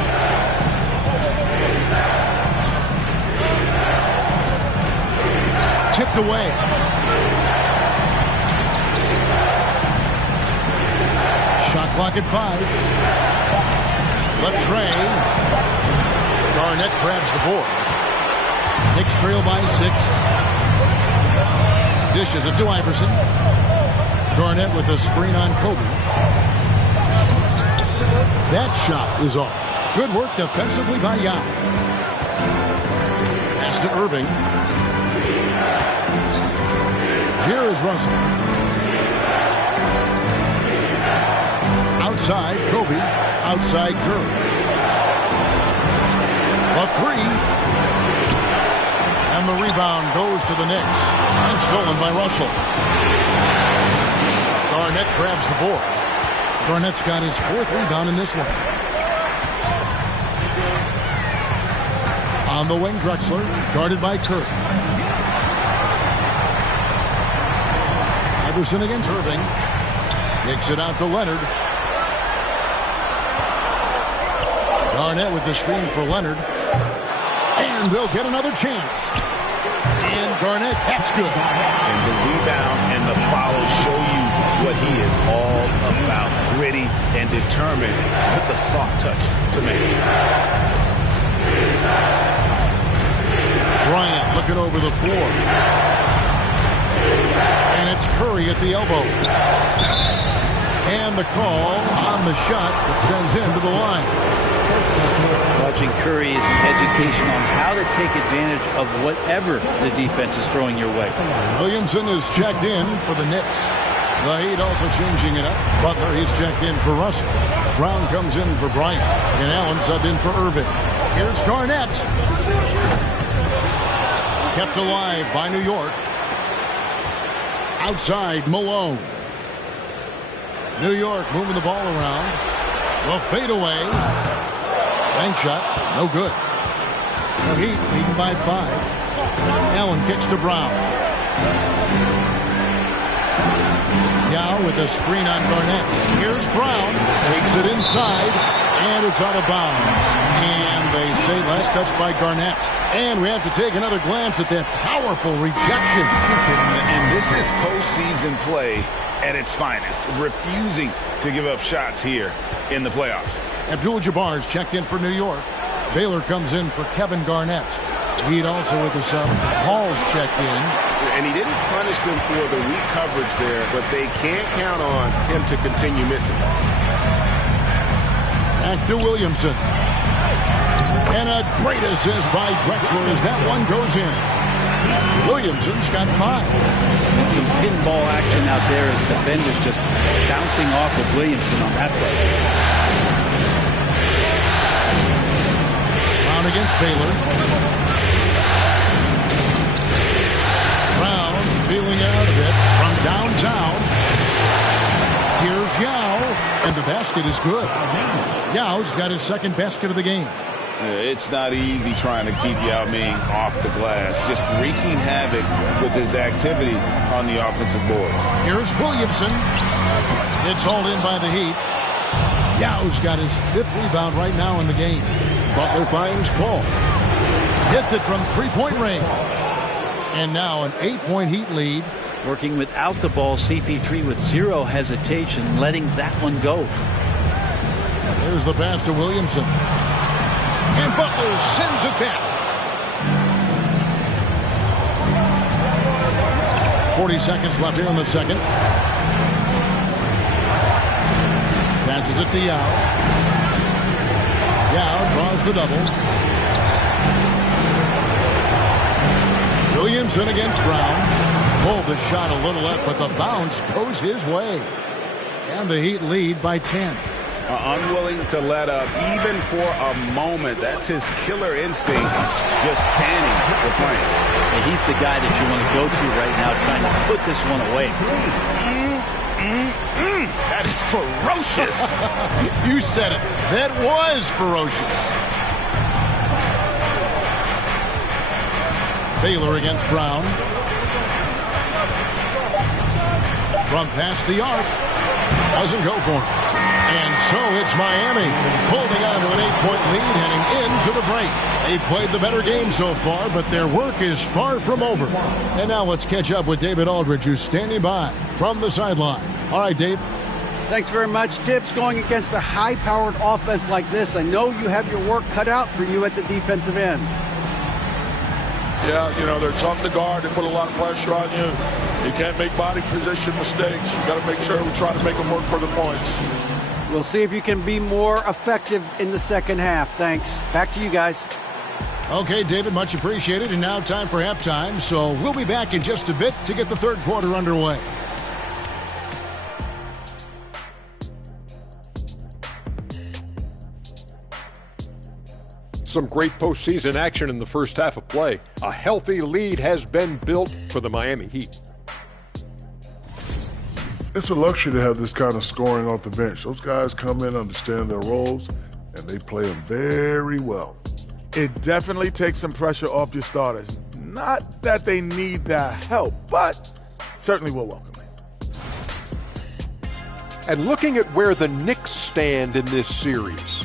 Tipped away. Shot clock at 5. Latrey. Garnett grabs the board. Knicks trail by 6. Dishes it to Iverson. Garnett with a screen on Kobe. That shot is off. Good work defensively by Yao. Pass to Irving. Here is Russell. Outside Kobe. Outside Curry. A 3. And the rebound goes to the Knicks. And stolen by Russell. Garnett grabs the board. Garnett's got his 4th rebound in this one. On the wing, Drexler, guarded by Curry. Iverson against Irving. Kicks it out to Leonard. Garnett with the screen for Leonard. And they'll get another chance. And Garnett, that's good. And the rebound and the foul show you what he is all about. Gritty and determined with a soft touch to manage. Bryant looking over the floor. And it's Curry at the elbow. And the call on the shot that sends him to the line. Watching Curry is an education on how to take advantage of whatever the defense is throwing your way. Williamson is checked in for the Knicks. The Heat also changing it up. Butler, he's checked in for Russell. Brown comes in for Bryant. And Allen subbed in for Irving. Here's Garnett. Kept alive by New York. Outside Malone. New York moving the ball around. The fadeaway. Bank shot, no good. The Heat leading by 5. Allen kicks to Brown. Yao with a screen on Garnett. Here's Brown. Takes it inside, and it's out of bounds. And they say last touch by Garnett. And we have to take another glance at that powerful rejection. And this is postseason play at its finest. Refusing to give up shots here in the playoffs. Abdul-Jabbar is checked in for New York. Baylor comes in for Kevin Garnett. Heat also with the sub. Hall's checked in. And he didn't punish them for the weak coverage there, but they can't count on him to continue missing. Back to Williamson. And a great assist by Drexler as that one goes in. Williamson's got 5. And some pinball action out there as defenders just bouncing off of Williamson on that play. Brown against Baylor. Downtown. Here's Yao, and the basket is good. Yao's got his second basket of the game. It's not easy trying to keep Yao Ming off the glass, just wreaking havoc with his activity on the offensive boards. Here's Williamson. It's hauled in by the Heat. Yao's got his 5th rebound right now in the game. Butler finds Paul. Hits it from three-point range. And now an 8-point Heat lead. Working without the ball, CP3 with zero hesitation, letting that one go. There's the pass to Williamson. And Butler sends it back. 40 seconds left here in the second. Passes it to Yao. Yao draws the double. Williamson against Brown. Pulled the shot a little up, but the bounce goes his way. And the Heat lead by 10. Unwilling to let up, even for a moment. That's his killer instinct, just panning the flame. And he's the guy that you want to go to right now, trying to put this one away. That is ferocious. You said it. That was ferocious. Baylor against Brown. From past the arc. Doesn't go for it. And so it's Miami holding on to an 8-point lead heading into the break. They played the better game so far, but their work is far from over. And now let's catch up with David Aldridge, who's standing by from the sideline. All right, Dave. Thanks very much. Tibbs, going against a high-powered offense like this, I know you have your work cut out for you at the defensive end. Yeah, they're tough to guard. They put a lot of pressure on you. You can't make body position mistakes. You got to make sure we try to make them work for the points. We'll see if you can be more effective in the second half. Thanks. Back to you guys. Okay, David, much appreciated. And now time for halftime. So we'll be back in just a bit to get the third quarter underway. Some great postseason action in the first half of play. A healthy lead has been built for the Miami Heat. It's a luxury to have this kind of scoring off the bench. Those guys come in, understand their roles, and they play them very well. It definitely takes some pressure off your starters. Not that they need that help, but certainly will welcome it. And looking at where the Knicks stand in this series,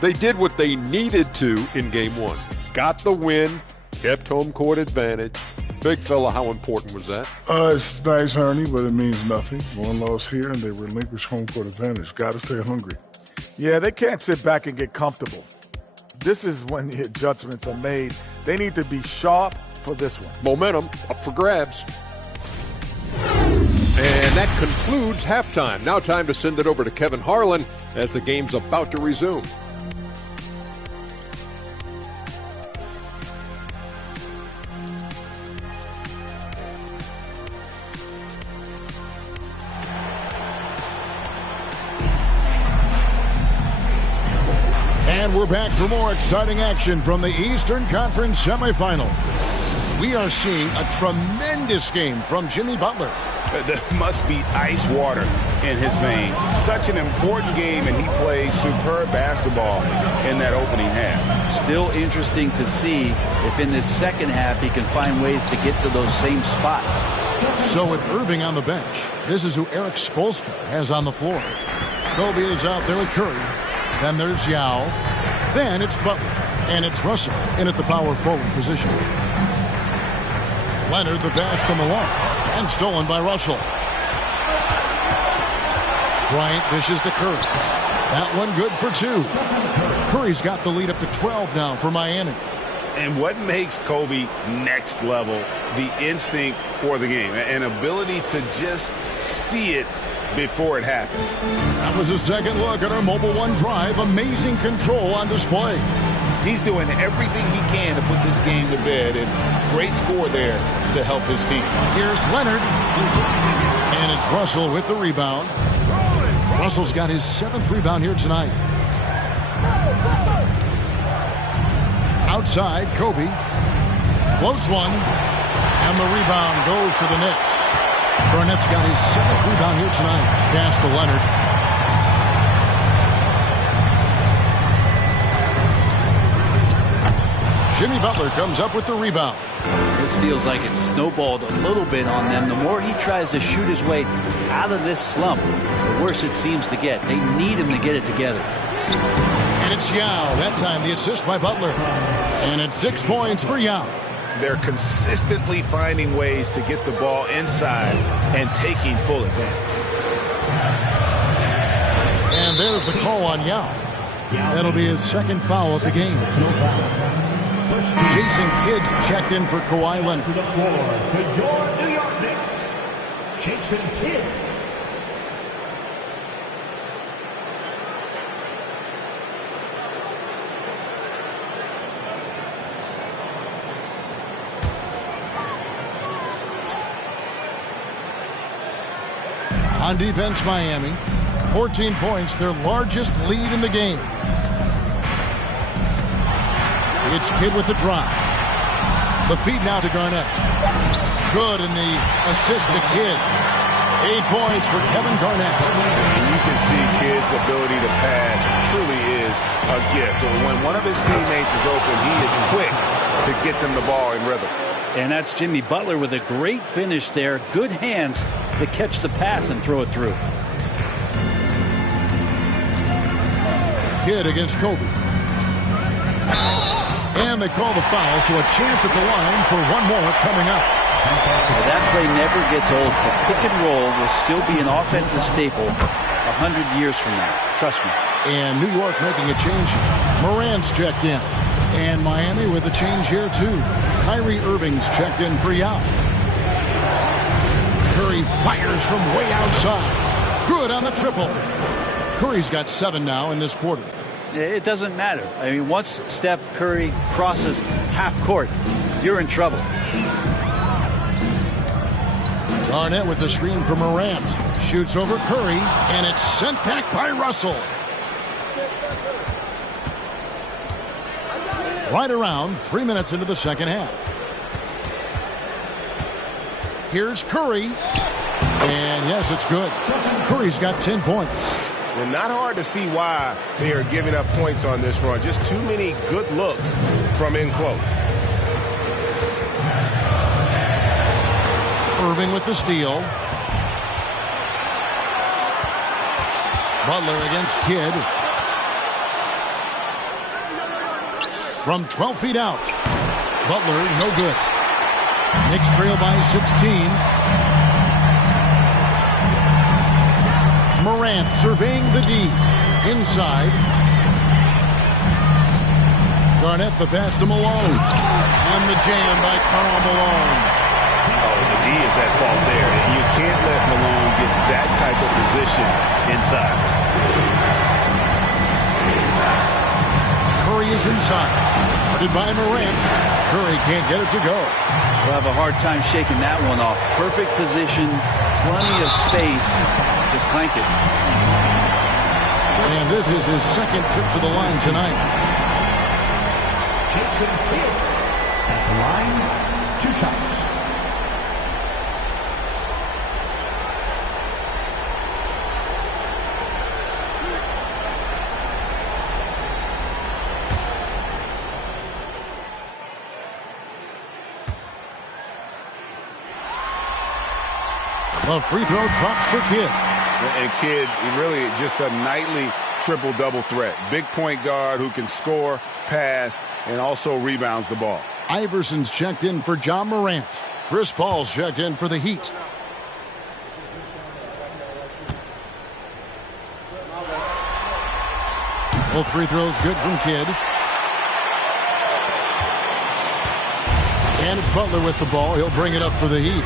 they did what they needed to in Game 1. Got the win, kept home court advantage. Big fella, how important was that? It's nice, Ernie, but it means nothing. One loss here, and they relinquish home court advantage. Got to stay hungry. Yeah, they can't sit back and get comfortable. This is when the adjustments are made. They need to be sharp for this one. Momentum up for grabs. And that concludes halftime. Now time to send it over to Kevin Harlan as the game's about to resume. And we're back for more exciting action from the Eastern Conference semifinal. We are seeing a tremendous game from Jimmy Butler. There must be ice water in his veins. Such an important game, and he plays superb basketball in that opening half. Still interesting to see if in this second half he can find ways to get to those same spots. So with Irving on the bench, this is who Eric Spoelstra has on the floor. Kobe is out there with Curry. Then there's Yao. Then it's Butler. And it's Russell in at the power forward position. Leonard the pass to Malone. And stolen by Russell. Bryant dishes to Curry. That one good for 2. Curry's got the lead up to 12 now for Miami. And what makes Kobe next level, the instinct for the game, an ability to just see it before it happens. That was a second look at our Mobile One Drive. Amazing control on display. He's doing everything he can to put this game to bed, and great score there to help his team. Here's Leonard. And it's Russell with the rebound. Russell's got his 7th rebound here tonight. Outside, Kobe floats one, and the rebound goes to the Knicks. Garnett's got his 7th rebound here tonight. Pass to Leonard. Jimmy Butler comes up with the rebound. This feels like it's snowballed a little bit on them. The more he tries to shoot his way out of this slump, the worse it seems to get. They need him to get it together. And it's Yao. That time the assist by Butler. And it's 6 points for Yao. They're consistently finding ways to get the ball inside and taking full advantage. And there's the call on Yao. That'll be his 2nd foul of the game. Jason Kidd's checked in for Kawhi Leonard. To the floor for your New York Knicks, Jason Kidd. On defense, Miami. 14 points, their largest lead in the game. It's Kidd with the drive. The feed now to Garnett. Good, and the assist to Kidd. 8 points for Kevin Garnett. And you can see Kidd's ability to pass truly is a gift. When one of his teammates is open, he is quick to get them the ball in rhythm. And that's Jimmy Butler with a great finish there. Good hands to catch the pass and throw it through. Kidd against Kobe. And they call the foul, so a chance at the line for one more coming up. Well, that play never gets old. The pick and roll will still be an offensive staple 100 years from now. Trust me. And New York making a change here. Morant's checked in. And Miami with a change here, too. Kyrie Irving's checked in for Yao. Curry fires from way outside. Good on the triple. Curry's got 7 now in this quarter. It doesn't matter. I mean, once Steph Curry crosses half court, you're in trouble. Garnett with the screen for Morant. Shoots over Curry, and it's sent back by Russell. Right around 3 minutes into the second half. Here's Curry. And yes, it's good. Curry's got 10 points. And not hard to see why they are giving up points on this run. Just too many good looks from in close. Irving with the steal. Butler against Kidd. From 12 feet out. Butler, no good. Knicks trail by 16. Morant surveying the D. Inside. Garnett the pass to Malone. And the jam by Karl Malone. Oh, the D is at fault there. And you can't let Malone get that type of position inside. Curry is inside. Guarded by Morant. Curry can't get it to go. We'll have a hard time shaking that one off. Perfect position, plenty of space. Just clank it. And this is his 2nd trip to the line tonight. Jason Kidd at the line, 2 shots. The free throw drops for Kidd. And Kidd, really just a nightly triple-double threat. Big point guard who can score, pass, and also rebounds the ball. Iverson's checked in for John Morant. Chris Paul's checked in for the Heat. Both free throws good from Kidd. And it's Butler with the ball. He'll bring it up for the Heat.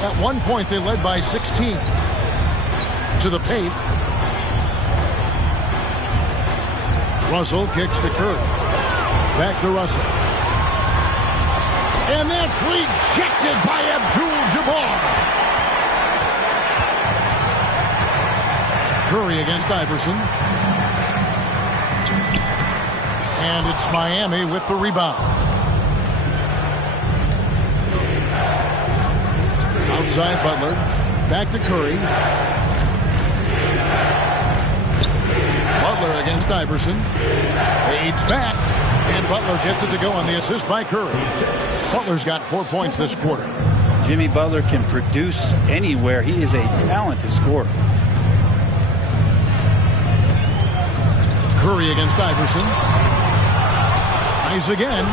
At one point, they led by 16. To the paint. Russell kicks to Curry. Back to Russell. And that's rejected by Abdul-Jabbar. Curry against Iverson. And it's Miami with the rebound. Outside Butler. Back to Curry. Butler against Iverson. Fades back. And Butler gets it to go on the assist by Curry. Butler's got 4 points this quarter. Jimmy Butler can produce anywhere. He is a talented scorer. Curry against Iverson. Tries again.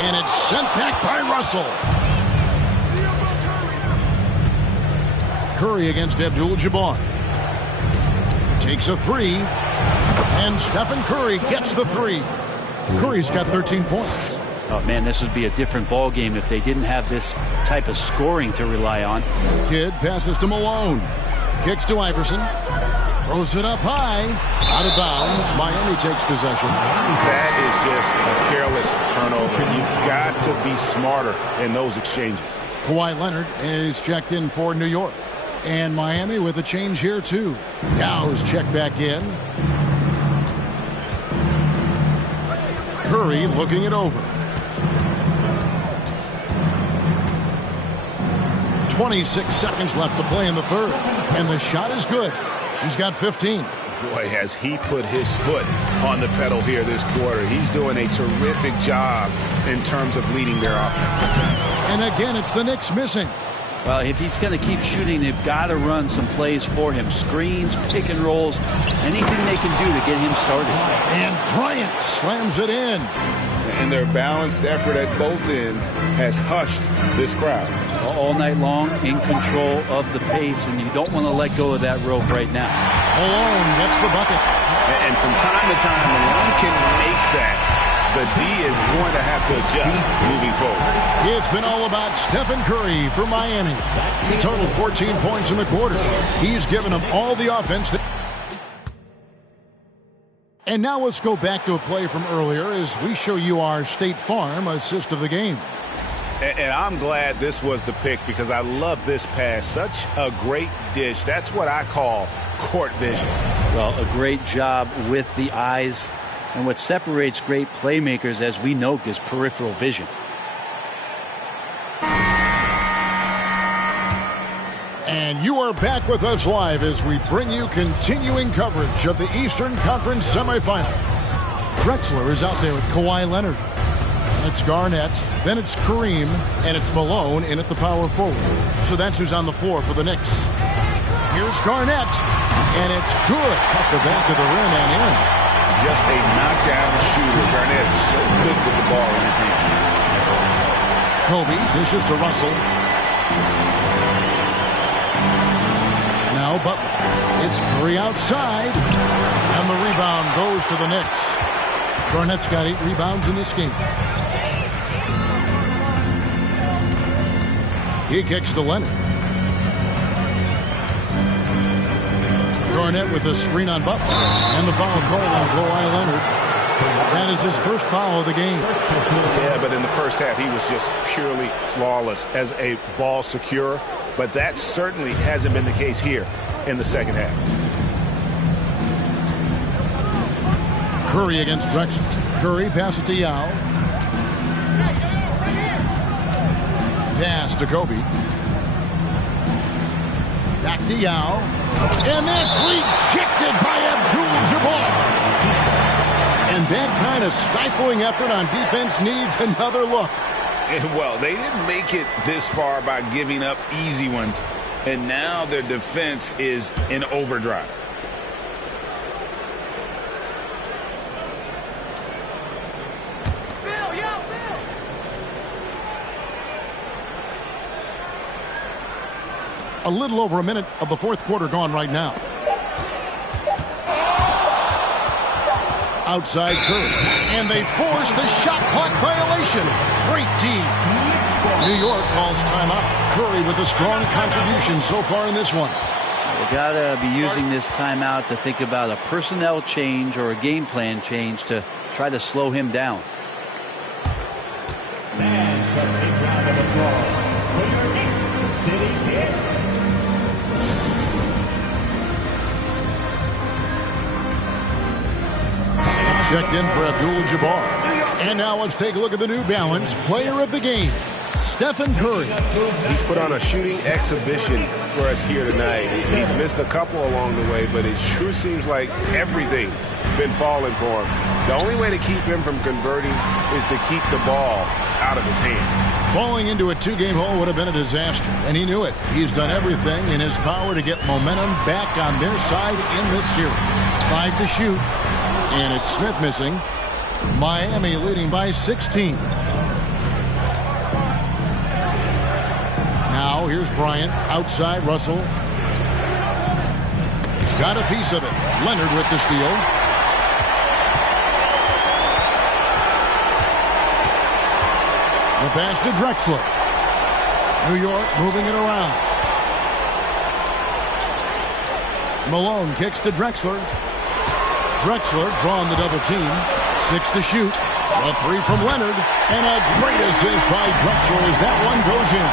And it's sent back by Russell. Curry against Abdul-Jabbar. Takes a three. And Stephen Curry gets the three. Curry's got 13 points. Oh, man, this would be a different ball game if they didn't have this type of scoring to rely on. Kidd passes to Malone. Kicks to Iverson. Throws it up high. Out of bounds. Miami takes possession. That is just a careless turnover. You've got to be smarter in those exchanges. Kawhi Leonard is checked in for New York. And Miami with a change here, too. Yow's checked back in. Curry looking it over. 26 seconds left to play in the third. And the shot is good. He's got 15. Boy, has he put his foot on the pedal here this quarter. He's doing a terrific job in terms of leading their offense. And again, it's the Knicks missing. Well, if he's going to keep shooting, they've got to run some plays for him. Screens, pick and rolls, anything they can do to get him started. And Bryant slams it in. And their balanced effort at both ends has hushed this crowd. All night long, in control of the pace, and you don't want to let go of that rope right now. Malone gets the bucket. And from time to time, Malone can make that. The D is going to have to adjust moving forward. It's been all about Stephen Curry for Miami. He totaled 14 points in the quarter. He's given them all the offense. And now let's go back to a play from earlier as we show you our State Farm assist of the game. And I'm glad this was the pick because I love this pass. Such a great dish. That's what I call court vision. Well, a great job with the eyes. And what separates great playmakers, as we know, is peripheral vision. And you are back with us live as we bring you continuing coverage of the Eastern Conference semifinals. Drexler is out there with Kawhi Leonard. It's Garnett, then it's Kareem, and it's Malone in at the power forward. So that's who's on the floor for the Knicks. Here's Garnett, and it's good off the back of the rim and in. Just a knockdown shooter. Garnett is so good with the ball in his hand. Kobe dishes to Russell. Now Butler. It's Curry outside. And the rebound goes to the Knicks. Garnett's got 8 rebounds in this game. He kicks to Leonard. Garnett with a screen on Butler. And the foul call on Kawhi Leonard. That is his first foul of the game. Yeah, but in the first half, he was just purely flawless as a ball securer. But that certainly hasn't been the case here in the second half. Curry against Drexler. Curry passes to Yao. Pass to Kobe. Back to Yao. And that's rejected by Abdul-Jabbar. And that kind of stifling effort on defense needs another look. Well, they didn't make it this far by giving up easy ones. And now their defense is in overdrive. A little over a minute of the fourth quarter gone right now. Outside Curry. And they force the shot clock violation. Great team. New York calls timeout. Curry with a strong contribution so far in this one. They gotta be using this timeout to think about a personnel change or a game plan change to try to slow him down. Checked in for Abdul-Jabbar. And now let's take a look at the New Balance player of the game. Stephen Curry. He's put on a shooting exhibition for us here tonight. He's missed a couple along the way, but it sure seems like everything's been falling for him. The only way to keep him from converting is to keep the ball out of his hand. Falling into a two-game hole would have been a disaster, and he knew it. He's done everything in his power to get momentum back on their side in this series. 5 to shoot, and it's Smith missing. Miami leading by 16. Now here's Bryant. Outside, Russell. Got a piece of it. Leonard with the steal. The pass to Drexler. New York moving it around. Malone kicks to Drexler. Drexler drawing the double team. 6 to shoot. A 3 from Leonard. And a great assist by Drexler as that one goes in.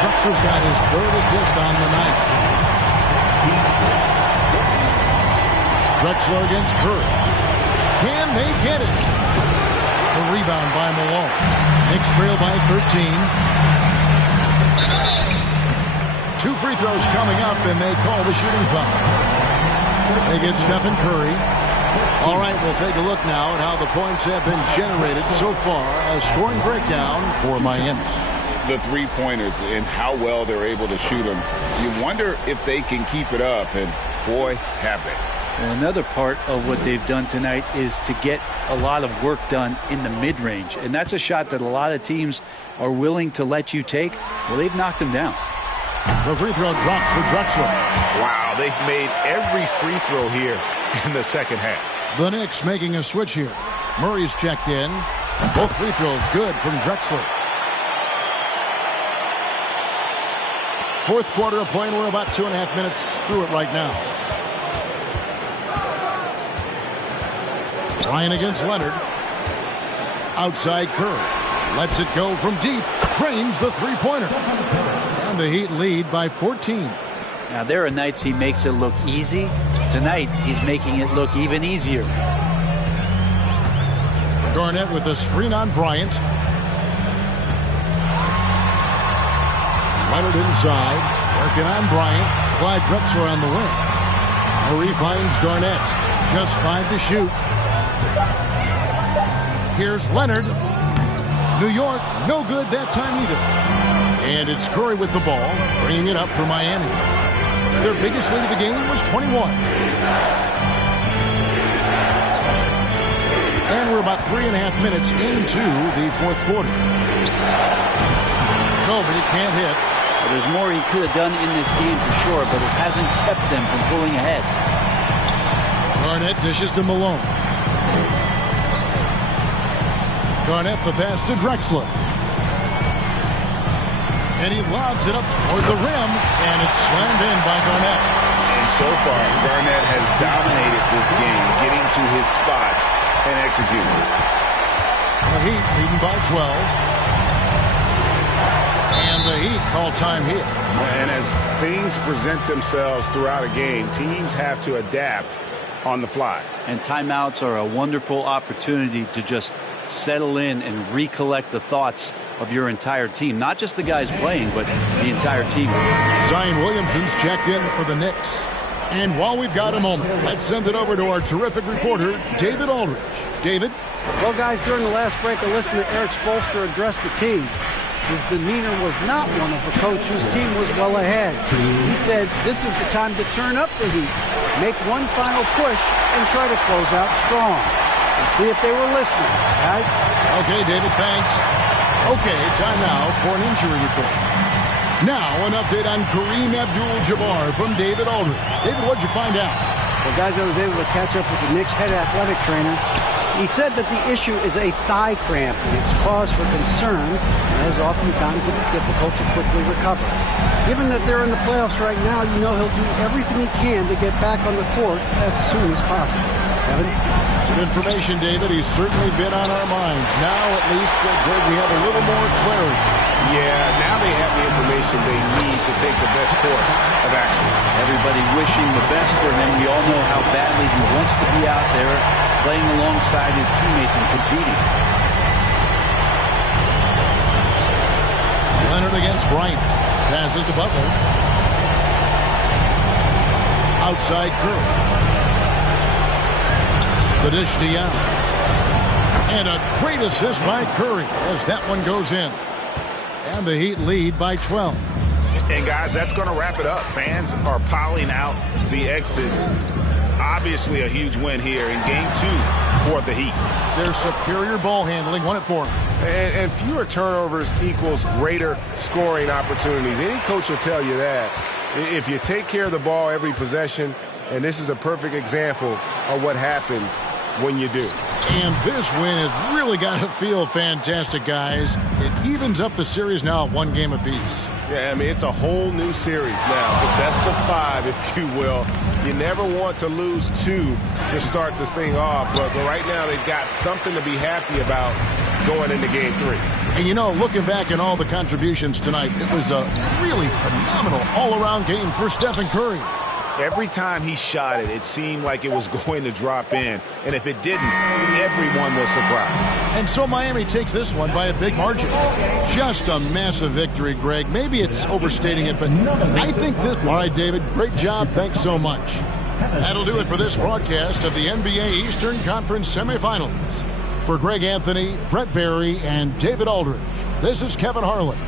Drexler's got his 3rd assist on the night. Drexler against Curry. Can they get it? The rebound by Malone. Knicks trail by 13. 2 free throws coming up, and they call the shooting foul. They get Stephen Curry. All right, we'll take a look now at how the points have been generated so far. A scoring breakdown for Miami. The three-pointers and how well they're able to shoot them. You wonder if they can keep it up, and boy, have they. Well, another part of what they've done tonight is to get a lot of work done in the mid-range. And that's a shot that a lot of teams are willing to let you take. Well, they've knocked them down. The free throw drops for Drexler. Wow, they've made every free throw here in the second half. The Knicks making a switch here. Murray's checked in. Both free throws good from Drexler. 4th quarter of play, and we're about 2.5 minutes through it right now. Ryan against Leonard. Outside Curry. Lets it go from deep. Drains the three-pointer. And the Heat lead by 14. Now, there are nights he makes it look easy. Tonight, he's making it look even easier. Garnett with a screen on Bryant. Leonard inside. Working on Bryant. Clyde Drexler on the wing. Murray finds Garnett. Just 5 to shoot. Here's Leonard. New York, no good that time either. And it's Curry with the ball, bringing it up for Miami. Their biggest lead of the game was 21. And we're about 3.5 minutes into the 4th quarter. Kobe can't hit. Well, there's more he could have done in this game for sure, but it hasn't kept them from pulling ahead. Garnett dishes to Malone. Garnett the pass to Drexler. And he lobs it up toward the rim, and it's slammed in by Garnett. And so far, Garnett has dominated this game, getting to his spots and executing. The Heat leading by 12. And the Heat call time here. And as things present themselves throughout a game, teams have to adapt on the fly. And timeouts are a wonderful opportunity to just settle in and recollect the thoughts of your entire team. Not just the guys playing, but the entire team. Zion Williamson's checked in for the Knicks. And while we've got a moment, let's send it over to our terrific reporter, David Aldridge. David? Well, guys, during the last break, I listened to Eric Spoelstra address the team. His demeanor was not one of a coach whose team was well ahead. He said, this is the time to turn up the heat, make one final push, and try to close out strong. Let's see if they were listening, guys. Okay, David, thanks. Okay, time now for an injury report. Now, an update on Kareem Abdul-Jabbar from David Aldridge. David, what'd you find out? Well, guys, I was able to catch up with the Knicks head athletic trainer. He said that the issue is a thigh cramp, and it's cause for concern, as oftentimes it's difficult to quickly recover. Given that they're in the playoffs right now, you know he'll do everything he can to get back on the court as soon as possible. Kevin? Good information, David. He's certainly been on our minds. Now, at least, Greg, we have a little more clarity. Yeah, now they have the information they need to take the best course of action. Everybody wishing the best for him. We all know how badly he wants to be out there playing alongside his teammates and competing. Smith against Bryant. Passes to Butler. Outside Curry. The dish to Young. And a great assist by Curry as that one goes in. And the Heat lead by 12. And, guys, that's going to wrap it up. Fans are piling out the exits. Obviously a huge win here in Game 2 for the Heat. Their superior ball handling won it for them. And fewer turnovers equals greater scoring opportunities. Any coach will tell you that. If you take care of the ball every possession, and this is a perfect example of what happens when you do. And this win has really got to feel fantastic, guys. It evens up the series now at 1 game apiece. Yeah, I mean, it's a whole new series now. The best of 5, if you will. You never want to lose 2 to start this thing off. But right now, they've got something to be happy about going into Game 3. And, you know, looking back at all the contributions tonight, it was a really phenomenal all-around game for Stephen Curry. Every time he shot it, it seemed like it was going to drop in. And if it didn't, everyone was surprised. And so Miami takes this one by a big margin. Just a massive victory, Greg. Maybe it's overstating it, but I think this... All right, David, great job. Thanks so much. That'll do it for this broadcast of the NBA Eastern Conference semifinals. For Greg Anthony, Brett Barry, and David Aldridge, this is Kevin Harlan.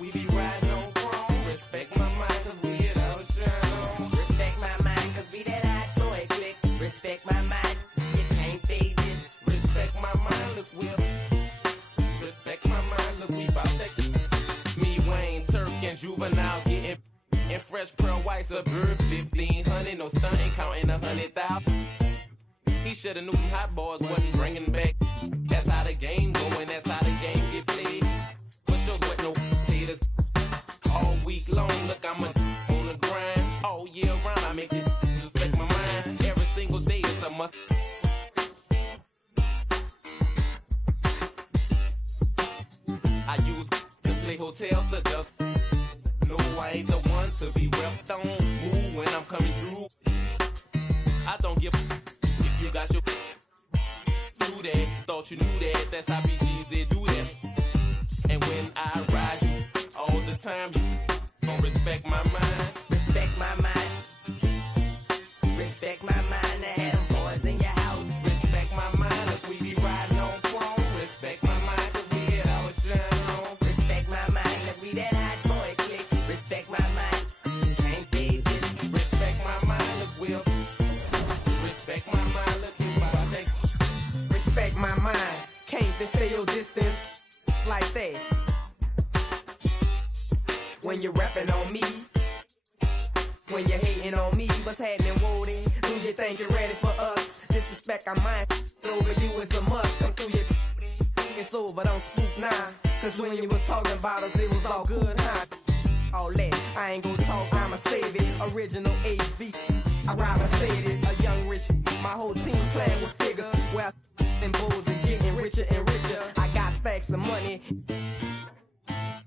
We be riding on chrome. Respect my mind, cause we get our shine on. Respect my mind, cause we that wearing fresh pearl white Suburban 1500. No stunting, counting 100,000. He shoulda knew them hot boys wasn't bringing back. That's how the game going, that's how the game get played. Put yours with no haters. All week long, look, I'm on the grind. All year round, I make it respect my mind. Every single day, it's a must. I use to play hotels to duck. No, I ain't the one to be repped on. Move when I'm coming through. I don't give if you got your do that. Thought you knew that. That's how BGs they do that. And when I ride you all the time, you gon' respect my mind. Respect my mind. Respect my mind. To have them boys in your house. Respect my mind. If we be riding on chrome. Respect my mind. Cause we get our shine on. Respect my mind. If we that hot boy click. Respect my mind. Can't be this. Respect my mind. If we'll respect my mind. Look you about to take. Respect my mind. Can't they stay your distance like that? When you're rapping on me, when you're hating on me, what's happening, Woody? Do you think you're ready for us? Disrespect our mind, over you is a must. Come through your it's over, don't spook now. Cause when you was talking about us, it was all good, huh? All that, I ain't gonna talk, I'ma save it. Original HB, I ride Mercedes. A young rich, my whole team playing with figures. Well, and bulls and getting richer and richer. I got stacks of money.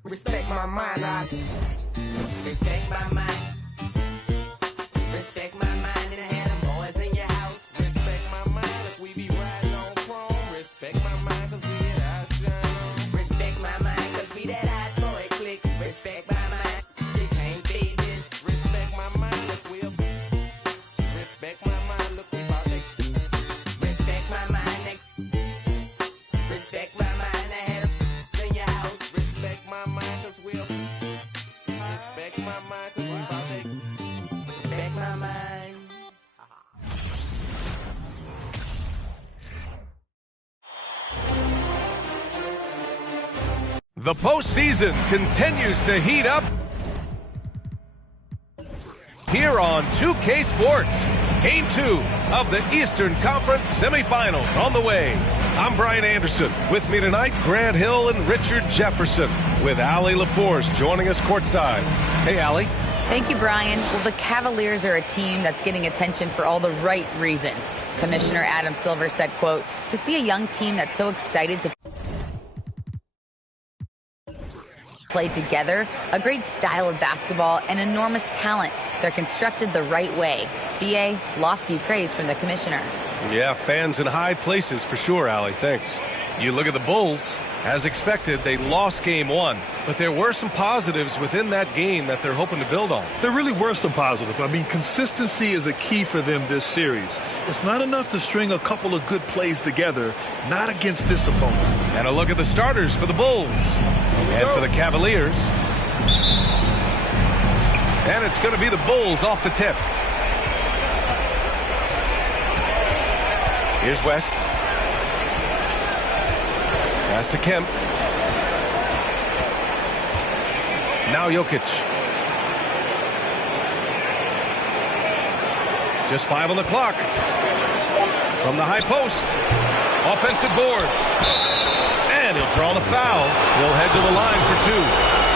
Respect my mind, I respect my mind. Respect my mind and have them boys in your house. Respect my mind if we be riding on chrome. Respect my mind cause we get our shine on. Respect my mind cause we that hot boy click. Respect my mind, you can't be this. Respect my mind if we'll respect my mind, look we about to respect my mind. Respect my mind and have them in your house. Respect my mind cause we'll respect my mind cause we about to respect my mind. The postseason continues to heat up here on 2K Sports. Game 2 of the Eastern Conference semifinals on the way. I'm Brian Anderson. With me tonight, Grant Hill and Richard Jefferson, with Allie LaForce joining us courtside. Hey, Allie. Thank you, Brian. Well, the Cavaliers are a team that's getting attention for all the right reasons. Commissioner Adam Silver said, quote, to see a young team that's so excited to play together, a great style of basketball, and enormous talent. They're constructed the right way. BA, lofty praise from the commissioner. Yeah, fans in high places for sure, Allie. Thanks. You look at the Bulls. As expected, they lost game 1, but there were some positives within that game that they're hoping to build on. There really were some positives. I mean, consistency is a key for them this series. It's not enough to string a couple of good plays together, not against this opponent. And a look at the starters for the Bulls and for the Cavaliers. And it's going to be the Bulls off the tip. Here's West. Pass to Kemp. Now Jokic. Just 5 on the clock. From the high post. Offensive board. And he'll draw the foul. He'll head to the line for 2.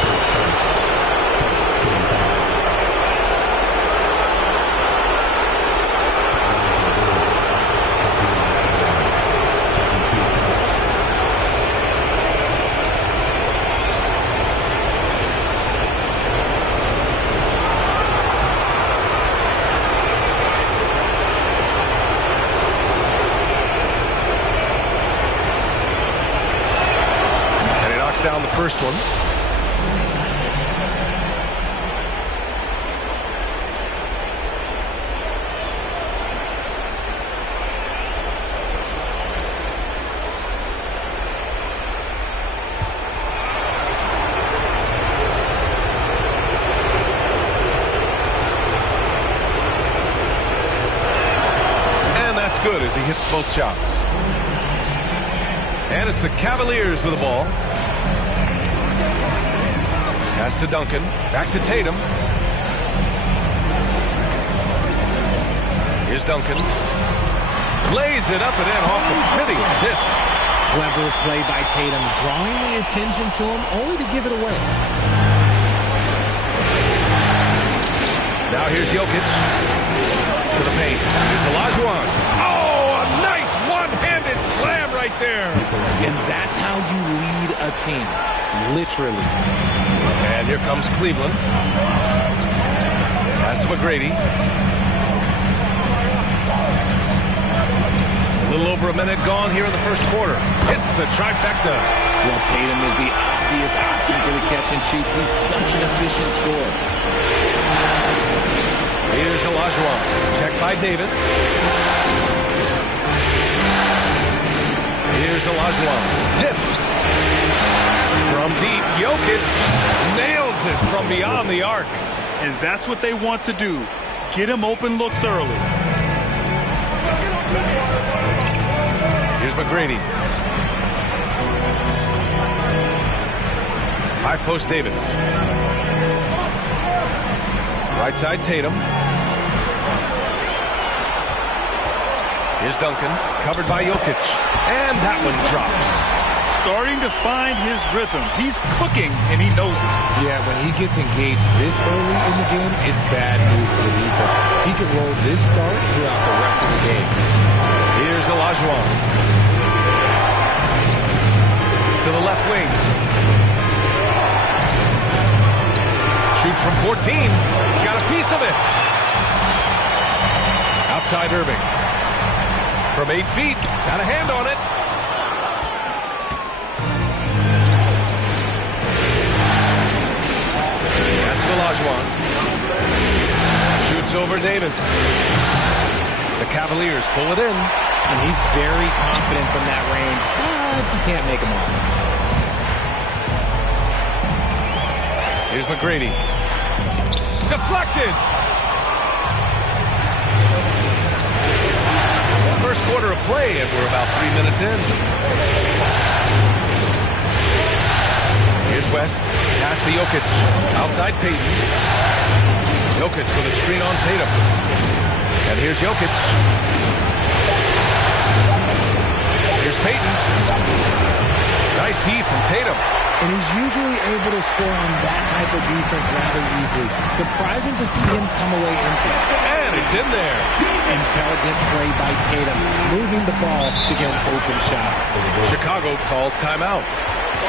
Down the first one. And that's good as he hits both shots. And it's the Cavaliers with the ball. Pass to Duncan. Back to Tatum. Here's Duncan. Lays it up and in off the pretty assist. Clever play by Tatum, drawing the attention to him, only to give it away. Now here's Jokic to the paint. Here's Olajuwon. Oh, a nice one-handed slam right there. And that's how you lead a team, literally. And here comes Cleveland. Pass to McGrady. A little over a minute gone here in the first quarter. Hits the trifecta. Well, Tatum is the obvious option for the catch and shoot. He's such an efficient scorer. Here's Olajuwon. Checked by Davis. Here's Olajuwon. Tipped. From deep, Jokic nails it from beyond the arc. And that's what they want to do. Get him open looks early. Here's McGrady. High post Davis. Right side Tatum. Here's Duncan. Covered by Jokic. And that one drops. Starting to find his rhythm. He's cooking, and he knows it. Yeah, when he gets engaged this early in the game, it's bad news for the defense. He can roll this start throughout the rest of the game. Here's Olajuwon. To the left wing. Shoots from 14. Got a piece of it. Outside Irving. From 8 feet. Got a hand on it. Pass to Olajuwon. Shoots over Davis. The Cavaliers pull it in. And he's very confident from that range, but you can't make him all. Here's McGrady. Deflected. First quarter of play, and we're about 3 minutes in. Here's West. Pass to Jokic. Outside Payton. Jokic with a screen on Tatum. And here's Jokic. Here's Payton. Nice D from Tatum. And he's usually able to score on that type of defense rather easily. Surprising to see him come away empty. And it's in there. Intelligent play by Tatum, moving the ball to get an open shot. Chicago calls timeout.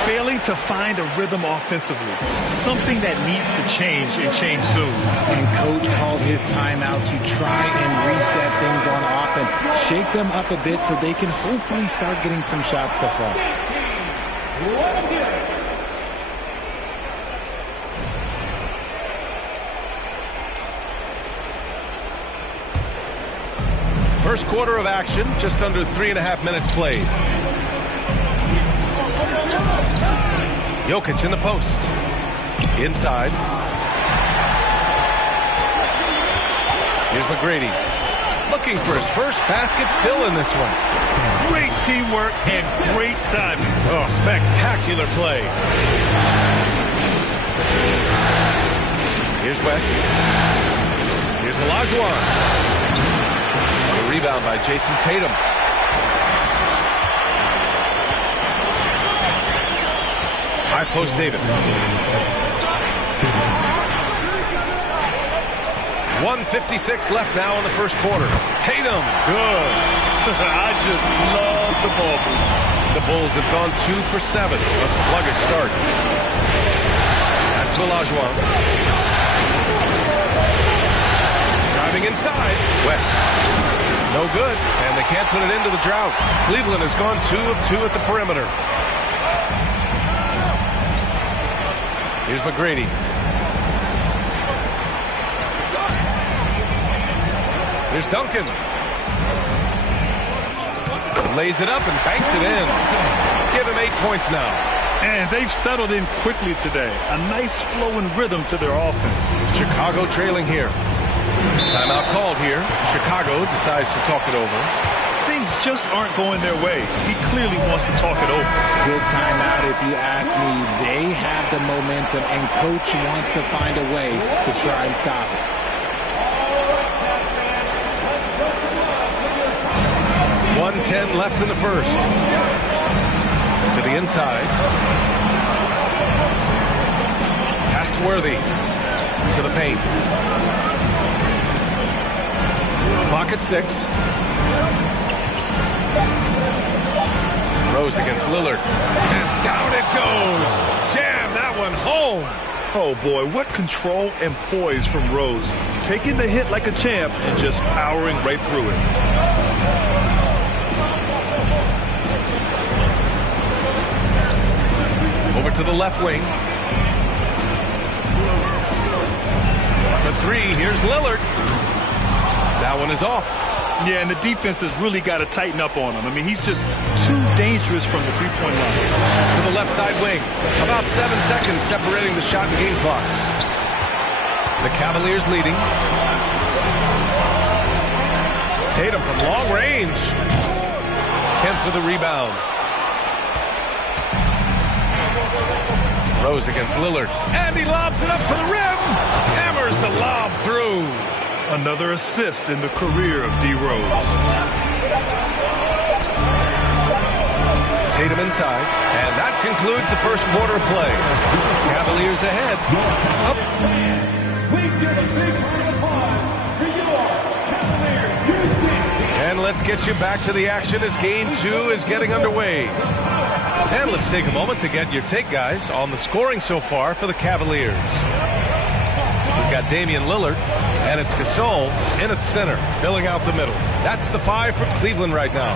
Failing to find a rhythm offensively. Something that needs to change and change soon. And coach called his timeout to try and reset things on offense. Shake them up a bit so they can hopefully start getting some shots to fall. First quarter of action, just under 3.5 minutes played. Jokic in the post. Inside. Here's McGrady. Looking for his first basket, still in this one. Great teamwork and great timing. Oh, spectacular play. Here's West. Here's Olajuwon. A rebound by Jason Tatum. High post Davis. 1:56 left now in the first quarter. Tatum, good. I just love the ball. The Bulls have gone 2 for 7. A sluggish start. Pass to Olajuwon. Driving inside. West. No good. And they can't put it into the drought. Cleveland has gone 2 of 2 at the perimeter. Here's McGrady. Here's Duncan. Lays it up and banks it in. Give him 8 points now. And they've settled in quickly today. A nice flow and rhythm to their offense. Chicago trailing here. Timeout called here. Chicago decides to talk it over. Things just aren't going their way. He clearly wants to talk it over. Good timeout if you ask me. They have the momentum, and coach wants to find a way to try and stop it. 1:10 left in the first. To the inside. Pass to Worthy. To the paint. Clock at 6. Rose against Lillard. And down it goes. Jam that one home. Oh, boy, what control and poise from Rose. Taking the hit like a champ and just powering right through it. Over to the left wing. For 3, here's Lillard. That one is off. Yeah, and the defense has really got to tighten up on him. I mean, he's just too dangerous from the three-point line. To the left side wing. About 7 seconds separating the shot and game clocks. The Cavaliers leading. Tatum from long range. Kemp with the rebound. Rose against Lillard. And he lobs it up for the rim. Hammers the lob through. Another assist in the career of D. Rose. Tatum inside. And that concludes the first quarter of play. Cavaliers ahead. Up. Please give a big round of applause for your Cavaliers. And let's get you back to the action as game 2 is getting underway. And let's take a moment to get your take, guys, on the scoring so far for the Cavaliers. We've got Damian Lillard, and it's Gasol in at center, filling out the middle. That's the 5 for Cleveland right now.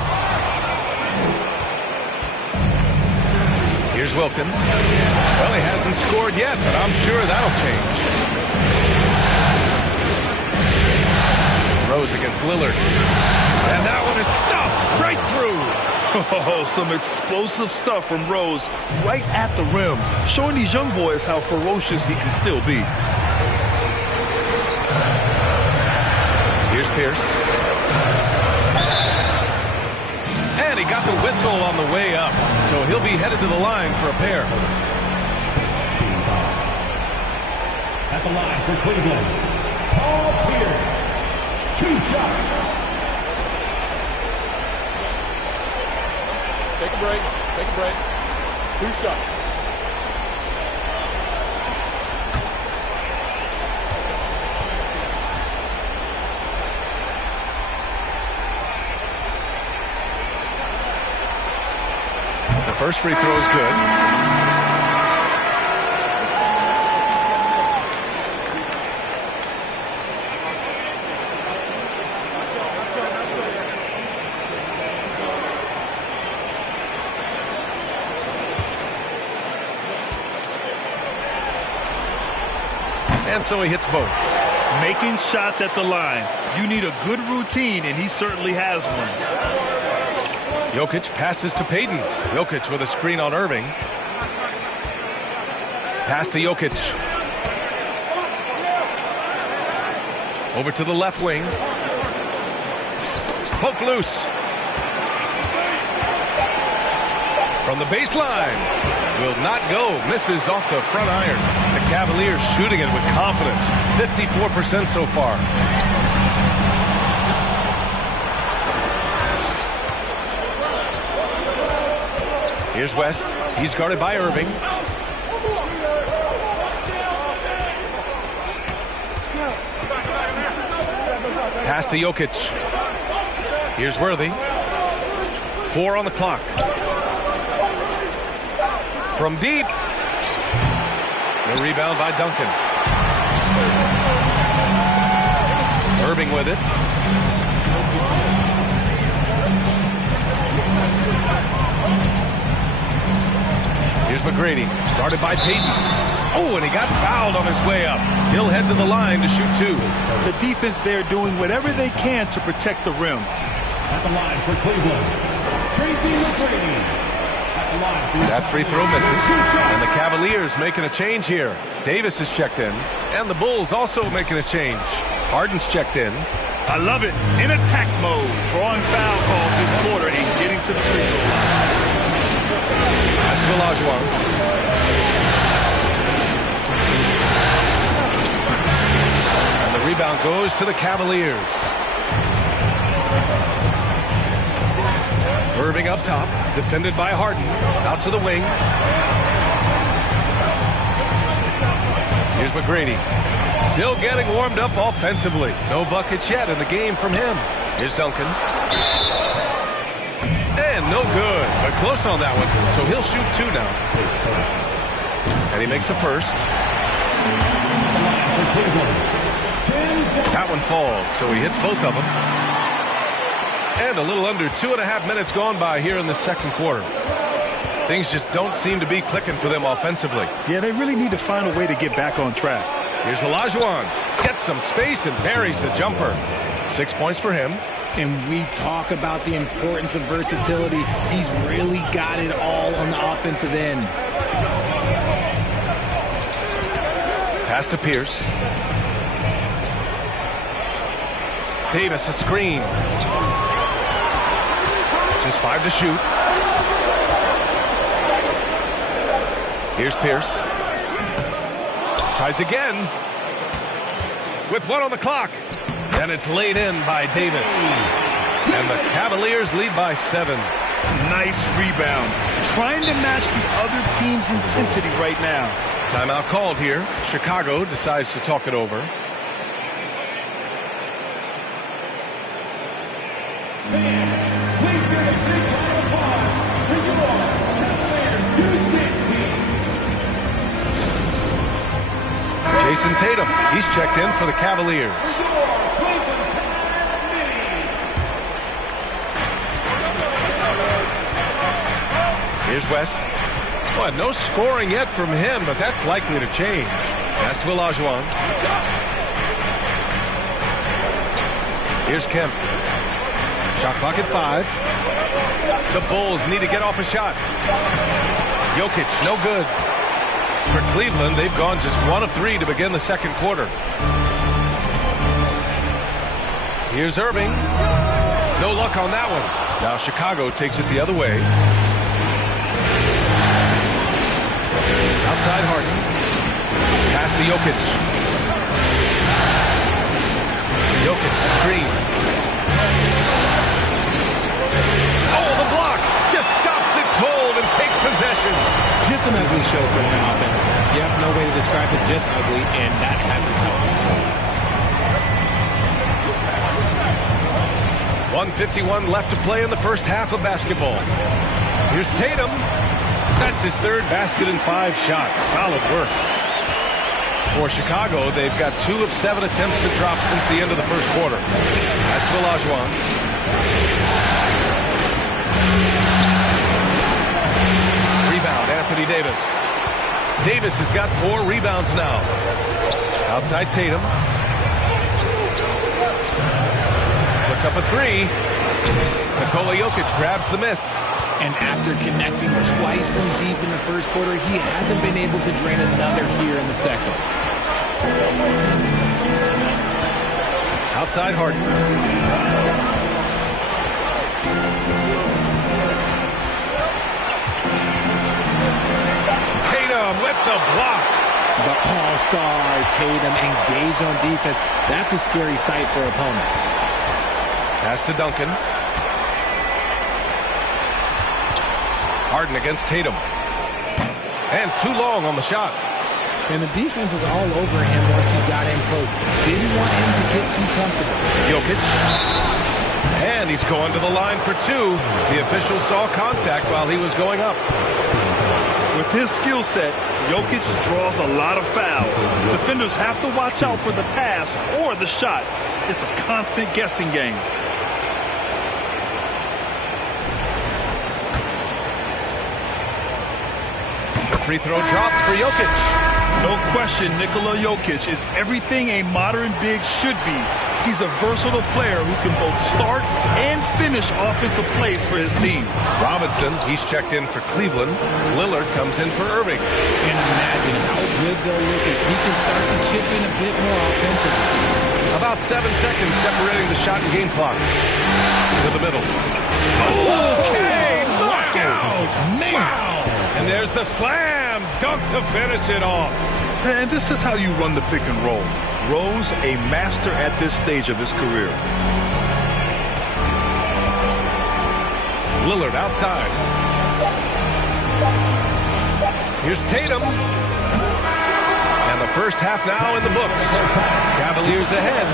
Here's Wilkins. Well, he hasn't scored yet, but I'm sure that'll change. Rose against Lillard. And that one is stuffed right through. Oh, some explosive stuff from Rose right at the rim, showing these young boys how ferocious he can still be. Here's Pierce. And he got the whistle on the way up, so he'll be headed to the line for a pair. At the line for Cleveland, Paul Pierce. 2 shots. Take a break. Take a break. 2 shots. The first free throw is good. And so he hits both. Making shots at the line. You need a good routine, and he certainly has one. Jokic passes to Payton. Jokic with a screen on Irving. Pass to Jokic. Over to the left wing. Poke loose. From the baseline. Will not go. Misses off the front iron. The Cavaliers shooting it with confidence. 54% so far. Here's West. He's guarded by Irving. Pass to Jokic. Here's Worthy. 4 on the clock. From deep. The rebound by Duncan. Irving with it. Here's McGrady, guarded by Payton. Oh, and he got fouled on his way up. He'll head to the line to shoot 2. The defense there doing whatever they can to protect the rim. At the line for Cleveland, Tracy McGrady. That free throw misses. And the Cavaliers making a change here. Davis is checked in. And the Bulls also making a change. Harden's checked in. I love it. In attack mode. Drawing foul calls this quarter and getting to the free throw line. Pass to Olajuwon. And the rebound goes to the Cavaliers. Irving up top, defended by Harden. Out to the wing. Here's McGrady. Still getting warmed up offensively. No buckets yet in the game from him. Here's Duncan. And no good, but close on that one. So he'll shoot 2 now. And he makes a first. That one falls, so he hits both of them. And a little under 2.5 minutes gone by here in the second quarter. Things just don't seem to be clicking for them offensively. Yeah, they really need to find a way to get back on track. Here's Olajuwon. Gets some space and parries the jumper. 6 points for him. And we talk about the importance of versatility. He's really got it all on the offensive end. Pass to Pierce. Davis, a screen. Just 5 to shoot. Here's Pierce. Tries again. With 1 on the clock. And it's laid in by Davis. And the Cavaliers lead by 7. Nice rebound. Trying to match the other team's intensity right now. Timeout called here. Chicago decides to talk it over. Jason Tatum, he's checked in for the Cavaliers. Here's West. Well, no scoring yet from him, but that's likely to change. Pass to Olajuwon. Here's Kemp. Shot clock at 5. The Bulls need to get off a shot. Jokic, no good. For Cleveland, they've gone just 1 of 3 to begin the second quarter. Here's Irving. No luck on that one. Now Chicago takes it the other way. Outside Harden. Pass to Jokic. Jokic, the screen. Oh, the block! Just stops it cold and takes possession. Just an ugly show for them offensively. Yep, no way to describe it, just ugly, and that hasn't helped. 1:51 left to play in the first half of basketball. Here's Tatum. That's his 3rd basket and 5 shots. Solid work. For Chicago, they've got 2 of 7 attempts to drop since the end of the first quarter. Pass to Olajuwon. Rebound, Anthony Davis. Davis has got 4 rebounds now. Outside Tatum. Puts up a 3. Nikola Jokic grabs the miss. And after connecting twice from deep in the first quarter, he hasn't been able to drain another here in the second. Outside Harden. Tatum with the block. The all-star Tatum engaged on defense. That's a scary sight for opponents. Pass to Duncan. Harden against Tatum. And too long on the shot. And the defense was all over him once he got in close. Didn't want him to get too comfortable. Jokic. And he's going to the line for 2. The official saw contact while he was going up. With his skill set, Jokic draws a lot of fouls. Defenders have to watch out for the pass or the shot. It's a constant guessing game. Free throw dropped for Jokic. No question, Nikola Jokic is everything a modern big should be. He's a versatile player who can both start and finish offensive plays for his team. Robinson, he's checked in for Cleveland. Lillard comes in for Irving. And imagine how good they'll look if he can start to chip in a bit more offensively. About 7 seconds separating the shot and game clock. To the middle. Okay, knockout! Man! Wow! And there's the slam dunk to finish it off. And this is how you run the pick and roll. Rose, a master at this stage of his career. Lillard outside. Here's Tatum. And the first half now in the books. Cavaliers ahead,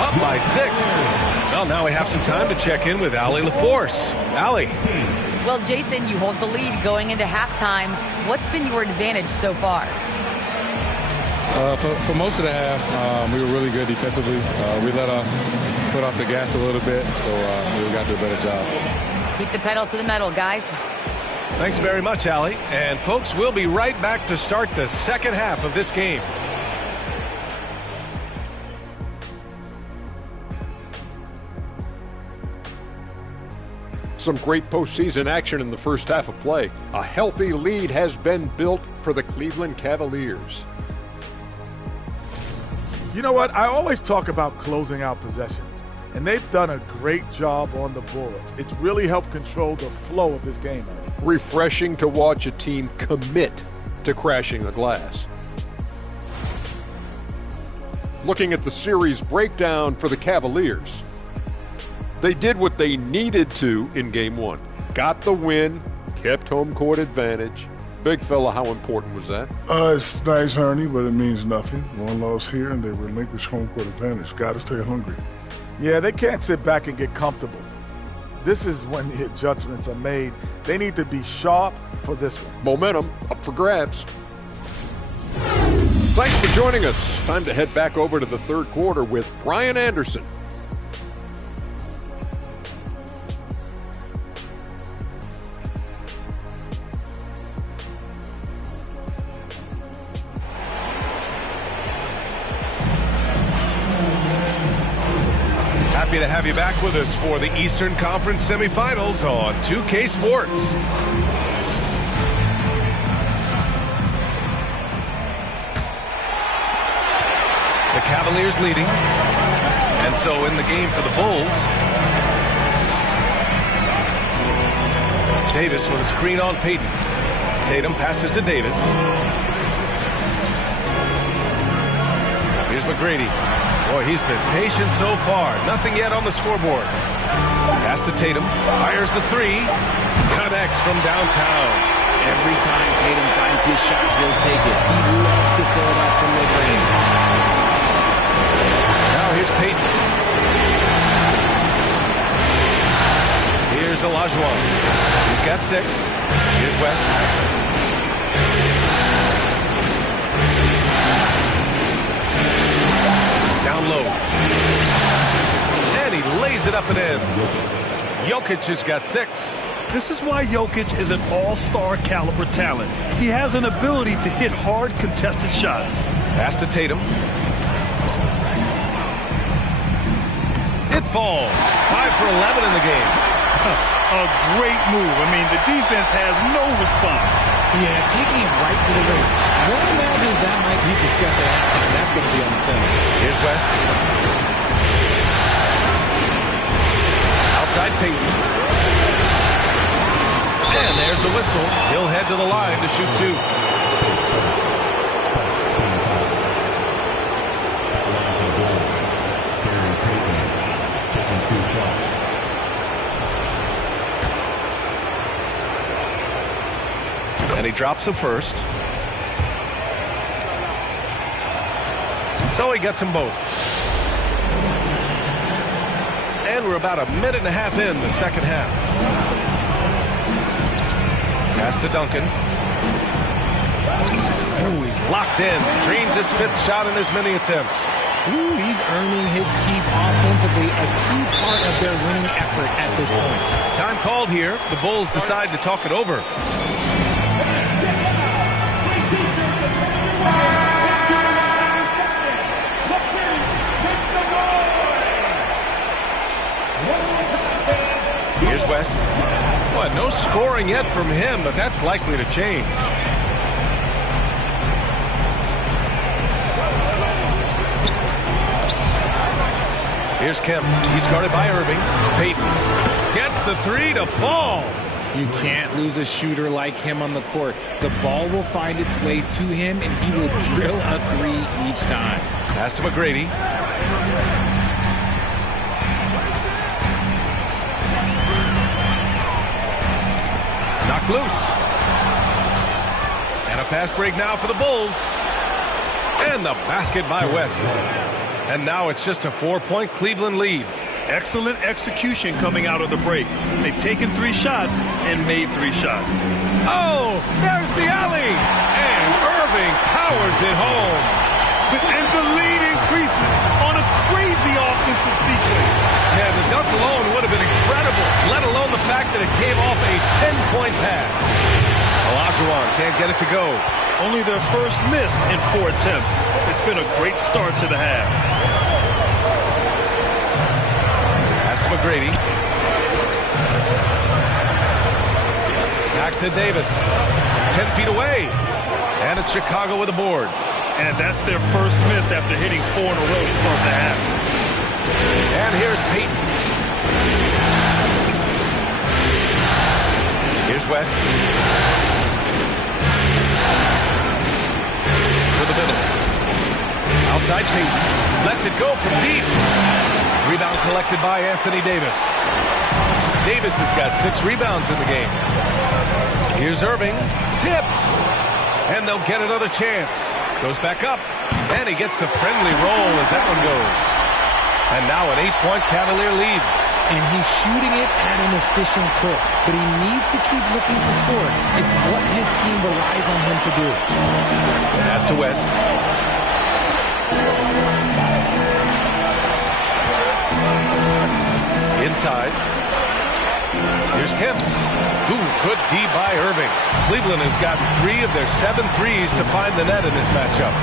up by 6. Well, now we have some time to check in with Allie LaForce. Allie. Well, Jason, you hold the lead going into halftime. What's been your advantage so far? For most of the half, we were really good defensively. We let our foot off the gas a little bit, so we got to do a better job. Keep the pedal to the metal, guys. Thanks very much, Allie. And, folks, we'll be right back to start the second half of this game. Some great postseason action in the first half of play. A healthy lead has been built for the Cleveland Cavaliers. You know what? I always talk about closing out possessions, and they've done a great job on the boards. It's really helped control the flow of this game. Refreshing to watch a team commit to crashing the glass. Looking at the series breakdown for the Cavaliers, they did what they needed to in Game 1. Got the win, kept home court advantage. Big fella, how important was that? It's nice, Ernie, but it means nothing. One loss here, and they relinquish home court advantage. Got to stay hungry. Yeah, they can't sit back and get comfortable. This is when the adjustments are made. They need to be sharp for this one. Momentum up for grabs. Thanks for joining us. Time to head back over to the third quarter with Brian Anderson. Happy to have you back with us for the Eastern Conference semifinals on 2K Sports. The Cavaliers leading, and so in the game for the Bulls. Davis with a screen on Payton. Tatum passes to Davis. Here's McGrady. Boy, he's been patient so far. Nothing yet on the scoreboard. Pass to Tatum. Fires the three. Connects from downtown. Every time Tatum finds his shot, he'll take it. He loves to fill it up from mid-range. Now here's Payton. Here's Olajuwon. He's got 6. Here's West. Down low. And he lays it up and in. Jokic has got 6. This is why Jokic is an all-star caliber talent. He has an ability to hit hard contested shots. Pass to Tatum. It falls. 5 for 11 in the game. A great move. I mean, the defense has no response. Yeah, taking it right to the rim. One imagines that might be discussed at halftime. That's going to be on the film. Here's West. Outside Payton. And there's a whistle. He'll head to the line to shoot 2. And he drops the first. So he gets them both. And we're about a minute and a half in the second half. Pass to Duncan. Ooh, he's locked in. Drains his 5th shot in as many attempts. Ooh, he's earning his keep offensively, a key part of their winning effort at this point. Time called here. The Bulls decide to talk it over. Here's West. Well, no scoring yet from him, but that's likely to change. Here's Kemp. He's guarded by Irving. Payton gets the 3 to fall. You can't lose a shooter like him on the court. The ball will find its way to him, and he will drill a 3 each time. Pass to McGrady. Knocked loose. And a fast break now for the Bulls. And the basket by West. And now it's just a 4-point Cleveland lead. Excellent execution coming out of the break. They've taken 3 shots and made 3 shots. Oh, there's the alley. And Irving powers it home. And the lead increases on a crazy offensive sequence. Yeah, the dunk alone would have been incredible, let alone the fact that it came off a 10-point pass. Olajuwon can't get it to go. Only their first miss in 4 attempts. It's been a great start to the half. Pass to McGrady. Back to Davis. 10 feet away. And it's Chicago with a board. And that's their first miss after hitting 4 in a row to start the half. And here's Payton. Here's West. To the middle. Outside Payton. Lets it go from deep. Rebound collected by Anthony Davis. Davis has got 6 rebounds in the game. Here's Irving. Tipped. And they'll get another chance. Goes back up. And he gets the friendly roll as that one goes. And now an 8-point Cavalier lead. And he's shooting it at an efficient clip. But he needs to keep looking to score. It's what his team relies on him to do. Pass to West. Inside. Here's Kemp. Ooh, good D by Irving. Cleveland has gotten 3 of their 7 threes to find the net in this matchup.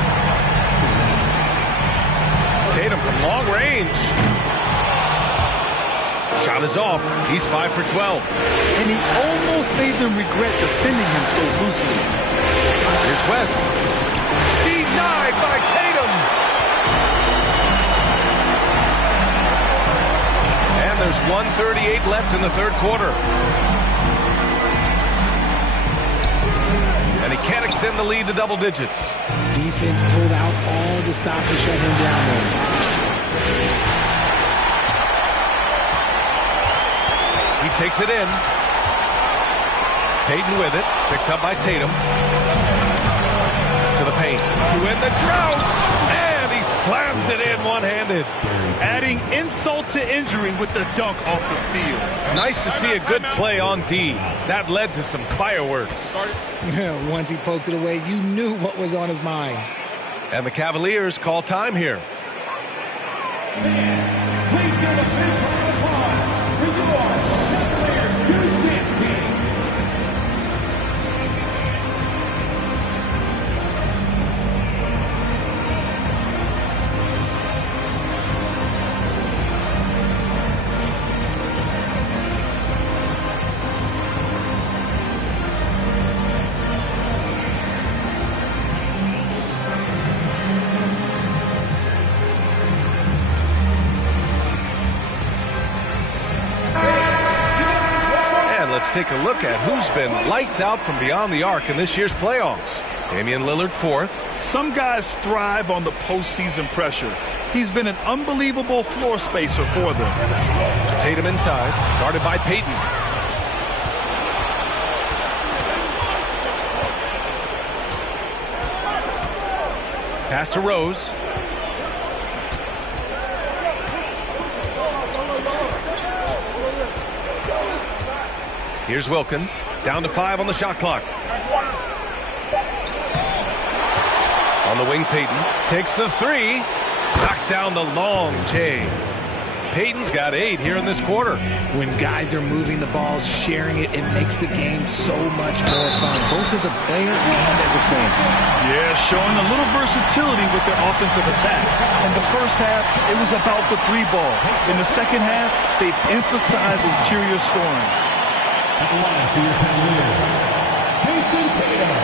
Tatum from long range. Shot is off. He's 5 for 12. And he almost made them regret defending him so loosely. Here's West. Denied by Tatum. And there's 1:38 left in the third quarter. And he can't extend the lead to double digits. Defense pulled out all the stop to shut him down there. He takes it in. Payton with it. Picked up by Tatum. To the paint. To end the drought. And he slams it in one-handed. Adding insult to injury with the dunk off the steal. Nice to see a good play on D. That led to some fireworks. Once he poked it away, you knew what was on his mind. And the Cavaliers call time here. Please give a big round of applause for your Cavaliers defense team. Let's take a look at who's been lights out from beyond the arc in this year's playoffs. Damian Lillard, 4th. Some guys thrive on the postseason pressure. He's been an unbelievable floor spacer for them. Tatum inside, guarded by Payton. Pass to Rose. Here's Wilkins, down to 5 on the shot clock. On the wing, Payton takes the 3, knocks down the long J. Payton's got 8 here in this quarter. When guys are moving the ball, sharing it, it makes the game so much more fun, both as a player and as a fan. Yeah, showing a little versatility with their offensive attack. In the first half, it was about the 3 ball. In the second half, they've emphasized interior scoring. At the line for your Cavaliers, Jason Tatum.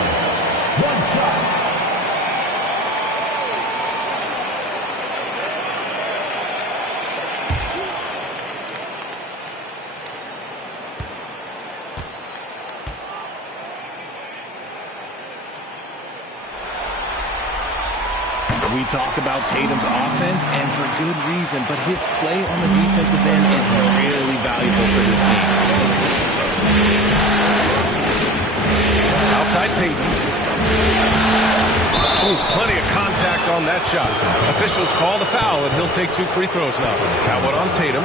1 shot. We talk about Tatum's offense, and for good reason, but his play on the defensive end is really valuable for this team. Outside Payton. Oh, plenty of contact on that shot. Officials call the foul, and he'll take 2 free throws now. That one on Tatum.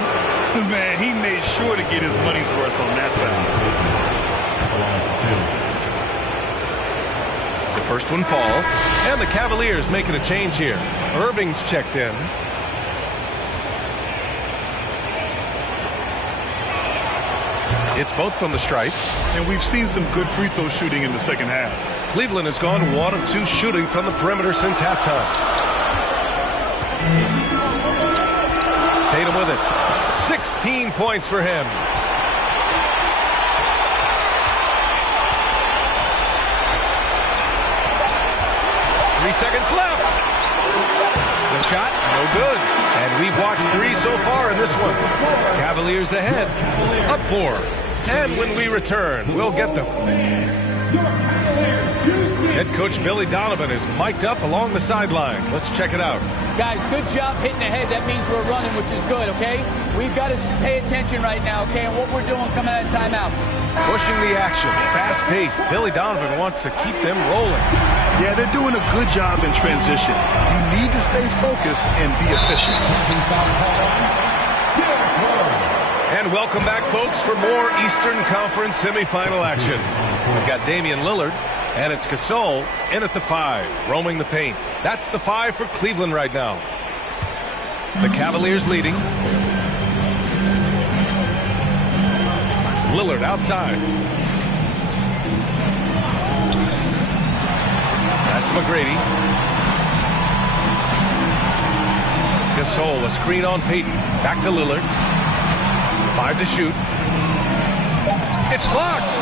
Man, he made sure to get his money's worth on that foul. The first one falls, and the Cavaliers making a change here. Irving's checked in. It's both from the stripe. And we've seen some good free throw shooting in the second half. Cleveland has gone 1 of 2 shooting from the perimeter since halftime. Tatum with it. 16 points for him. Three seconds left. The shot, no good. And we've watched 3 so far in this one. Cavaliers ahead. Up 4. And when we return, we'll get them. Head coach Billy Donovan is mic'd up along the sidelines. Let's check it out. Guys, good job hitting the head. That means we're running, which is good, okay? We've got to pay attention right now, okay, and what we're doing coming out of timeout. Pushing the action, fast pace. Billy Donovan wants to keep them rolling. Yeah, they're doing a good job in transition. You need to stay focused and be efficient. And welcome back, folks, for more Eastern Conference semifinal action. We've got Damian Lillard, and it's Gasol in at the 5, roaming the paint. That's the 5 for Cleveland right now. The Cavaliers leading. Lillard outside. Pass to McGrady. Gasol, a screen on Payton. Back to Lillard. 5 to shoot. It's blocked.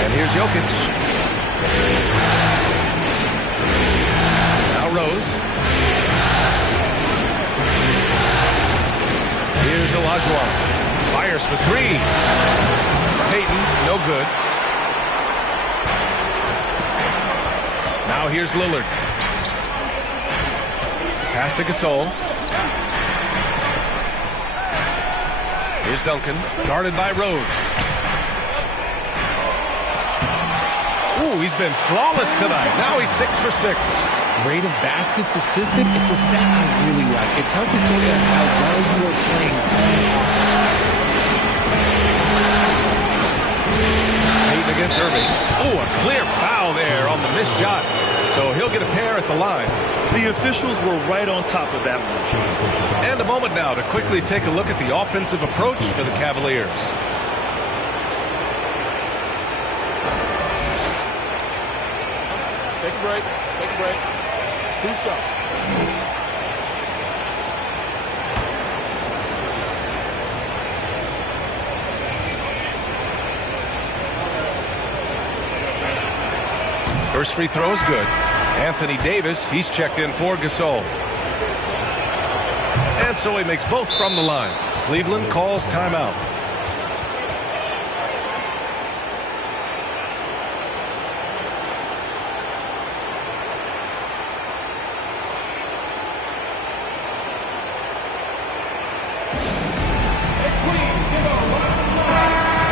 And here's Jokic. Now Rose. Here's Olajuwon. Fires for 3. Payton, no good. Now here's Lillard. Pass to Gasol. Here's Duncan, guarded by Rose. Ooh, he's been flawless tonight. Now he's 6 for 6. Rate of baskets assisted, it's a stat I really like. It tells the story of how well you are playing team offense. Payton against Irving. Ooh, a clear foul there on the missed shot. So he'll get a pair at the line. The officials were right on top of that one. And a moment now to quickly take a look at the offensive approach for the Cavaliers. Take a break. Take a break. 2 shots. First free throw is good. Anthony Davis, he's checked in for Gasol. And so he makes both from the line. Cleveland calls timeout.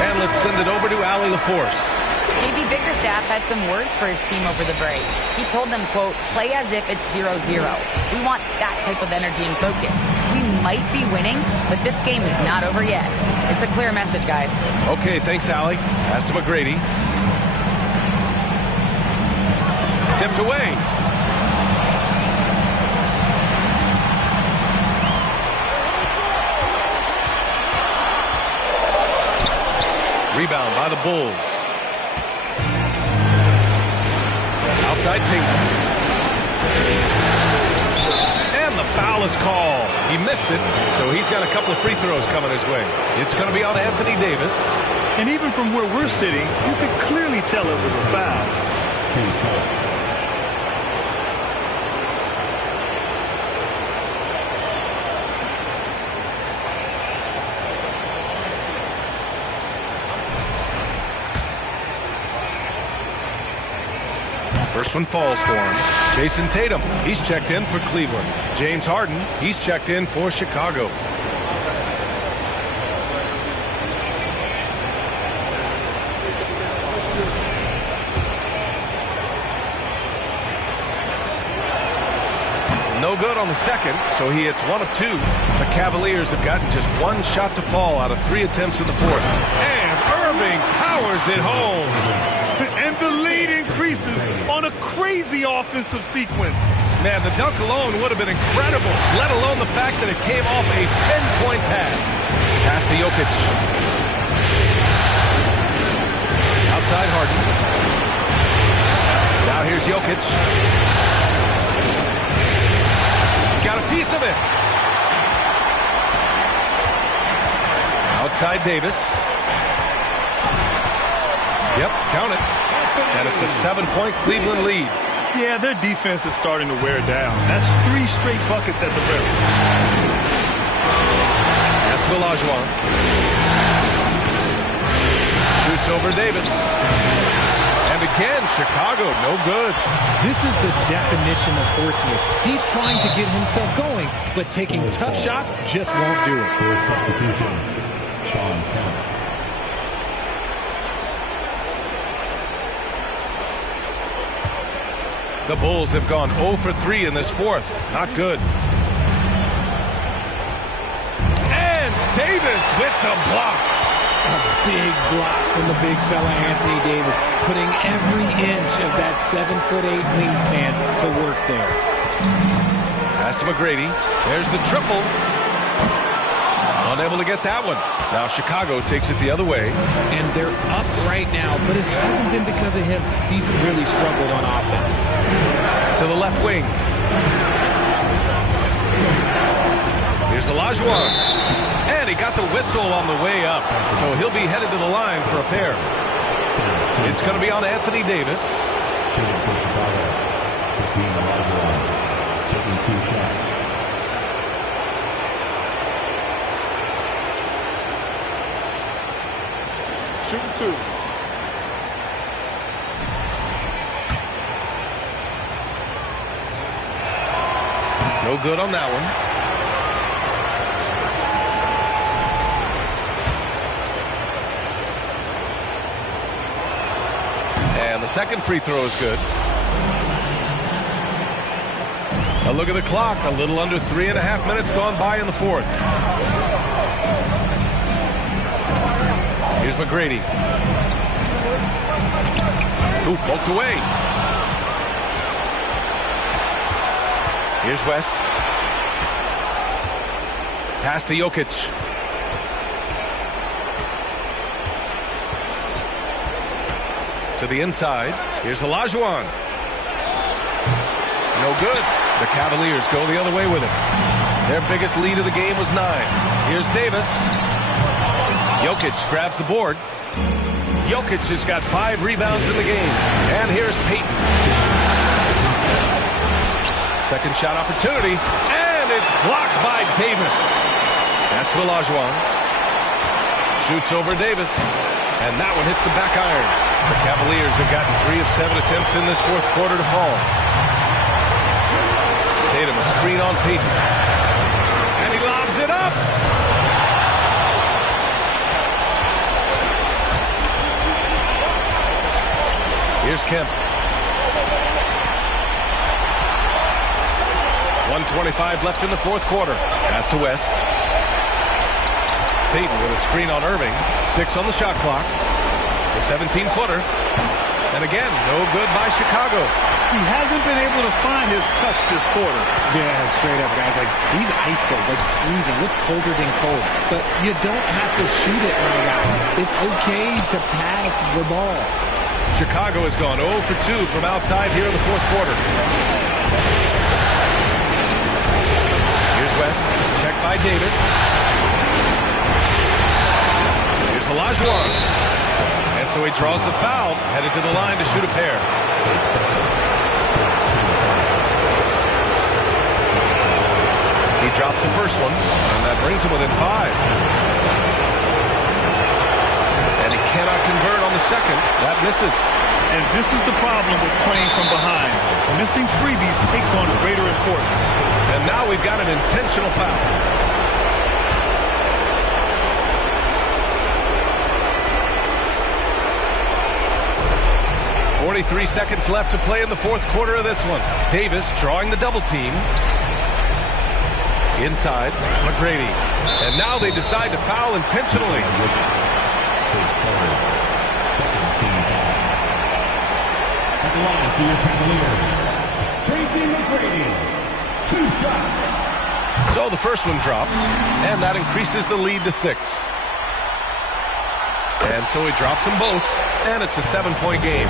And let's send it over to Allie LaForce. J.B. Bickerstaff had some words for his team over the break. He told them, quote, play as if it's 0-0. We want that type of energy and focus. We might be winning, but this game is not over yet. It's a clear message, guys. Okay, thanks, Allie. Pass to McGrady. Tipped away. Rebound by the Bulls. Outside Payton. And the foul is called. He missed it, so he's got a couple of free throws coming his way. It's going to be on Anthony Davis. And even from where we're sitting, you could clearly tell it was a foul. First one falls for him. Jason Tatum, he's checked in for Cleveland. James Harden, he's checked in for Chicago. No good on the second, so he hits 1 of 2. The Cavaliers have gotten just 1 shot to fall out of 3 attempts in the fourth. And Irving powers it home. And the lead increases on a crazy offensive sequence. Man, the dunk alone would have been incredible, let alone the fact that it came off a pinpoint pass. Pass to Jokic. Outside Harden. Now here's Jokic. Got a piece of it. Outside Davis. Yep, count it. And it's a 7-point Cleveland lead. Yeah, their defense is starting to wear down. That's 3 straight buckets at the rim. Pass to Olajuwon. Shoots over Davis. And again, Chicago, no good. This is the definition of forcing it. He's trying to get himself going, but taking tough shots just won't do it. Substitution, Sean Kemp. The Bulls have gone 0 for 3 in this fourth. Not good. And Davis with the block. A big block from the big fella Anthony Davis, putting every inch of that 7'8" wingspan to work there. Pass to McGrady. There's the triple. Unable to get that one. Now Chicago takes it the other way. And they're up right now, but it hasn't been because of him. He's really struggled on offense. To the left wing. Here's Olajuwon. And he got the whistle on the way up. So he'll be headed to the line for a pair. It's going to be on Anthony Davis. Shooting for Chicago. Hakeem Olajuwon taking 2 shots. Shooting 2. No good on that one. And the second free throw is good. A look at the clock. A little under 3.5 minutes gone by in the fourth. Here's McGrady. Ooh, poked away. Here's West. Pass to Jokic. To the inside. Here's Olajuwon. No good. The Cavaliers go the other way with it. Their biggest lead of the game was 9. Here's Davis. Jokic grabs the board. Jokic has got 5 rebounds in the game. And here's Payton. Second shot opportunity. And it's blocked by Davis. Pass to Olajuwon. Shoots over Davis. And that one hits the back iron. The Cavaliers have gotten 3 of 7 attempts in this fourth quarter to fall. Tatum, a screen on Payton. And he lobs it up. Here's Kemp. 1:25 left in the fourth quarter. Pass to West. Payton with a screen on Irving. 6 on the shot clock. The 17-footer. And again, no good by Chicago. He hasn't been able to find his touch this quarter. Yeah, straight up, guys. Like, he's ice cold, like freezing. What's colder than cold? But you don't have to shoot it, my guy. It's okay to pass the ball. Chicago has gone 0 for 2 from outside here in the fourth quarter. Here's West. Checked by Davis. Here's Olajuwon. And so he draws the foul, headed to the line to shoot a pair. He drops the first one, and that brings him within 5. And he cannot convert on the second. That misses. And this is the problem with playing from behind. Missing freebies takes on greater importance. And now we've got an intentional foul. .43 seconds left to play in the fourth quarter of this one. Davis drawing the double team. Inside, McGrady. And now they decide to foul intentionally. At the line for your Cavaliers, Tracy McGrady. 2 shots. So the first one drops, and that increases the lead to 6. And so he drops them both, and it's a 7-point game.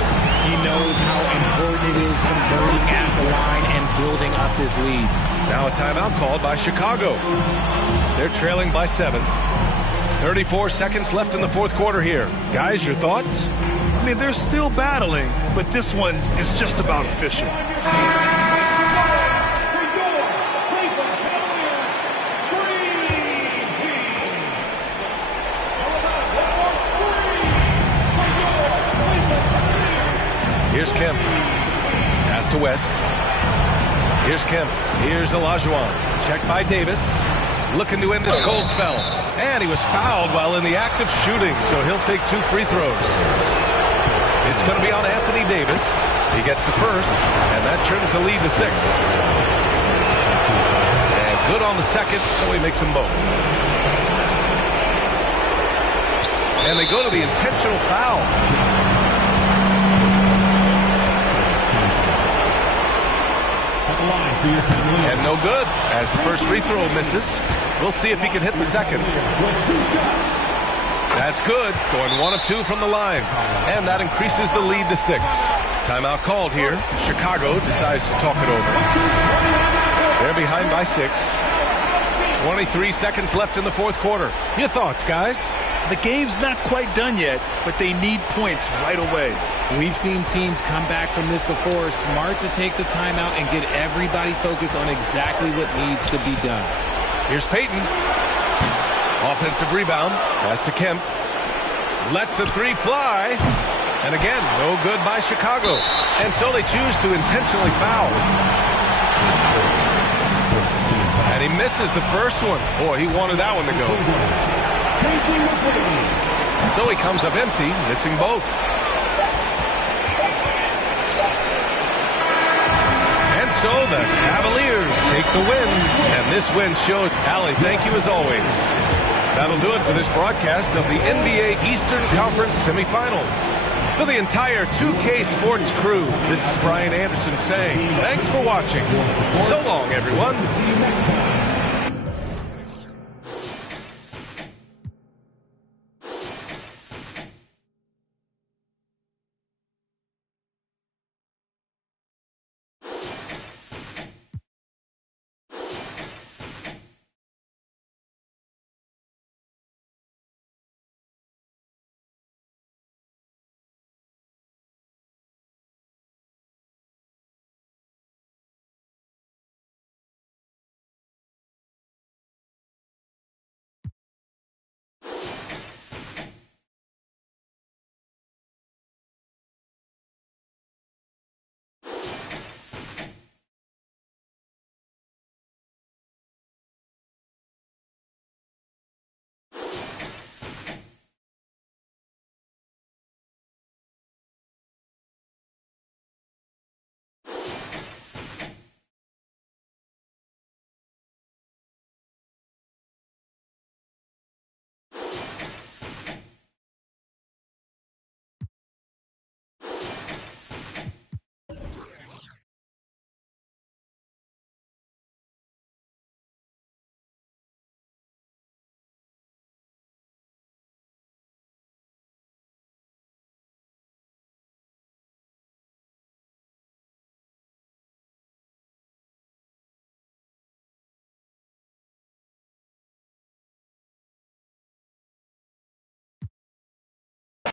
He knows how important it is converting at the line and building up this lead. Now a timeout called by Chicago. They're trailing by 7. 34 seconds left in the fourth quarter here. Guys, your thoughts? I mean, they're still battling, but this one is just about official. Here's Kemp. Pass to West. Here's Kemp. Here's Olajuwon. Checked by Davis. Looking to end his cold spell. And he was fouled while in the act of shooting, so he'll take 2 free throws. It's going to be on Anthony Davis. He gets the first, and that trims the lead to 6. And good on the second, so he makes them both. And they go to the intentional foul. And no good, as the first free throw misses. We'll see if he can hit the second. That's good, going 1 of 2 from the line. And that increases the lead to 6. Timeout called here. Chicago decides to talk it over. They're behind by 6. 23 seconds left in the fourth quarter. Your thoughts, guys? The game's not quite done yet, but they need points right away. We've seen teams come back from this before. Smart to take the timeout and get everybody focused on exactly what needs to be done. Here's Payton. Offensive rebound. Pass to Kemp. Lets the 3 fly. And again, no good by Chicago. And so they choose to intentionally foul. And he misses the first one. Boy, he wanted that one to go. So he comes up empty, missing both. And so the Cavaliers take the win. And this win shows. Allie, thank you as always. That'll do it for this broadcast of the NBA Eastern Conference semifinals. For the entire 2K Sports crew, this is Brian Anderson saying thanks for watching. So long, everyone.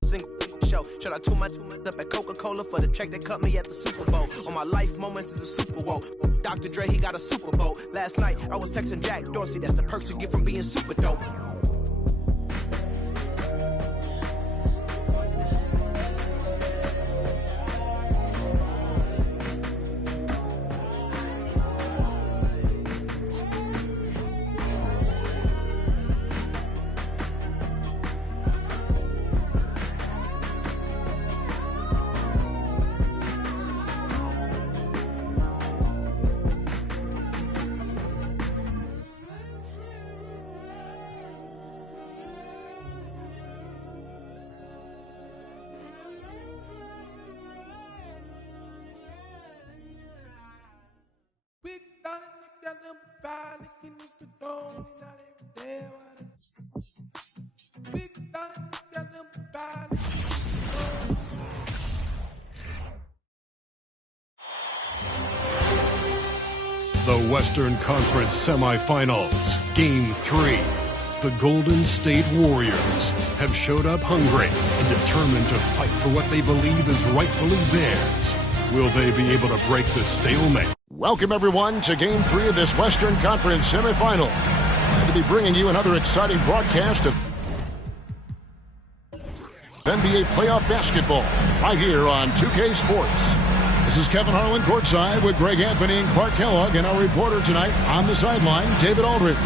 Single show. Should I too much up at Coca-Cola for the track that cut me at the Super Bowl? On my life moments is a Super Bowl. Dr. Dre, he got a Super Bowl. Last night, I was texting Jack Dorsey. That's the perks you get from being super dope. The Western Conference semifinals, Game 3. The Golden State Warriors have showed up hungry and determined to fight for what they believe is rightfully theirs. Will they be able to break the stalemate? Welcome, everyone, to Game 3 of this Western Conference semifinal. And to be bringing you another exciting broadcast of NBA playoff basketball right here on 2K Sports. This is Kevin Harlan courtside with Greg Anthony and Clark Kellogg, and our reporter tonight on the sideline, David Aldridge.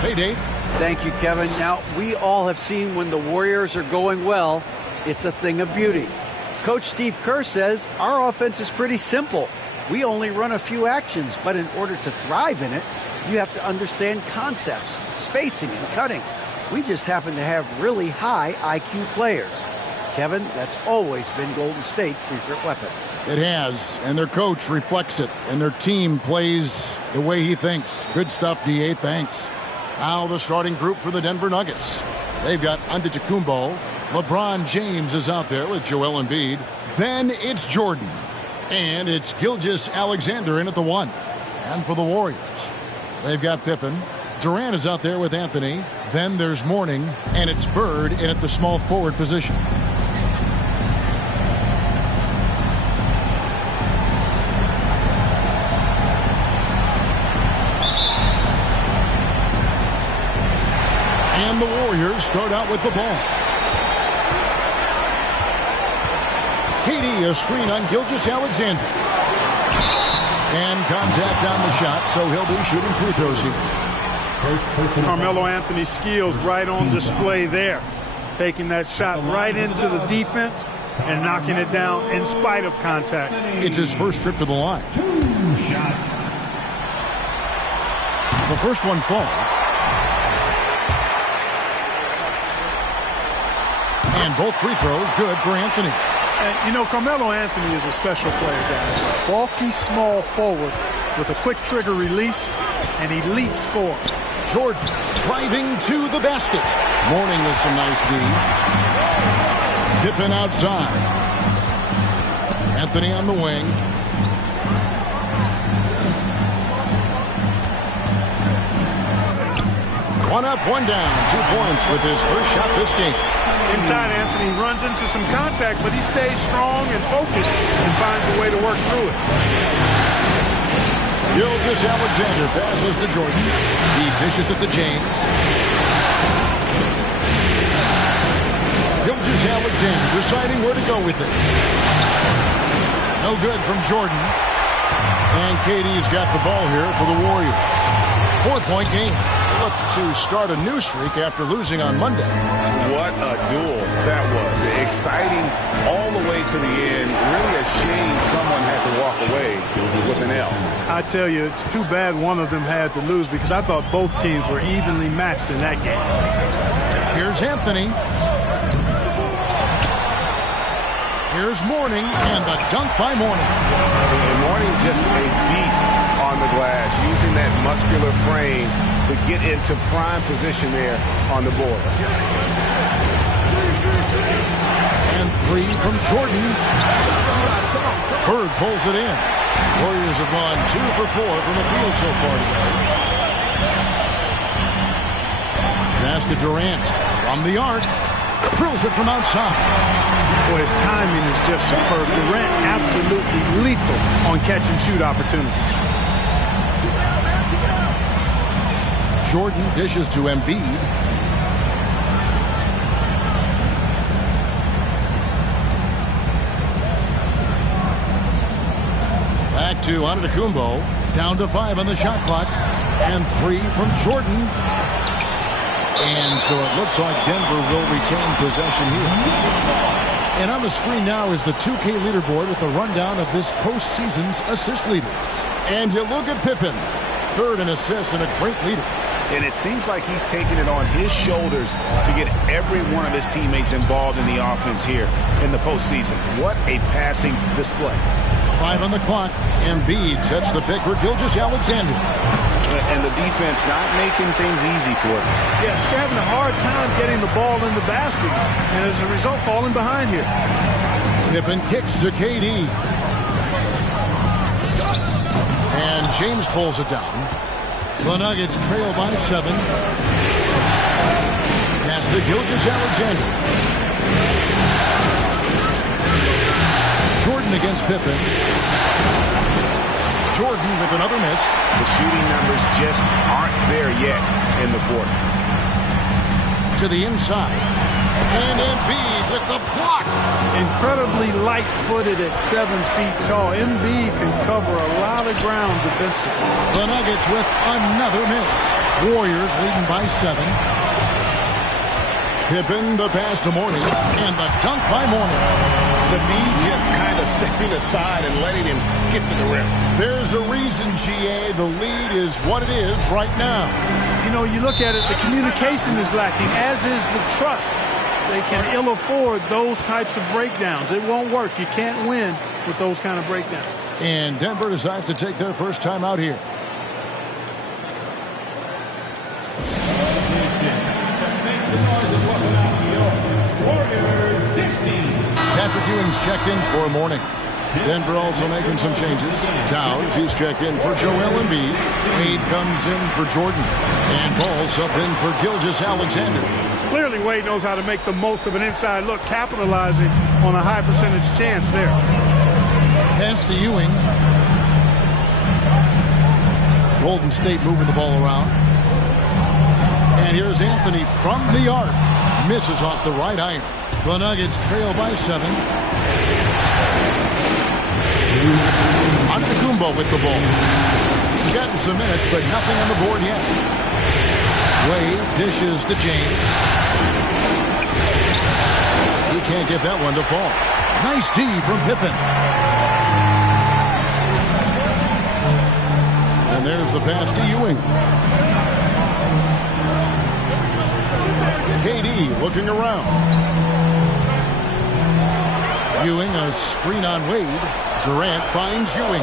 Hey, Dave. Thank you, Kevin. Now, we all have seen when the Warriors are going well, it's a thing of beauty. Coach Steve Kerr says our offense is pretty simple. We only run a few actions, but in order to thrive in it, you have to understand concepts, spacing, and cutting. We just happen to have really high IQ players. Kevin, that's always been Golden State's secret weapon. It has, and their coach reflects it, and their team plays the way he thinks. Good stuff, D.A., thanks. Now the starting group for the Denver Nuggets. They've got Antetokounmpo. LeBron James is out there with Joel Embiid. Then it's Jordan. And it's Gilgeous-Alexander in at the 1. And for the Warriors, they've got Pippen. Durant is out there with Anthony. Then there's Mourning, and it's Bird in at the small forward position. And the Warriors start out with the ball. KD, a screen on Gilgeous-Alexander. And contact on the shot, so he'll be shooting free throws here. Carmelo Anthony's skills right on display there. Taking that shot right into the defense and knocking it down in spite of contact. It's his first trip to the line. 2 shots. The first one falls. And both free throws good for Anthony. And, you know, Carmelo Anthony is a special player, guys. Bulky, small forward with a quick trigger release, an elite scorer. Jordan driving to the basket. Mourning with some nice D. Pippen outside. Anthony on the wing. One up, one down. 2 points with his first shot this game. Inside, Anthony runs into some contact, but he stays strong and focused and finds a way to work through it. Gilgeous-Alexander passes to Jordan. He dishes it to James. Gilgeous-Alexander deciding where to go with it. No good from Jordan. And KD's got the ball here for the Warriors. 4-point game. Look to start a new streak after losing on Monday. What a duel that was. Exciting all the way to the end. Really a shame someone had to walk away with an L. I tell you, it's too bad one of them had to lose because I thought both teams were evenly matched in that game. Here's Anthony. Here's Mourning, and the dunk by Mourning. And Mourning's just a beast on the glass, using that muscular frame to get into prime position there on the board. And 3 from Jordan. Bird pulls it in. Warriors have gone 2 for 4 from the field so far today. Pass to Durant from the arc. Drills it from outside. Boy, his timing is just superb. Durant absolutely lethal on catch and shoot opportunities. Jordan dishes to Embiid. Back to Antetokounmpo. Down to 5 on the shot clock. And 3 from Jordan. And so it looks like Denver will retain possession here. And on the screen now is the 2K leaderboard with a rundown of this postseason's assist leaders. And you look at Pippen, 3rd in assists and a great leader. And it seems like he's taking it on his shoulders to get every one of his teammates involved in the offense here in the postseason. What a passing display. 5 on the clock. Embiid sets the pick for Gilgeous-Alexander. And the defense not making things easy for them. Yeah, they're having a hard time getting the ball in the basket, and as a result, falling behind here. Pippen kicks to KD. And James pulls it down. The Nuggets trail by 7. Pass to Gilgeous-Alexander. Jordan against Pippen. Jordan with another miss. The shooting numbers just aren't there yet in the quarter. To the inside. And Embiid with the block. Incredibly light-footed at 7 feet tall. Embiid can cover a lot of ground defensively. The Nuggets with another miss. Warriors leading by 7. Pippen, the pass to Mourning, and the dunk by Mourning. The knee just kind of stepping aside and letting him get to the rim. There's a reason, GA, the lead is what it is right now. You know, you look at it, the communication is lacking, as is the trust. They can ill afford those types of breakdowns. It won't work. You can't win with those kind of breakdowns. And Denver decides to take their first time out here. Patrick Ewing's checked in for Mourning. Denver also making some changes. Towns, he's checked in for Joel Embiid. Wade comes in for Jordan. And Ball sub in for Gilgeous-Alexander. Clearly, Wade knows how to make the most of an inside look, capitalizing on a high percentage chance there. Pass to Ewing. Golden State moving the ball around. And here's Anthony from the arc. Misses off the right iron. The Nuggets trail by 7. Antetokounmpo with the ball. He's gotten some minutes, but nothing on the board yet. Wade dishes to James. He can't get that one to fall. Nice D from Pippen. And there's the pass to Ewing. KD looking around. Ewing, a screen on Wade. Durant finds Ewing.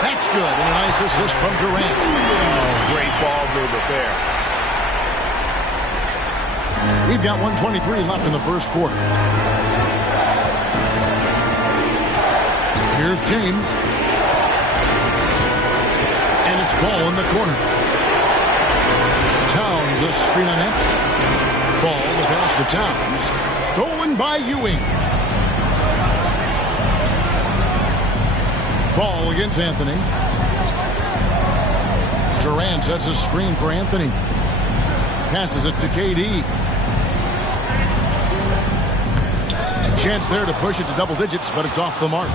That's good, and a nice assist from Durant. Oh, great ball movement there. We've got 1:23 left in the first quarter. Here's James. And it's Ball in the corner. Towns, a screen on him. Ball, the pass to Towns. Stolen by Ewing. Ball against Anthony. Durant sets a screen for Anthony. Passes it to KD. A chance there to push it to double digits, but it's off the mark.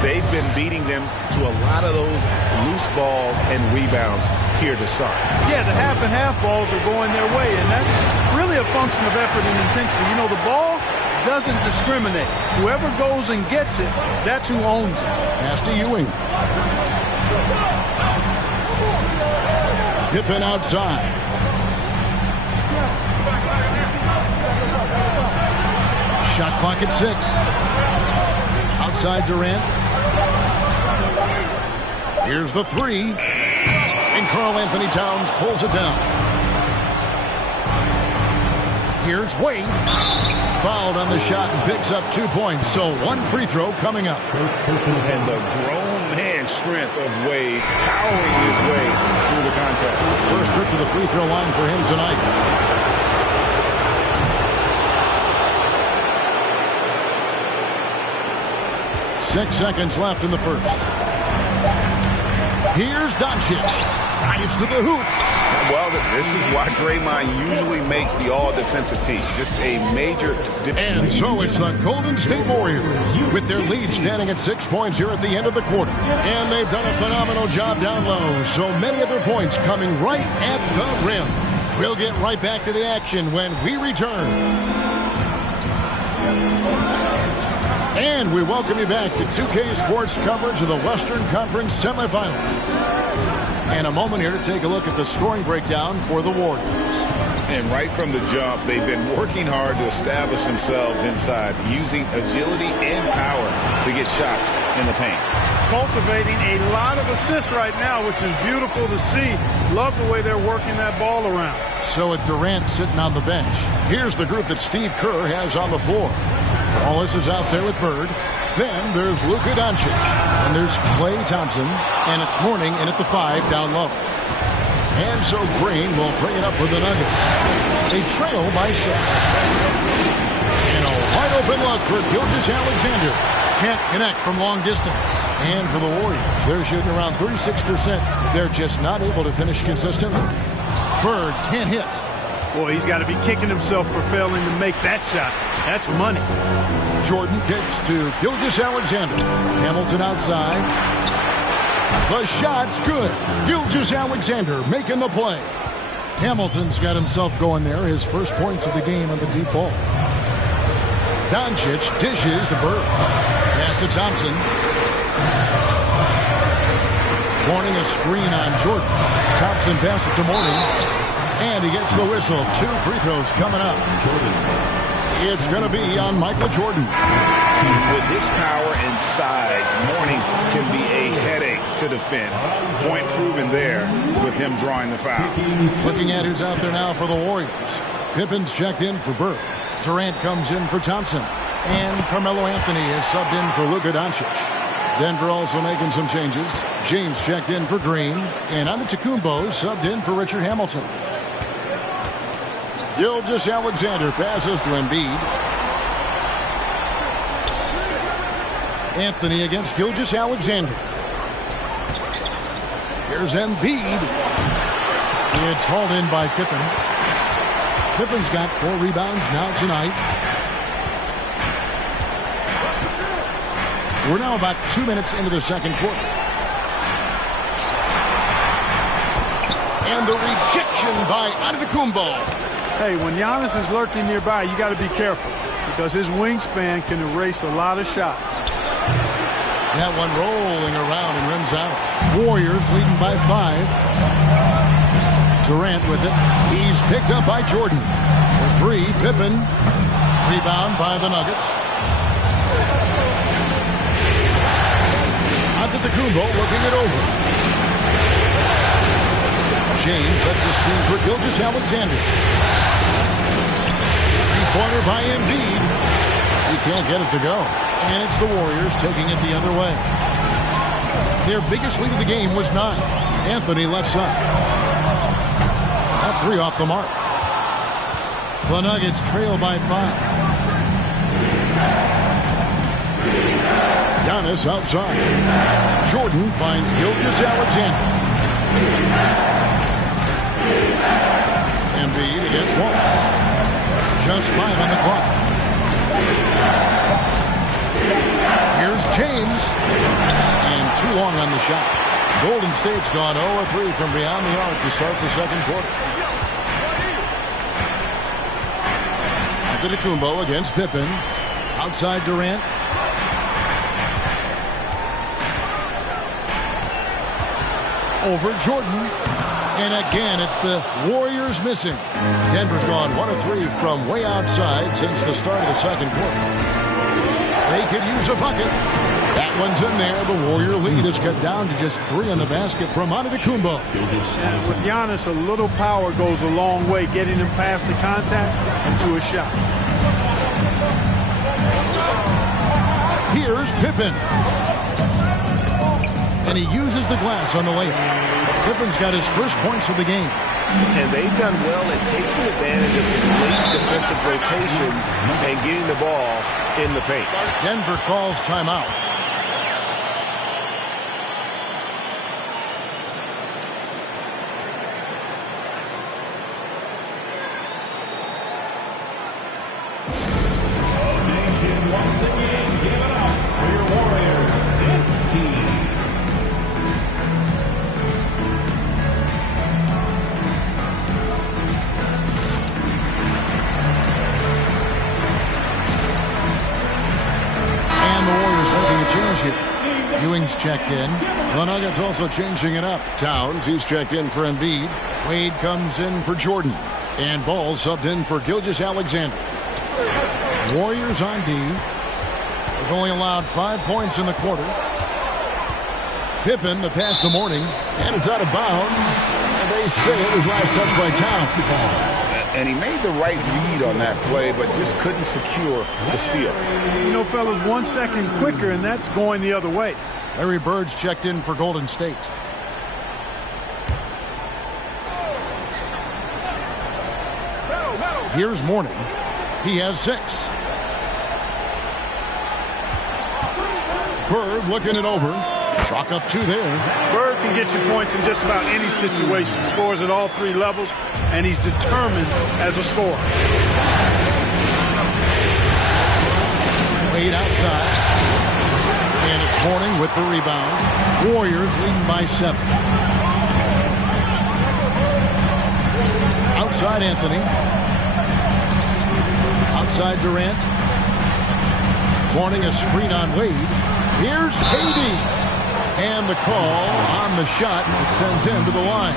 They've been beating them to a lot of those loose balls and rebounds here to start. Yeah, the half and half balls are going their way, and that's really a function of effort and intensity. You know, the ball doesn't discriminate. Whoever goes and gets it, that's who owns it. Pass to Ewing. Pippen outside. Shot clock at 6. Outside Durant. Here's the 3. And Karl Anthony Towns pulls it down. Here's Wade. Fouled on the shot and picks up 2 points. So 1 free throw coming up. And the grown man strength of Wade powering his way through the contact. First trip to the free throw line for him tonight. Six seconds left in the first. Here's Doncic. Drives to the hoop. Well, this is why Draymond usually makes the all-defensive team. Just a major... And so it's the Golden State Warriors with their lead standing at 6 points here at the end of the quarter. And they've done a phenomenal job down low. So many of their points coming right at the rim. We'll get right back to the action when we return. And we welcome you back to 2K Sports coverage of the Western Conference semifinals. And a moment here to take a look at the scoring breakdown for the Warriors. And right from the jump, they've been working hard to establish themselves inside, using agility and power to get shots in the paint. Cultivating a lot of assists right now, which is beautiful to see. Love the way they're working that ball around. So with Durant sitting on the bench, here's the group that Steve Kerr has on the floor. Wallace is out there with Bird. Then there's Luka Doncic. And there's Klay Thompson. And it's Mourning in at the 5 down low. And so Green will bring it up for the Nuggets. They trail by 6. And a wide open look for Gilgeous-Alexander. Can't connect from long distance. And for the Warriors, they're shooting around 36%. They're just not able to finish consistently. Bird can't hit. Boy, he's got to be kicking himself for failing to make that shot. That's money. Jordan kicks to Gilgeous-Alexander. Hamilton outside. The shot's good. Gilgeous-Alexander making the play. Hamilton's got himself going there. His first points of the game on the deep ball. Doncic dishes to Bird. Pass to Thompson. Mourning a screen on Jordan. Thompson passes to Mourning. And he gets the whistle. 2 free throws coming up. It's going to be on Michael Jordan. With his power and size, Mourning can be a headache to defend. Point proven there with him drawing the foul. Looking at who's out there now for the Warriors. Pippen's checked in for Bird. Durant comes in for Thompson. And Carmelo Anthony is subbed in for Luka Doncic. Denver also making some changes. James checked in for Green. And Antetokounmpo subbed in for Richard Hamilton. Gilgeous-Alexander passes to Embiid. Anthony against Gilgeous-Alexander. Here's Embiid. It's hauled in by Pippen. Pippen's got 4 rebounds now tonight. We're now about 2 minutes into the second quarter. And the rejection by Antetokounmpo. Hey, when Giannis is lurking nearby, you got to be careful because his wingspan can erase a lot of shots. That one rolling around and rims out. Warriors leading by 5. Durant with it. He's picked up by Jordan. For 3, Pippen. Rebound by the Nuggets. Antetokounmpo looking it over. James sets the screen for Gilgeous-Alexander. Three-pointer by Embiid. He can't get it to go. And it's the Warriors taking it the other way. Their biggest lead of the game was 9. Anthony left side. That 3 off the mark. The Nuggets trail by 5. Giannis outside. Jordan finds Gilgeous-Alexander. Embiid against Wallace. Just 5 on the clock. Here's James. And too long on the shot. Golden State's gone 0-3 from beyond the arc to start the second quarter. Antetokounmpo against Pippen. Outside Durant. Over Jordan. And again, it's the Warriors missing. Denver's gone 1-3 from way outside since the start of the second quarter. They could use a bucket. That one's in there. The Warrior lead is cut down to just 3 on the basket from Antetokounmpo. And with Giannis, a little power goes a long way, getting him past the contact and to a shot. Here's Pippen. And he uses the glass on the layup. Pippen's got his first points of the game. And they've done well at taking advantage of some late defensive rotations and getting the ball in the paint. Denver calls timeout. Once again, give it up for your Warriors Knicks team. And the Warriors making a change here. Ewing's checked in. The Nuggets also changing it up. Towns, he's checked in for Embiid. Wade comes in for Jordan. And Ball subbed in for Gilgeous-Alexander. Warriors on D. They've only allowed 5 points in the quarter. Pippen, the pass to Mourning, and it's out of bounds. And they say it was last touched by Towns. And he made the right read on that play, but just couldn't secure the steal. You know, fellas, 1 second quicker, and that's going the other way. Larry Bird's checked in for Golden State. Here's Mourning. He has 6. Bird looking it over. Chalk up 2 there. Bird can get you points in just about any situation. Scores at all 3 levels, and he's determined as a scorer. Wade outside. And it's Mourning with the rebound. Warriors leading by 7. Outside Anthony. Outside Durant. Mourning a screen on Wade. Here's KD. And the call on the shot that sends him to the line.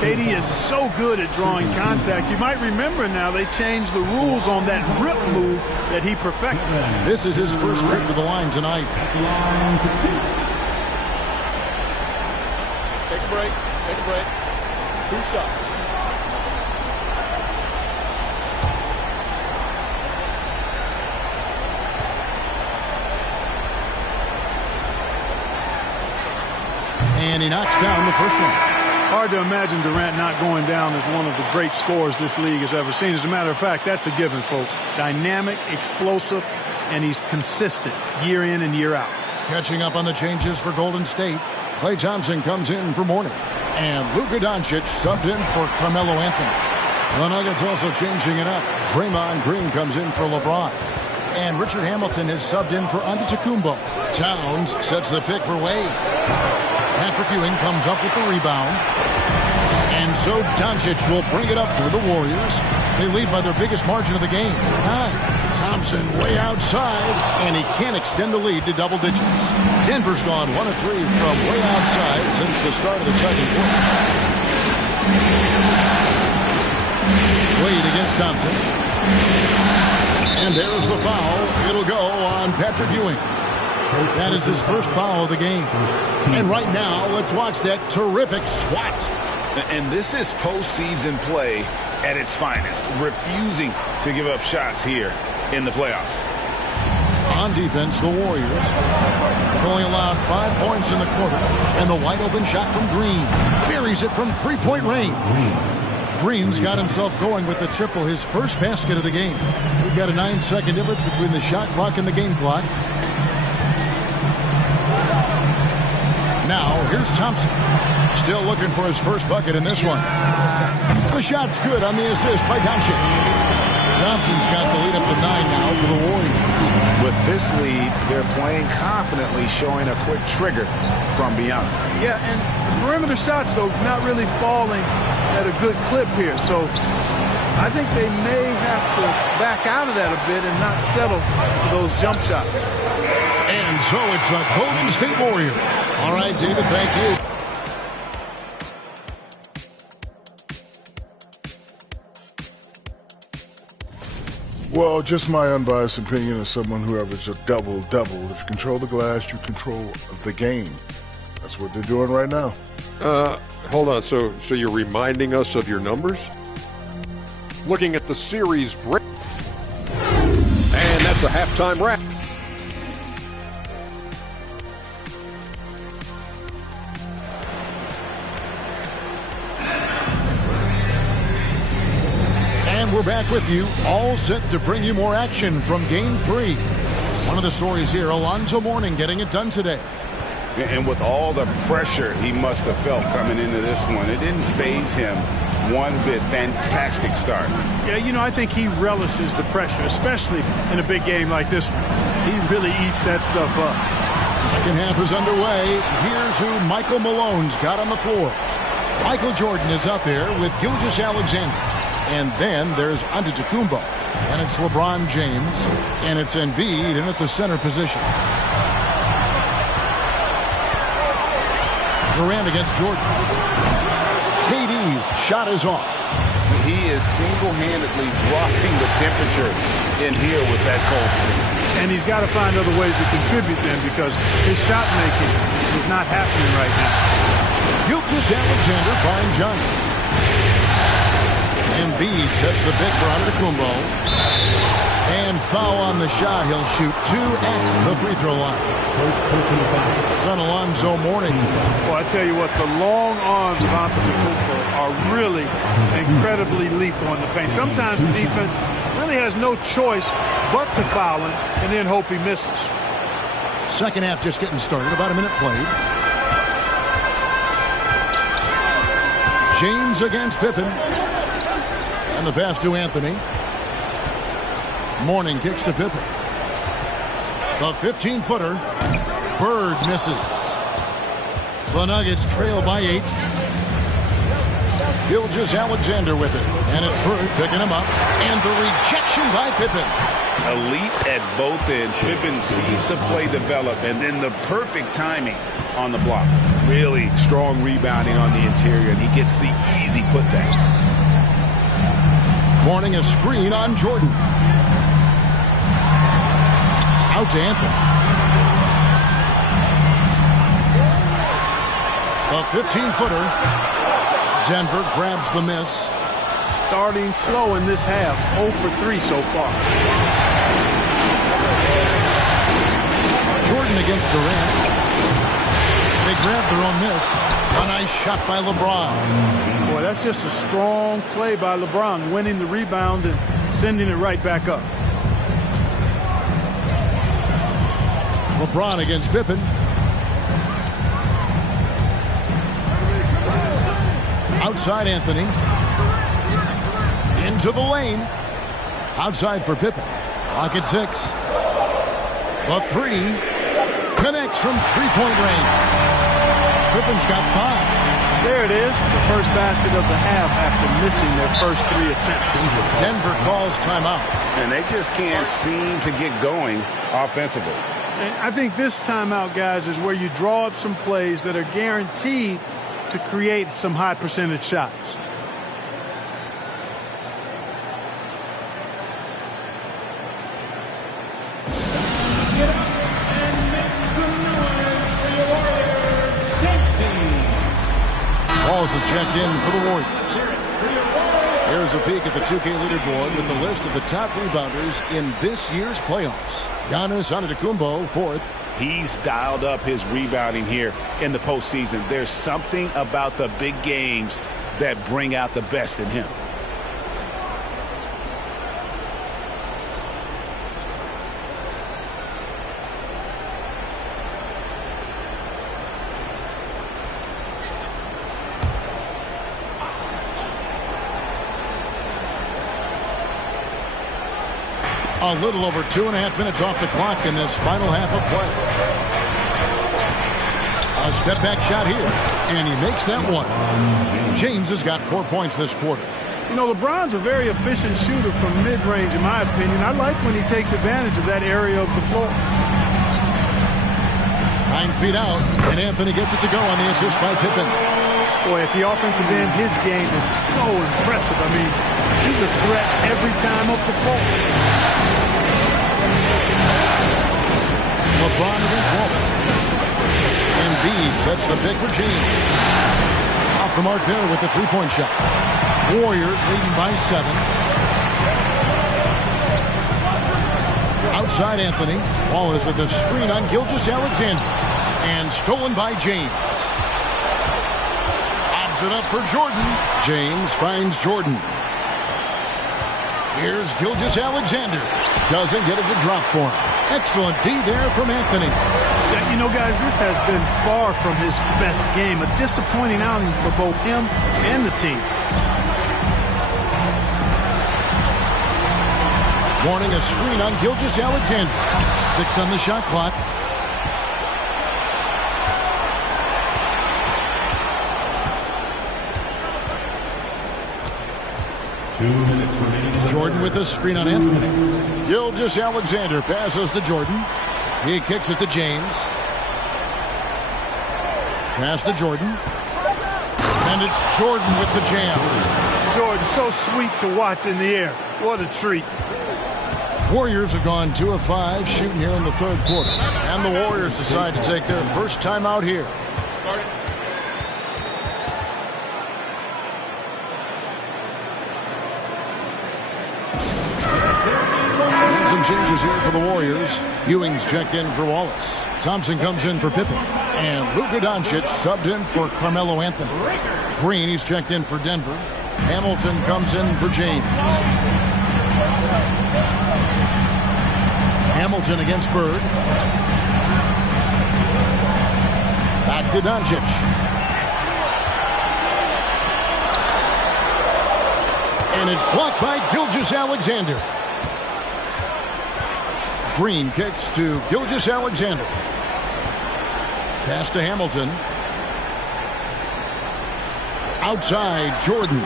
KD is so good at drawing contact. You might remember now they changed the rules on that rip move that he perfected. This is his first trip to the line tonight. Take a break. Take a break. 2 shots. And he knocks down the first one. Hard to imagine Durant not going down as one of the great scorers this league has ever seen. As a matter of fact, that's a given, folks. Dynamic, explosive, and he's consistent year in and year out. Catching up on the changes for Golden State. Klay Thompson comes in for Mourning. And Luka Doncic subbed in for Carmelo Anthony. The Nuggets also changing it up. Draymond Green comes in for LeBron. And Richard Hamilton is subbed in for Antetokounmpo. Towns sets the pick for Wade. Patrick Ewing comes up with the rebound. And so Doncic will bring it up for the Warriors. They lead by their biggest margin of the game, 9. Thompson way outside, and he can't extend the lead to double digits. Denver's gone 1 of 3 from way outside since the start of the second quarter. Wade against Thompson. And there's the foul. It'll go on Patrick Ewing. That is his first foul of the game. And right now, let's watch that terrific swat. And this is postseason play at its finest, refusing to give up shots here in the playoffs. On defense, the Warriors have only allowed 5 points in the quarter. And the wide open shot from Green buries it from 3-point range. Green's got himself going with the triple, his first basket of the game. We've got a 9-second difference between the shot clock and the game clock. Now, here's Thompson. Still looking for his first bucket in this one. The shot's good on the assist by Doncic. Thompson's got the lead up to 9 now for the Warriors. With this lead, they're playing confidently, showing a quick trigger from beyond. Yeah, and the perimeter shots, though, not really falling at a good clip here. So I think they may have to back out of that a bit and not settle for those jump shots. And so it's the Golden State Warriors. All right, David, thank you. Well, just my unbiased opinion as someone who averaged a double-double. If you control the glass, you control the game. That's what they're doing right now. Hold on. So you're reminding us of your numbers? Looking at the series break. And that's a halftime wrap. And we're back with you, all set to bring you more action from Game 3. One of the stories here, Alonzo Mourning getting it done today. And with all the pressure he must have felt coming into this one, it didn't faze him one bit. Fantastic start. Yeah, you know, I think he relishes the pressure, especially in a big game like this one. He really eats that stuff up. Second half is underway. Here's who Michael Malone's got on the floor. Michael Jordan is out there with Gilgeous-Alexander. And then there's Antetokounmpo. And it's LeBron James. And it's Embiid in at the center position. Durant against Jordan. KD's shot is off. He is single-handedly dropping the temperature in here with that cold streak. And he's got to find other ways to contribute then, because his shot making is not happening right now. Gilgeous-Alexander finds Giannis. Embiid sets the pick for Antetokounmpo. And foul on the shot. He'll shoot 2 at the free throw line. It's on Alonzo Mourning. Well, I tell you what, the long arms of Antetokounmpo are really incredibly lethal in the paint. Sometimes the defense really has no choice but to foul him and then hope he misses. Second half just getting started. About a minute played. James against Pippen. And the pass to Anthony. Mourning kicks to Pippen. The 15-footer. Bird misses. The Nuggets trail by 8. Gilgeous-Alexander with it. And it's Bird picking him up. And the rejection by Pippen. Elite at both ends. Pippen sees the play develop, and then the perfect timing on the block. Really strong rebounding on the interior, and he gets the easy putback. Mourning a screen on Jordan. Out to Anthony. The 15-footer. Denver grabs the miss. Starting slow in this half. 0 for 3 so far. Jordan against Durant. They grab their own miss. A nice shot by LeBron. Boy, that's just a strong play by LeBron, winning the rebound and sending it right back up. LeBron against Pippen. Outside Anthony. Into the lane. Outside for Pippen. Clock at 6. The 3 connects from three-point range. Pippen's got 5. There it is. The first basket of the half after missing their first 3 attempts. Denver calls timeout. And they just can't seem to get going offensively. And I think this timeout, guys, is where you draw up some plays that are guaranteed to create some high percentage shots. Balls is checked in for the Warriors. Here's a peek at the 2K leaderboard with the list of the top rebounders in this year's playoffs. Giannis Antetokounmpo, 4th. He's dialed up his rebounding here in the postseason. There's something about the big games that bring out the best in him. A little over 2.5 minutes off the clock in this final half of play. A step-back shot here, and he makes that one. James has got 4 points this quarter. You know, LeBron's a very efficient shooter from mid-range, in my opinion. I like when he takes advantage of that area of the floor. 9 feet out, and Anthony gets it to go on the assist by Pippen. Boy, at the offensive end, his game is so impressive. I mean, he's a threat every time up the floor. LeBron against Wallace. Embiid sets the pick for James. Off the mark there with the three-point shot. Warriors leading by 7. Outside Anthony. Ball is with the screen on Gilgeous-Alexander. And stolen by James. Lobs it up for Jordan. James finds Jordan. Here's Gilgeous-Alexander. Doesn't get it to drop for him. Excellent D there from Anthony. You know, guys, this has been far from his best game. A disappointing outing for both him and the team. Warning, a screen on Gilgeous-Alexander. 6 on the shot clock. Jordan with the screen on Anthony. Gilgeous-Alexander passes to Jordan. He kicks it to James. Pass to Jordan. And it's Jordan with the jam. Jordan, so sweet to watch in the air. What a treat. Warriors have gone 2 of 5 shooting here in the third quarter. And the Warriors decide to take their first time out here. And some changes here for the Warriors. Ewing's checked in for Wallace. Thompson comes in for Pippen. And Luka Doncic subbed in for Carmelo Anthony. Green, he's checked in for Denver. Hamilton comes in for James. Hamilton against Bird. Back to Doncic. And it's blocked by Gilgeous-Alexander. Green kicks to Gilgeous-Alexander. Pass to Hamilton. Outside, Jordan.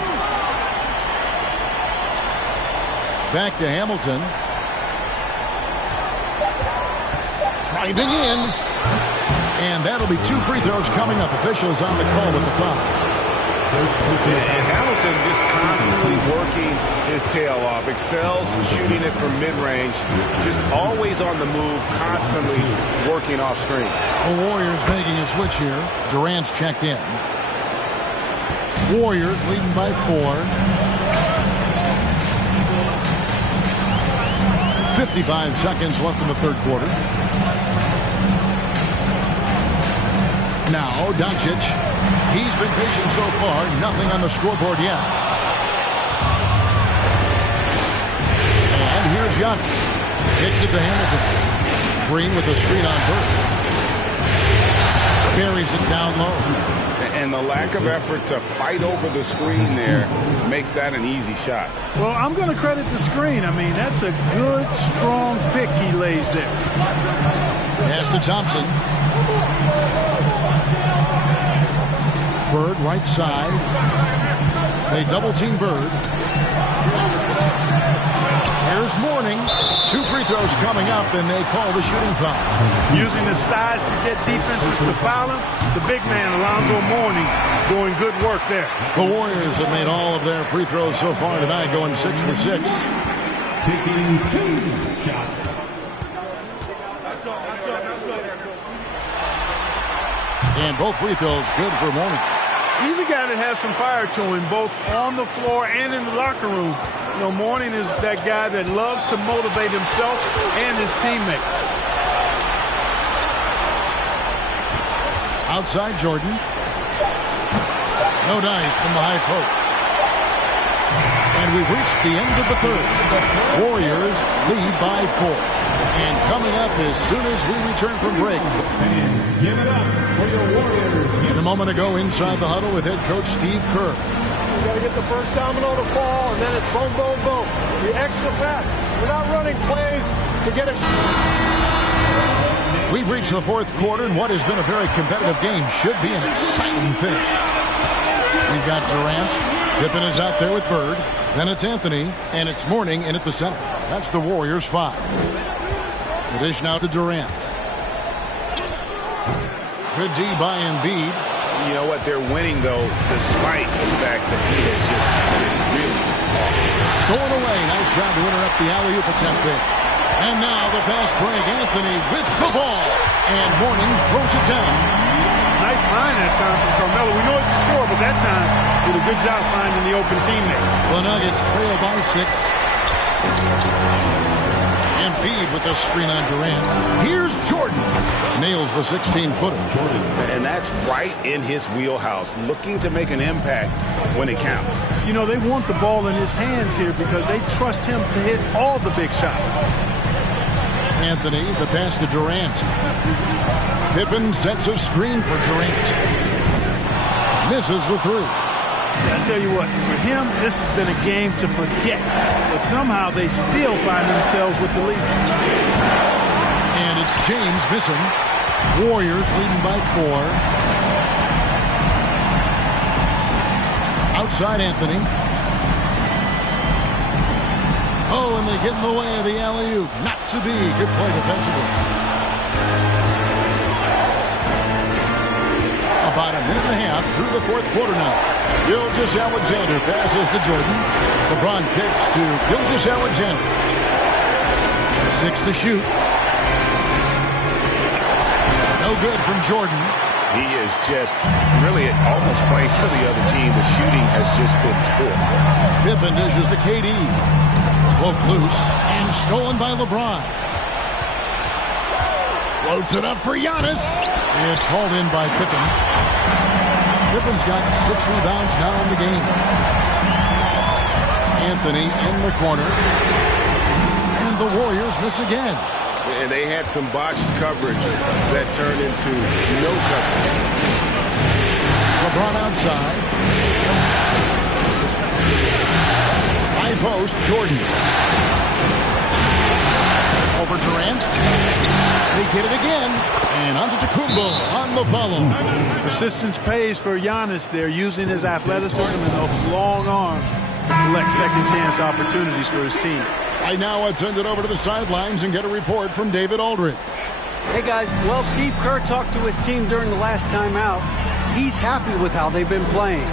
Back to Hamilton. Driving in. And that'll be 2 free throws coming up. Officials on the call with the foul. And Hamilton just constantly working his tail off. Excels shooting it from mid-range. Just always on the move, constantly working off screen. The Warriors making a switch here. Durant's checked in. Warriors leading by 4. 55 seconds left in the third quarter. Now, Doncic. He's been patient so far. Nothing on the scoreboard yet. And here's Giannis. Kicks it to Hamilton. Green with a screen on Bird. Buries it down low. And the lack of effort to fight over the screen there makes that an easy shot. Well, I'm going to credit the screen. I mean, that's a good, strong pick he lays there. Pass to Thompson. Bird, right side. They double-team Bird. Here's Mourning. 2 free throws coming up, and they call the shooting foul. Using his size to get defenses to foul him, the big man, Alonzo Mourning, doing good work there. The Warriors have made all of their free throws so far tonight, going 6 for 6. Taking 2 shots. And both free throws good for Mourning. He's a guy that has some fire to him, both on the floor and in the locker room. You know, Mourning is that guy that loves to motivate himself and his teammates. Outside Jordan. No dice from the high post. And we've reached the end of the third. Warriors lead by 4. And coming up as soon as we return from break. Give it up for your Warriors. A moment ago inside the huddle with head coach Steve Kerr. You got to get the first domino to fall, and then it's boom, boom, boom. The extra pass. We're not running plays to get a... We've reached the fourth quarter, and what has been a very competitive game should be an exciting finish. We've got Durant. Pippen is out there with Bird. Then it's Anthony, and it's Mourning in at the center. That's the Warriors' 5. The dish now to Durant. Good D by Embiid. You know what? They're winning, though, despite the fact that he has just been really awful. Stolen away. Nice job to interrupt the alley-oop attempt there. And now the fast break. Anthony with the ball. And Mourning throws it down. Nice find that time from Carmelo. We know it's a score, but that time did a good job finding the open teammate. The Nuggets trail by 6. Embiid with the screen on Durant. Here's Jordan. Nails the 16-footer. And that's right in his wheelhouse, looking to make an impact when it counts. You know, they want the ball in his hands here because they trust him to hit all the big shots. Anthony, the pass to Durant. Pippen sets a screen for Durant. Misses the 3. I tell you what, for him, this has been a game to forget. But somehow they still find themselves with the lead. And it's James missing. Warriors leading by 4. Outside Anthony. Oh, and they get in the way of the alley-oop. Not to be. Good play defensively. A About a minute and a half through the fourth quarter now. Gilgeous-Alexander passes to Jordan. LeBron kicks to Gilgeous-Alexander. 6 to shoot. No good from Jordan. He is just really almost playing for the other team. The shooting has just been poor. Pippen dishes to KD. Poke loose and stolen by LeBron. Floats it up for Giannis. It's hauled in by Pippen. Pippen's got 6 rebounds now in the game. Anthony in the corner. And the Warriors miss again. And they had some botched coverage that turned into no coverage. LeBron outside. High post, Jordan. Over Durant. They get it again. And Antetokounmpo on the follow. Persistence pays for Giannis there, using his athleticism and those long arms to collect second chance opportunities for his team. Right now, let's send it over to the sidelines and get a report from David Aldridge. Hey, guys. Well, Steve Kerr talked to his team during the last timeout. He's happy with how they've been playing.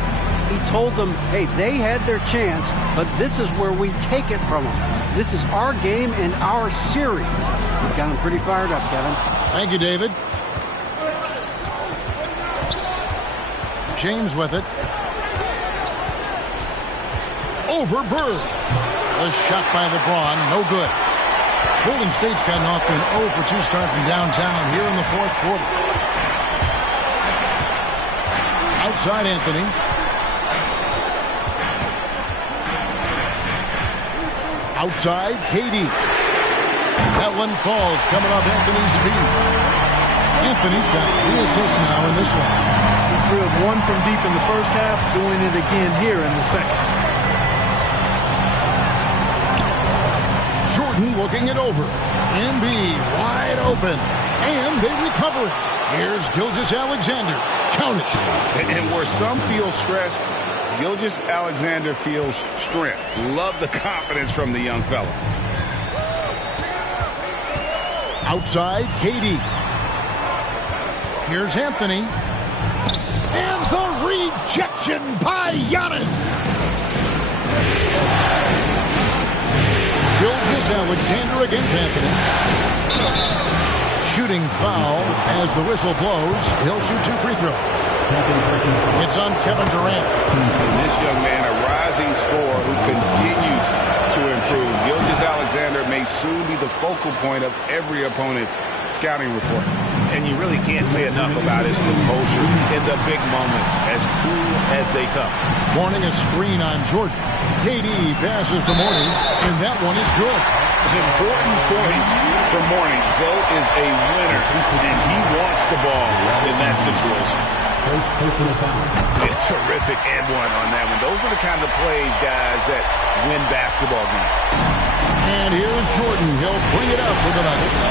He told them, hey, they had their chance, but this is where we take it from them. This is our game and our series. He's got them pretty fired up, Kevin. Thank you, David. James with it. Over Bird. A shot by LeBron, no good. Golden State's gotten off to an 0-for-2 start from downtown here in the fourth quarter. Outside Anthony. Outside KD. That one falls, coming off Anthony's feet. Anthony's got 3 assists now in this one. He drilled 1 from deep in the first half, doing it again here in the second. Jordan looking it over. Embiid wide open. And they recover it. Here's Gilgeous-Alexander. Count it. And where some feel stressed, Gilgeous-Alexander feels strength. Love the confidence from the young fella. Outside, KD. Here's Anthony. And the rejection by Giannis. Gilgeous-Alexander against Anthony. Shooting foul as the whistle blows. He'll shoot 2 free throws. It's on Kevin Durant. And this young man, a rising scorer who continues to improve. Gilgeous-Alexander may soon be the focal point of every opponent's scouting report. And you really can't say enough about his composure in the big moments, as cool as they come. Mourning a screen on Jordan. KD passes to Mourning, and that one is good. Important points for Mourning. Zoe is a winner, and he wants the ball in that situation. A terrific and one on that one. Those are the kind of plays, guys, that win basketball games. And here's Jordan. He'll bring it up for the Nuggets.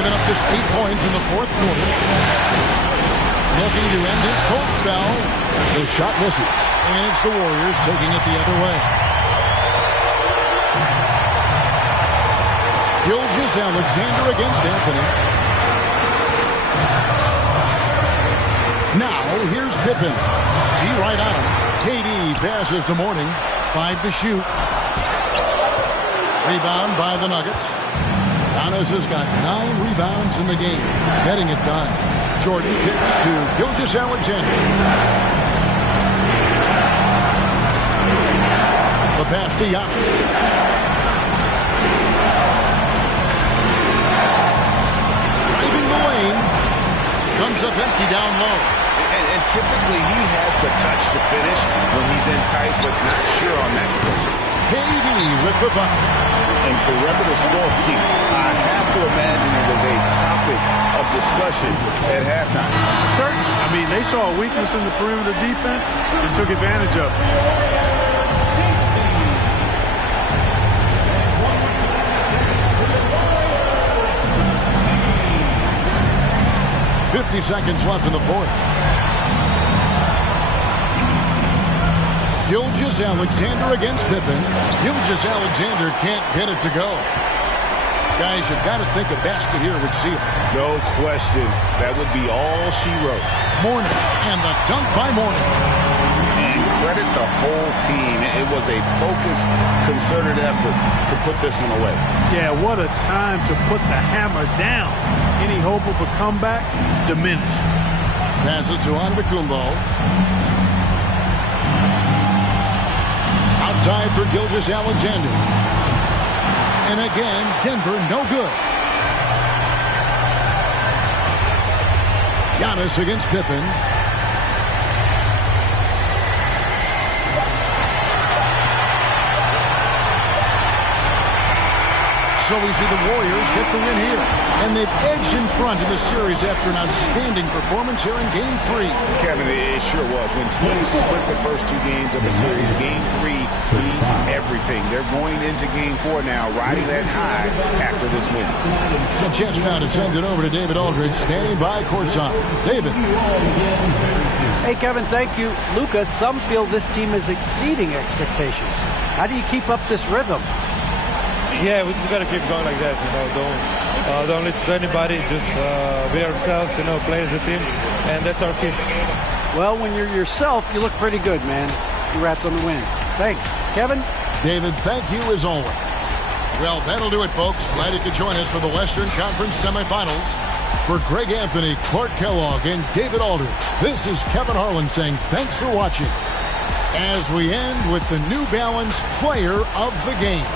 Giving up just 8 points in the fourth quarter. Looking to end his cold spell. The shot misses. And it's the Warriors taking it the other way. Gilgeous-Alexander against Anthony. Now, here's Pippen. D right on him. KD passes to Mourning. 5 to shoot. Rebound by the Nuggets. Giannis has got 9 rebounds in the game. Getting it done. Jordan kicks to Gilgeous-Alexander. The pass to Giannis. Driving the lane. Comes up empty down low. And typically he has the touch to finish when he's in tight, but not sure on that position. KD with the bucket. And perimeter scoring, I have to imagine it was a topic of discussion at halftime. Certainly. I mean, they saw a weakness in the perimeter defense and took advantage of it. 50 seconds left in the fourth. Gilgeous-Alexander against Pippen. Gilgeous-Alexander can't get it to go. Guys, you've got to think a basket here would seal it. No question. That would be all she wrote. Mourning, and the dunk by Mourning. And credit the whole team. It was a focused, concerted effort to put this one away. Yeah, what a time to put the hammer down. Any hope of a comeback diminished. Passes to Antetokounmpo. Outside for Gilgeous-Alexander. And again, Denver no good. Giannis against Pippen. So we see the Warriors get the win here. And they've edged in front in the series after an outstanding performance here in Game 3. Kevin, it sure was. When teams split the first two games of a series, Game 3 means everything. They're going into Game 4 now, riding that high after this win. The chance now to send it over to David Aldridge, standing by courtside. David. Hey, Kevin, thank you. Lucas, some feel this team is exceeding expectations. How do you keep up this rhythm? Yeah, we just got to keep going like that, don't listen to anybody, just be ourselves, play as a team, and that's our key. Well, when you're yourself, you look pretty good, man. Congrats on the win. Thanks. Kevin? David, thank you as always. Well, that'll do it, folks. Glad you could join us for the Western Conference semifinals. For Greg Anthony, Clark Kellogg, and David Aldridge, this is Kevin Harlan saying thanks for watching as we end with the New Balance Player of the Game.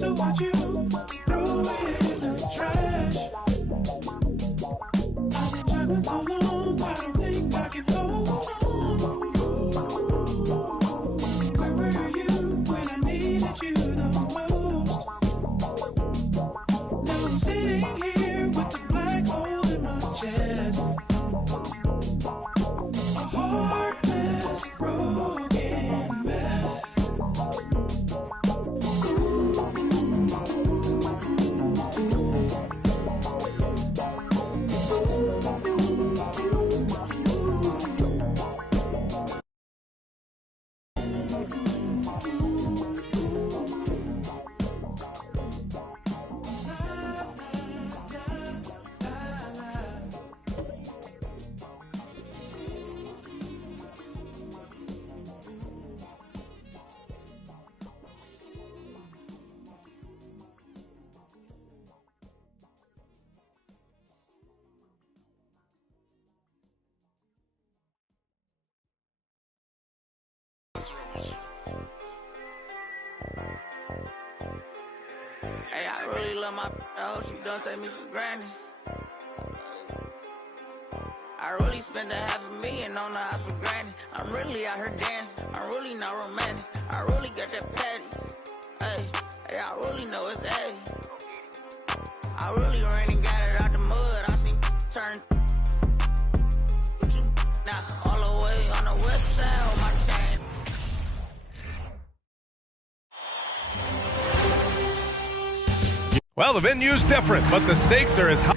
used to watch you throw it in the trash. I've been juggling so long, I don't think I can hold on. Where were you when I needed you the most? Now I'm sitting here with the black hole in my chest. A heartless, broken mess. Hey, I really love my house. She don't take me for granted. I really spent $500,000 on the house for granted. I'm really out here dancing. I'm really not romantic. I really got that patty. Hey, I really know it's 80. I really ran and got it out the mud. I seen turn. Now all the way on the west side of my chain. Well, the venue's different, but the stakes are as high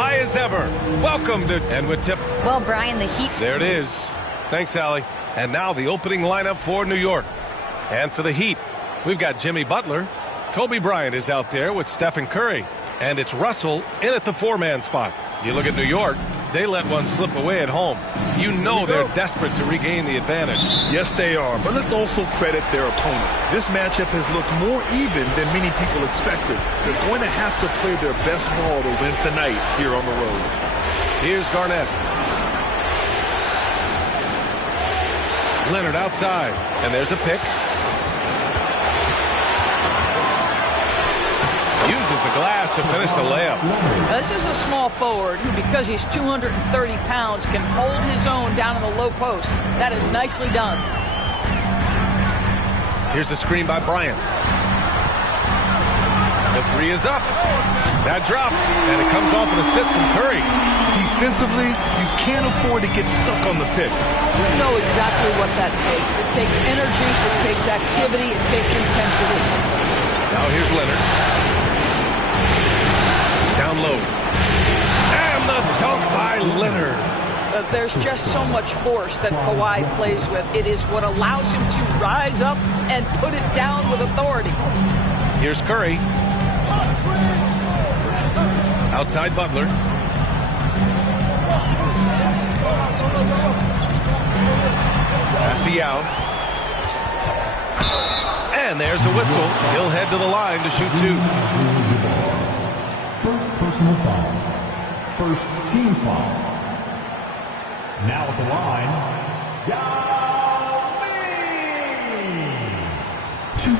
as ever. Welcome to And with Tip. Well, Brian, the Heat. There it is. Thanks, Allie. And now the opening lineup for New York. And for the Heat, we've got Jimmy Butler. Kobe Bryant is out there with Stephen Curry. And it's Russell in at the four-man spot. You look at New York, they let one slip away at home. You know they're desperate to regain the advantage. Yes, they are, but let's also credit their opponent. This matchup has looked more even than many people expected. They're going to have to play their best ball to win tonight here on the road. Here's Garnett. Leonard outside, and there's a pick. Uses the glass to finish the layup. This is a small forward who, because he's 230 pounds, can hold his own down in the low post. That is nicely done. Here's the screen by Bryant. The three is up. That drops, and it comes off an assist from Curry. Defensively, you can't afford to get stuck on the pick. You know exactly what that takes. It takes energy, it takes activity, it takes intensity. Now here's Leonard. Down low. And the dunk by Leonard. There's just so much force that Kawhi plays with. It is what allows him to rise up and put it down with authority. Here's Curry. Outside Butler. Pass to Yao. And there's a whistle. He'll head to the line to shoot two. First personal foul. First team foul. Now at the line, Yao Ming. 2.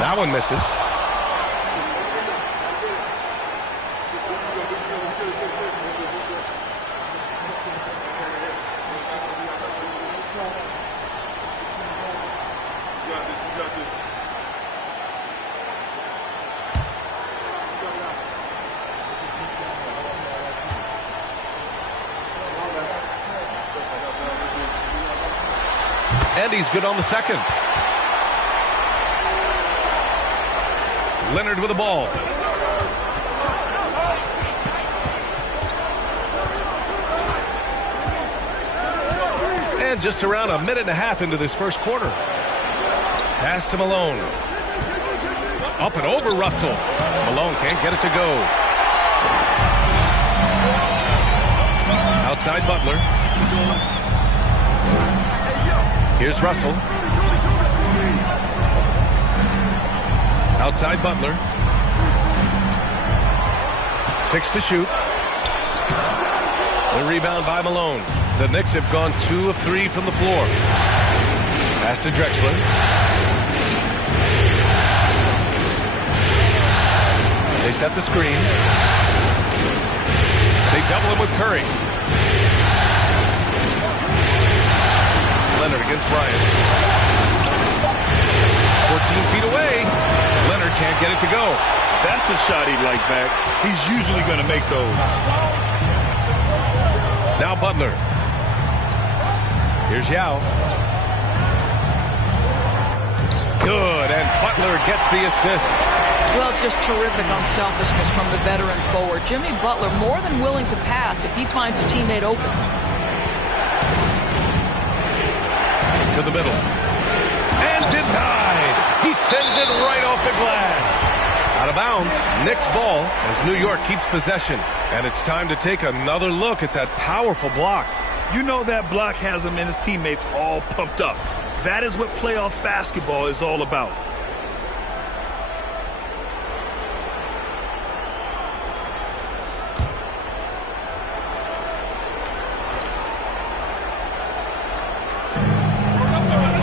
That one misses. And he's good on the second. Leonard with the ball. And just around a minute and a half into this first quarter. Pass to Malone. Up and over Russell. Malone can't get it to go. Outside Butler. Here's Russell. Outside Butler. 6 to shoot. The rebound by Malone. The Knicks have gone 2 of 3 from the floor. Pass to Drexler. They set the screen. They double him with Curry. Leonard against Bryant. 14 feet away. Leonard can't get it to go. That's a shot he'd like back. He's usually going to make those. Now Butler. Here's Yao. Good, and Butler gets the assist. Well, just terrific unselfishness from the veteran forward. Jimmy Butler more than willing to pass if he finds a teammate open. To the middle. And denied. He sends it right off the glass. Out of bounds. Knicks ball as New York keeps possession. And it's time to take another look at that powerful block. You know that block has him and his teammates all pumped up. That is what playoff basketball is all about.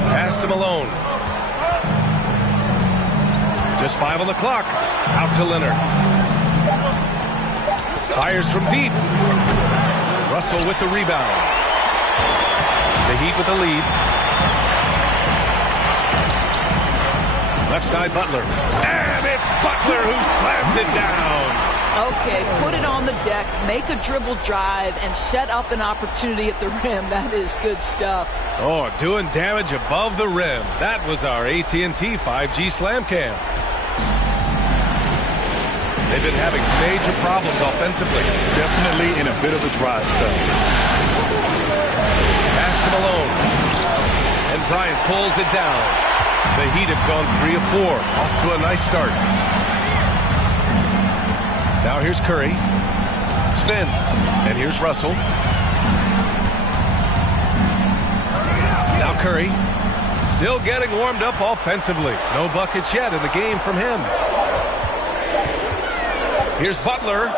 Pass to Malone. Just 5 on the clock. Out to Leonard. Fires from deep. Russell with the rebound. The Heat with the lead. Left side Butler. And it's Butler who slams it down. Okay, put it on the deck, make a dribble drive, and set up an opportunity at the rim. That is good stuff. Oh, doing damage above the rim. That was our AT&T 5G Slam Cam. They've been having major problems offensively. Definitely in a bit of a dry spell. Pass to Malone. And Bryant pulls it down. The Heat have gone 3 of 4. Off to a nice start. Now here's Curry. Spins. And here's Russell. Now Curry. Still getting warmed up offensively. No buckets yet in the game from him. Here's Butler.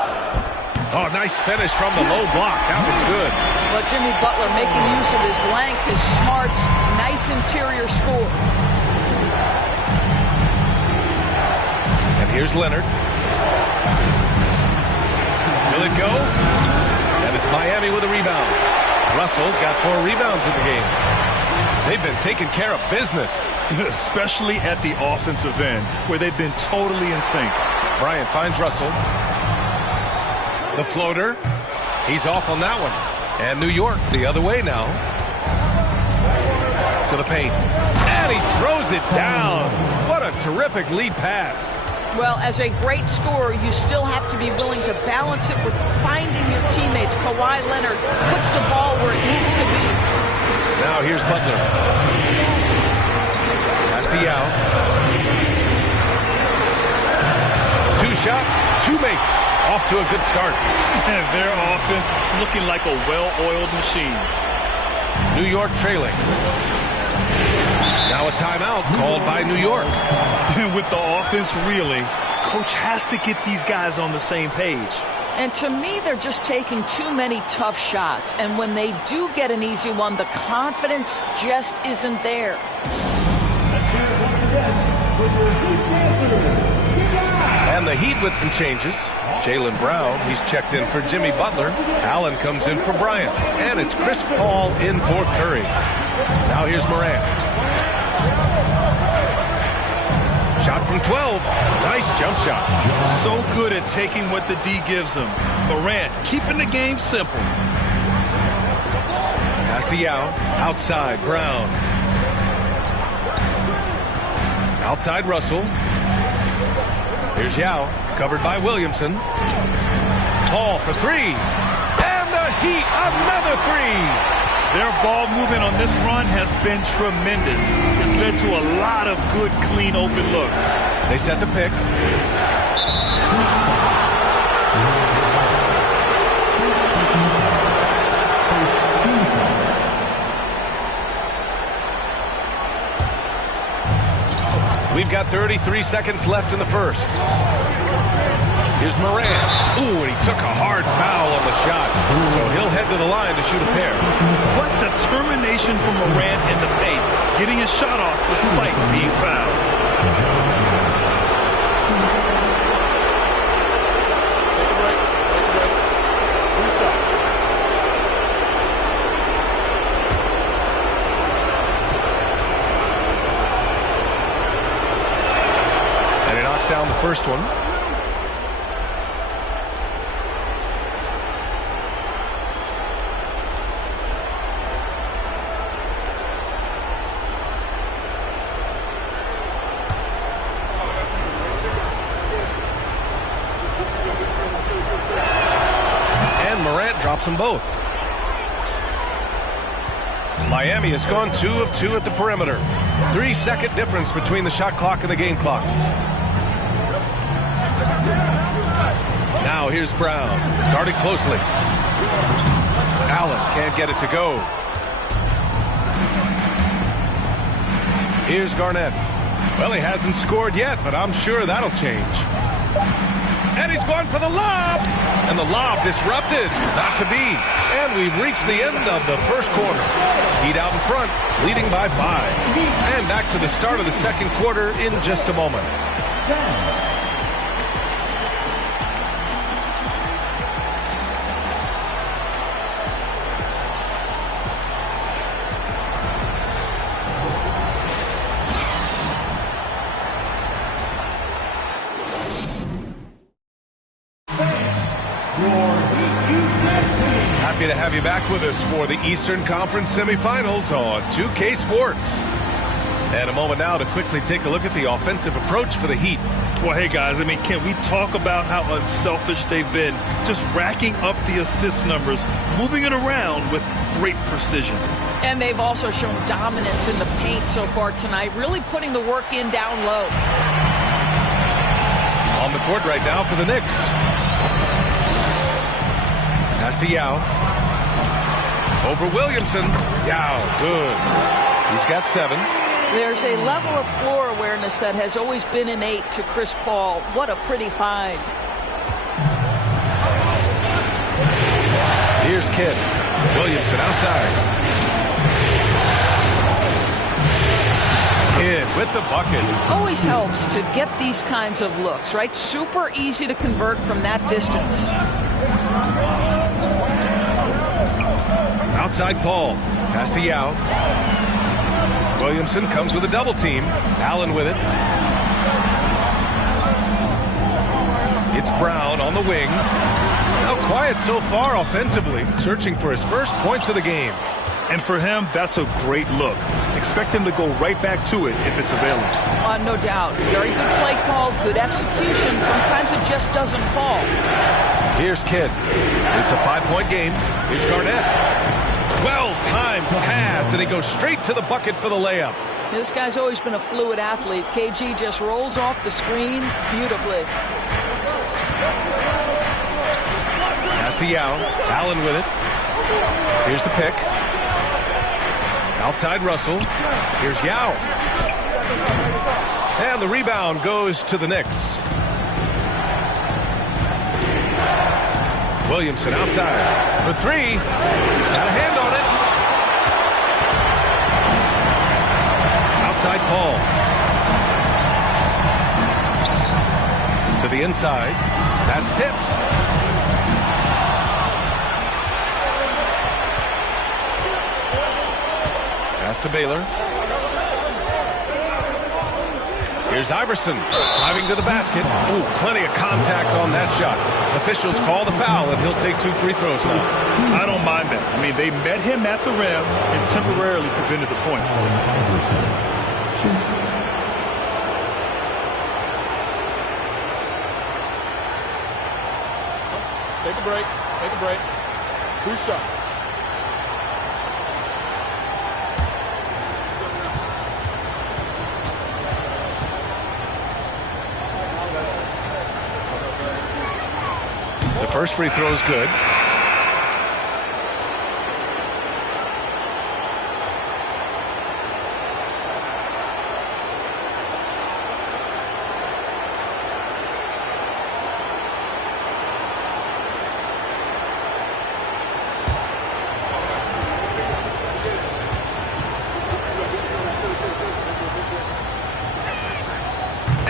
Oh, nice finish from the low block. That was good. Well, Jimmy Butler making use of his length, his smarts, nice interior score. And here's Leonard. Will it go? And it's Miami with a rebound. Russell's got 4 rebounds in the game. They've been taking care of business. Especially at the offensive end, where they've been totally in sync. Bryant finds Russell. The floater. He's off on that one. And New York the other way now. To the paint. And he throws it down. What a terrific lead pass. Well, as a great scorer, you still have to be willing to balance it with finding your teammates. Kawhi Leonard puts the ball where it needs to be. Now here's Butler. Pass to Yao. 2 shots, 2 makes. Off to a good start. Their offense looking like a well-oiled machine. New York trailing. Now a timeout called by New York. With the offense reeling, coach has to get these guys on the same page. And to me, they're just taking too many tough shots. And when they do get an easy one, the confidence just isn't there. And the Heat with some changes. Jaylen Brown, he's checked in for Jimmy Butler. Allen comes in for Bryant. And it's Chris Paul in for Curry. Now here's Morant. Shot from 12. Nice jump shot. So good at taking what the D gives him. Morant keeping the game simple. Pass to Yao. Outside, Brown. Outside, Russell. Here's Yao. Covered by Williamson. Paul for 3. And the Heat, another 3. Their ball movement on this run has been tremendous. It's led to a lot of good, clean, open looks. They set the pick. We've got 33 seconds left in the first. Here's Morant. Ooh, and he took a hard foul on the shot. So he'll head to the line to shoot a pair. What determination from Morant in the paint, getting his shot off despite being fouled. Down the first one. And Morant drops them both. Miami has gone 2 of 2 at the perimeter. 3-second difference between the shot clock and the game clock. Now here's Brown, guarded closely. Allen can't get it to go. Here's Garnett. Well, he hasn't scored yet, but I'm sure that'll change. And he's going for the lob. And the lob disrupted. Not to be. And we've reached the end of the first quarter. Heat out in front, leading by 5. And back to the start of the second quarter in just a moment. Happy to have you back with us for the Eastern Conference semifinals on 2K Sports. And a moment now to quickly take a look at the offensive approach for the Heat. Well, hey, guys, I mean, can we talk about how unselfish they've been? Just racking up the assist numbers, moving it around with great precision. And they've also shown dominance in the paint so far tonight, really putting the work in down low. On the court right now for the Knicks. Pass to Yao. Over Williamson. Yao, good. He's got 7. There's a level of floor awareness that has always been innate to Chris Paul. What a pretty find. Here's Kidd. Williamson outside. Kidd with the bucket. Always helps to get these kinds of looks, right? Super easy to convert from that distance. Outside Paul. Pass to Yao. Williamson comes with a double team. Allen with it. It's Brown on the wing. Now quiet so far offensively, searching for his first points of the game. And for him, that's a great look. Expect him to go right back to it if it's available. No doubt. Very good play call, good execution. Sometimes it just doesn't fall. Here's Kidd. It's a 5-point game. Here's Garnett. Well-timed pass, and he goes straight to the bucket for the layup. This guy's always been a fluid athlete. KG just rolls off the screen beautifully. Pass to Yao. Allen with it. Here's the pick. Outside Russell. Here's Yao. And the rebound goes to the Knicks. Williamson outside for 3. Got a hand on it. Outside Paul. To the inside. That's tipped. Pass to Baylor. Here's Iverson driving to the basket. Ooh, plenty of contact on that shot. Officials call the foul, and he'll take 2 free throws now. I don't mind that. I mean, they met him at the rim and temporarily prevented the points. Take a break. Take a break. 2 shots. The first free throw is good.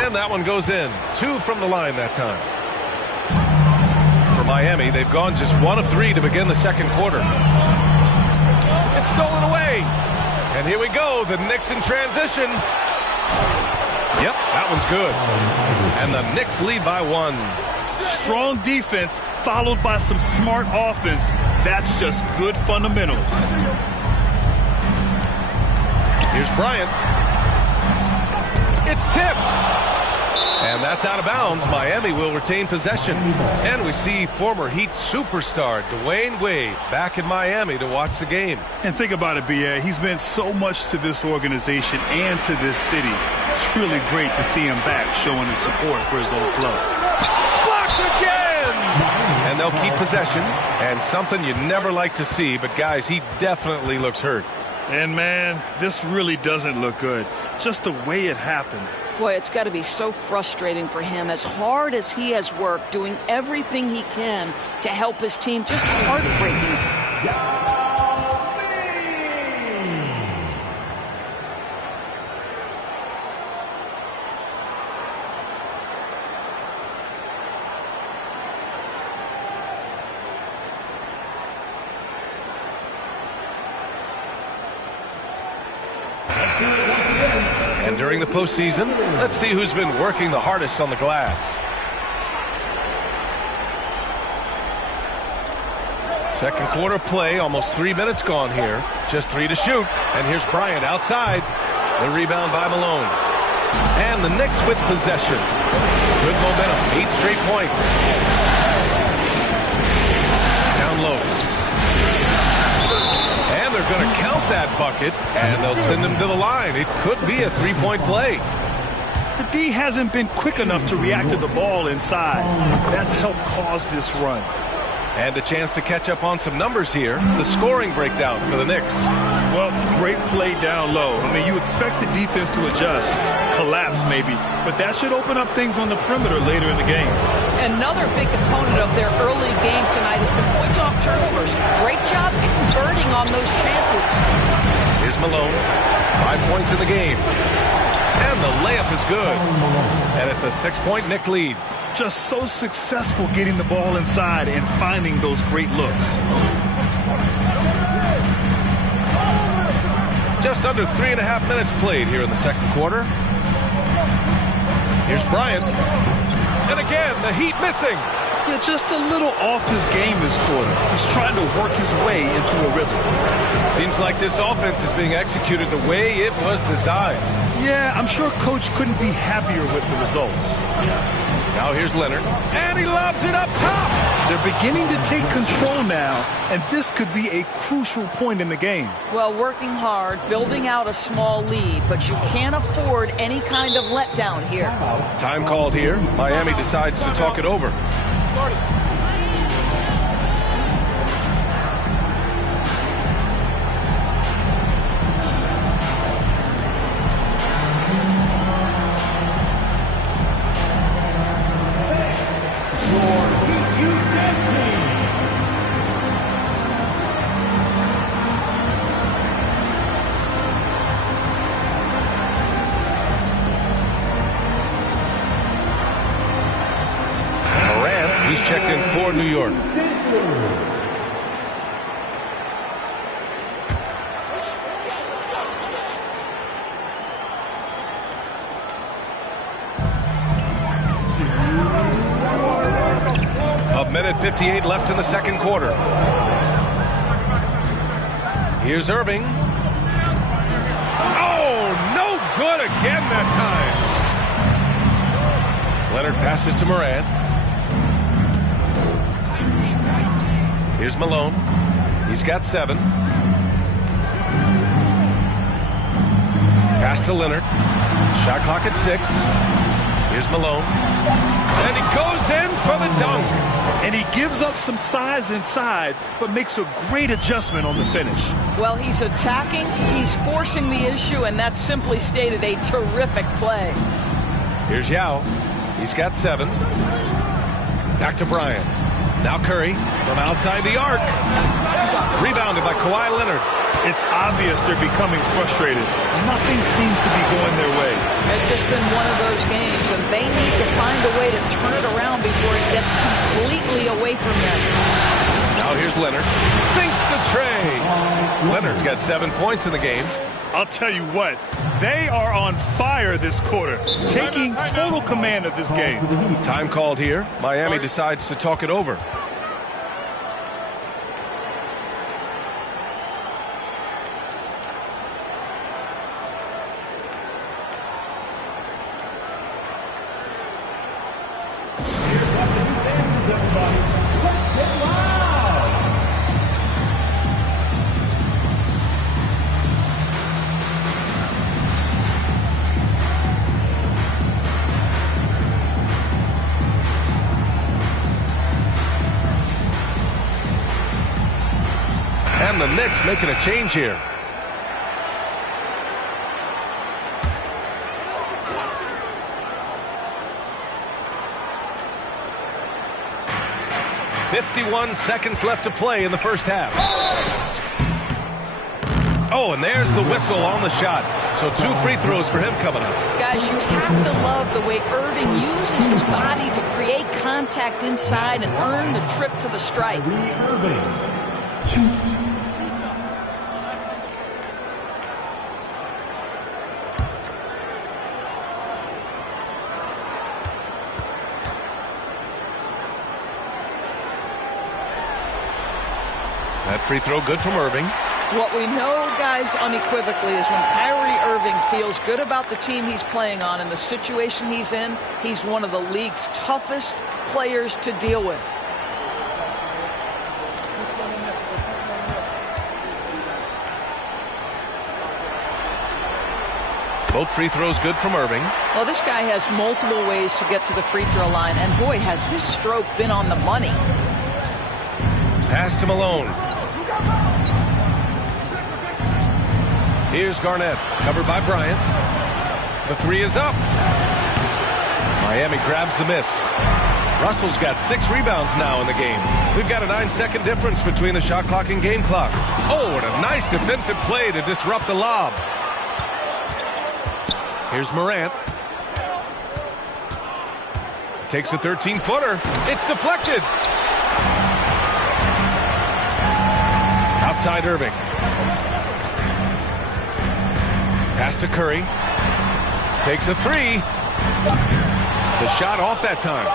And that one goes in. 2 from the line that time. For Miami, they've gone just 1 of 3 to begin the second quarter. It's stolen away. And here we go. The Knicks in transition. Yep, that one's good. And the Knicks lead by 1. Strong defense followed by some smart offense. That's just good fundamentals. Here's Bryant. It's tipped. And that's out of bounds. Miami will retain possession. And we see former Heat superstar Dwayne Wade back in Miami to watch the game. And think about it, B.A. He's meant so much to this organization and to this city. It's really great to see him back showing his support for his old club. Blocked again! And they'll keep possession. And something you never like to see, but guys, he definitely looks hurt. And man, this really doesn't look good. Just the way it happened. Boy, it's got to be so frustrating for him. As hard as he has worked, doing everything he can to help his team, just heartbreaking. And during the postseason, let's see who's been working the hardest on the glass. Second quarter play, almost 3 minutes gone here. Just 3 to shoot. And here's Bryant outside. The rebound by Malone. And the Knicks with possession. Good momentum, 8 straight points. Down low. And they're going to count that bucket, and they'll send him to the line. It could be a 3-point play. The D hasn't been quick enough to react to the ball inside. That's helped cause this run. And a chance to catch up on some numbers here. The scoring breakdown for the Knicks. Well, great play down low. I mean, you expect the defense to adjust, collapse maybe, but that should open up things on the perimeter later in the game. Another big component of their early game tonight has been points off turnovers. Great job converting on those chances. Here's Malone. 5 points in the game. And the layup is good. And it's a 6-point Knick lead. Just so successful getting the ball inside and finding those great looks. Just under 3.5 minutes played here in the second quarter. Here's Bryant. And again, the Heat missing. Yeah, just a little off his game this quarter. He's trying to work his way into a rhythm. Seems like this offense is being executed the way it was designed. Yeah, I'm sure Coach couldn't be happier with the results. Now here's Leonard. And he lobs it up top. They're beginning to take control now, and this could be a crucial point in the game. Well, working hard, building out a small lead, but you can't afford any kind of letdown here. Time called here. Miami decides to talk it over. He's checked in for New York. A minute 58 left in the second quarter. Here's Irving. Oh, no good again that time. Leonard passes to Morant. Here's Malone. He's got 7. Pass to Leonard. Shot clock at 6. Here's Malone. And he goes in for the dunk. And he gives up some size inside, but makes a great adjustment on the finish. Well, he's attacking, he's forcing the issue, and that's simply stated a terrific play. Here's Yao. He's got 7. Back to Bryant. Now Curry from outside the arc. Rebounded by Kawhi Leonard. It's obvious they're becoming frustrated. Nothing seems to be going their way. It's just been one of those games, and They need to find a way to turn it around before it gets completely away from them. Now here's Leonard. Sinks the tray. Leonard's got 7 points in the game. I'll tell you what, they are on fire this quarter, taking total command of this game. Time called here. Miami decides to talk it over. And the Knicks making a change here. "51 seconds left to play in the first half." Oh, and there's the whistle on the shot. So 2 free throws for him coming up. Guys, you have to love the way Irving uses his body to create contact inside and earn the trip to the stripe. That free throw good from Irving. What we know, guys, unequivocally is when Kyrie Irving feels good about the team he's playing on and the situation he's in, he's one of the league's toughest players to deal with. Both free throws good from Irving. Well, this guy has multiple ways to get to the free throw line, and boy, has his stroke been on the money. Pass to Malone. Here's Garnett, covered by Bryant. The three is up. Miami grabs the miss. Russell's got 6 rebounds now in the game. We've got a 9-second difference between the shot clock and game clock. Oh, and a nice defensive play to disrupt the lob. Here's Morant. Takes a 13-footer. It's deflected. Outside Irving. Pass to Curry. Takes a 3. The shot off that time.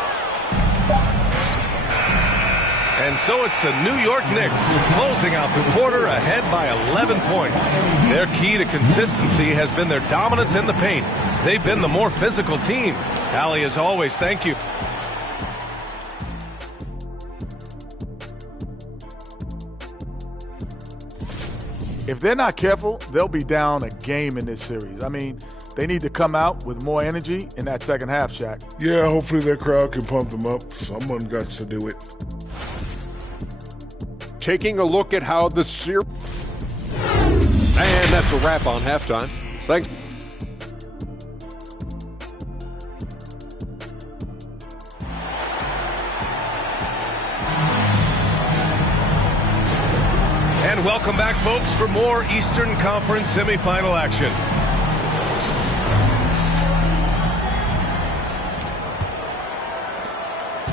And so it's the New York Knicks closing out the quarter ahead by 11 points. Their key to consistency has been their dominance in the paint. They've been the more physical team. Allie, as always, thank you. If they're not careful, they'll be down a game in this series. I mean, they need to come out with more energy in that second half, Shaq. Yeah, hopefully their crowd can pump them up. Someone got to do it. Taking a look at how the series... And that's a wrap on halftime. Thanks. And welcome back, folks, for more Eastern Conference semifinal action.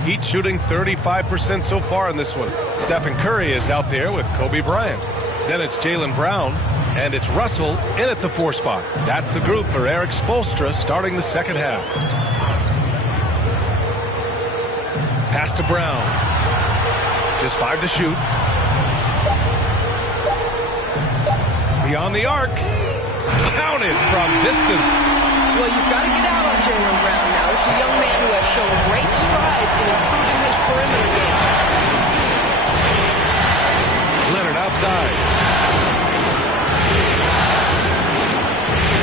Heat shooting 35% so far in this one. Stephen Curry is out there with Kobe Bryant. Then it's Jaylen Brown, and it's Russell in at the 4 spot. That's the group for Eric Spoelstra starting the second half. Pass to Brown. Just 5 to shoot. Beyond the arc. Counted from distance. Well, you've got to get out on Jaylen Brown now. This is a young man who has shown great strides in improving his perimeter game. Leonard outside.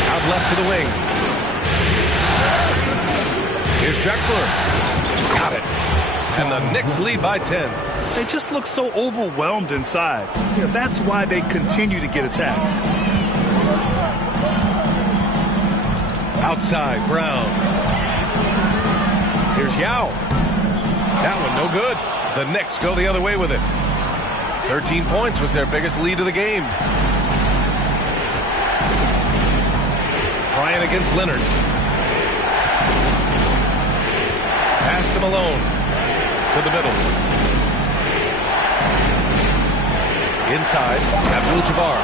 Out left to the wing. Here's Drexler. Got it. And the Knicks lead by 10. They just look so overwhelmed inside. You know, that's why they continue to get attacked. Outside, Brown. Here's Yao. That one no good. The Knicks go the other way with it. 13 points was their biggest lead of the game. Bryant against Leonard. Pass to Malone. To the middle. Inside, Abdul-Jabbar.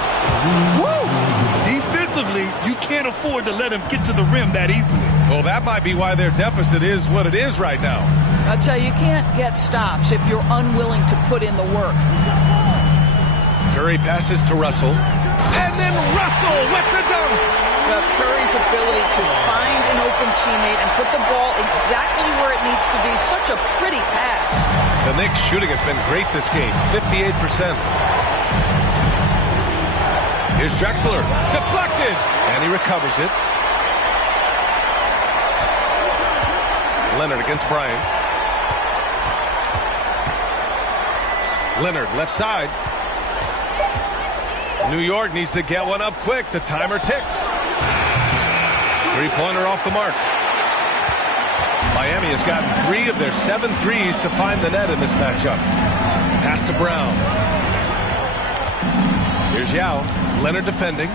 Woo! Defensively, you can't afford to let him get to the rim that easily. Well, that might be why their deficit is what it is right now. I'll tell you, you can't get stops if you're unwilling to put in the work. Curry passes to Russell. And then Russell with the dunk. Curry's ability to find an open teammate and put the ball exactly where it needs to be. Such a pretty pass. The Knicks shooting has been great this game. 58%. Here's Drexler. Deflected. And he recovers it. Leonard against Bryant. Leonard left side. New York needs to get one up quick. The timer ticks. Three-pointer off the mark. Miami has gotten 3 of their 7 threes to find the net in this matchup. Pass to Brown. Here's Yao. Leonard defending.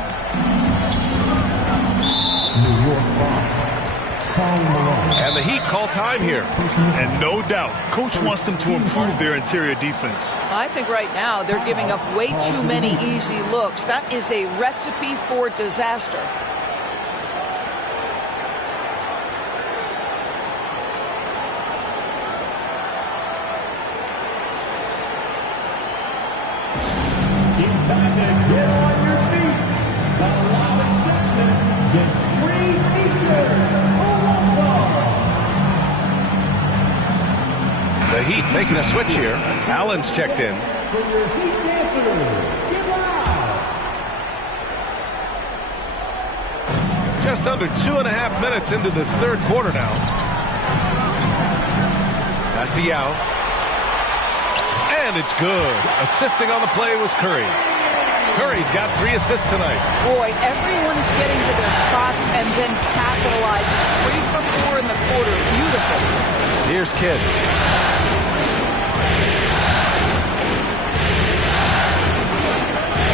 New York Fox. And the Heat call time here. And no doubt, coach wants them to improve their interior defense. I think right now they're giving up way too many easy looks. That is a recipe for disaster. It's time to get on your feet. The Loud section gets free t-shirts. The Heat making a switch here. Allen's checked in. For your Heat dancers, get loud. Just under 2.5 minutes into this third quarter now. Pass to Yao. And it's good. Assisting on the play was Curry. Curry's got 3 assists tonight. Boy, everyone is getting to their spots and then capitalizing. 3 for 4 in the quarter. Beautiful. Here's Kidd.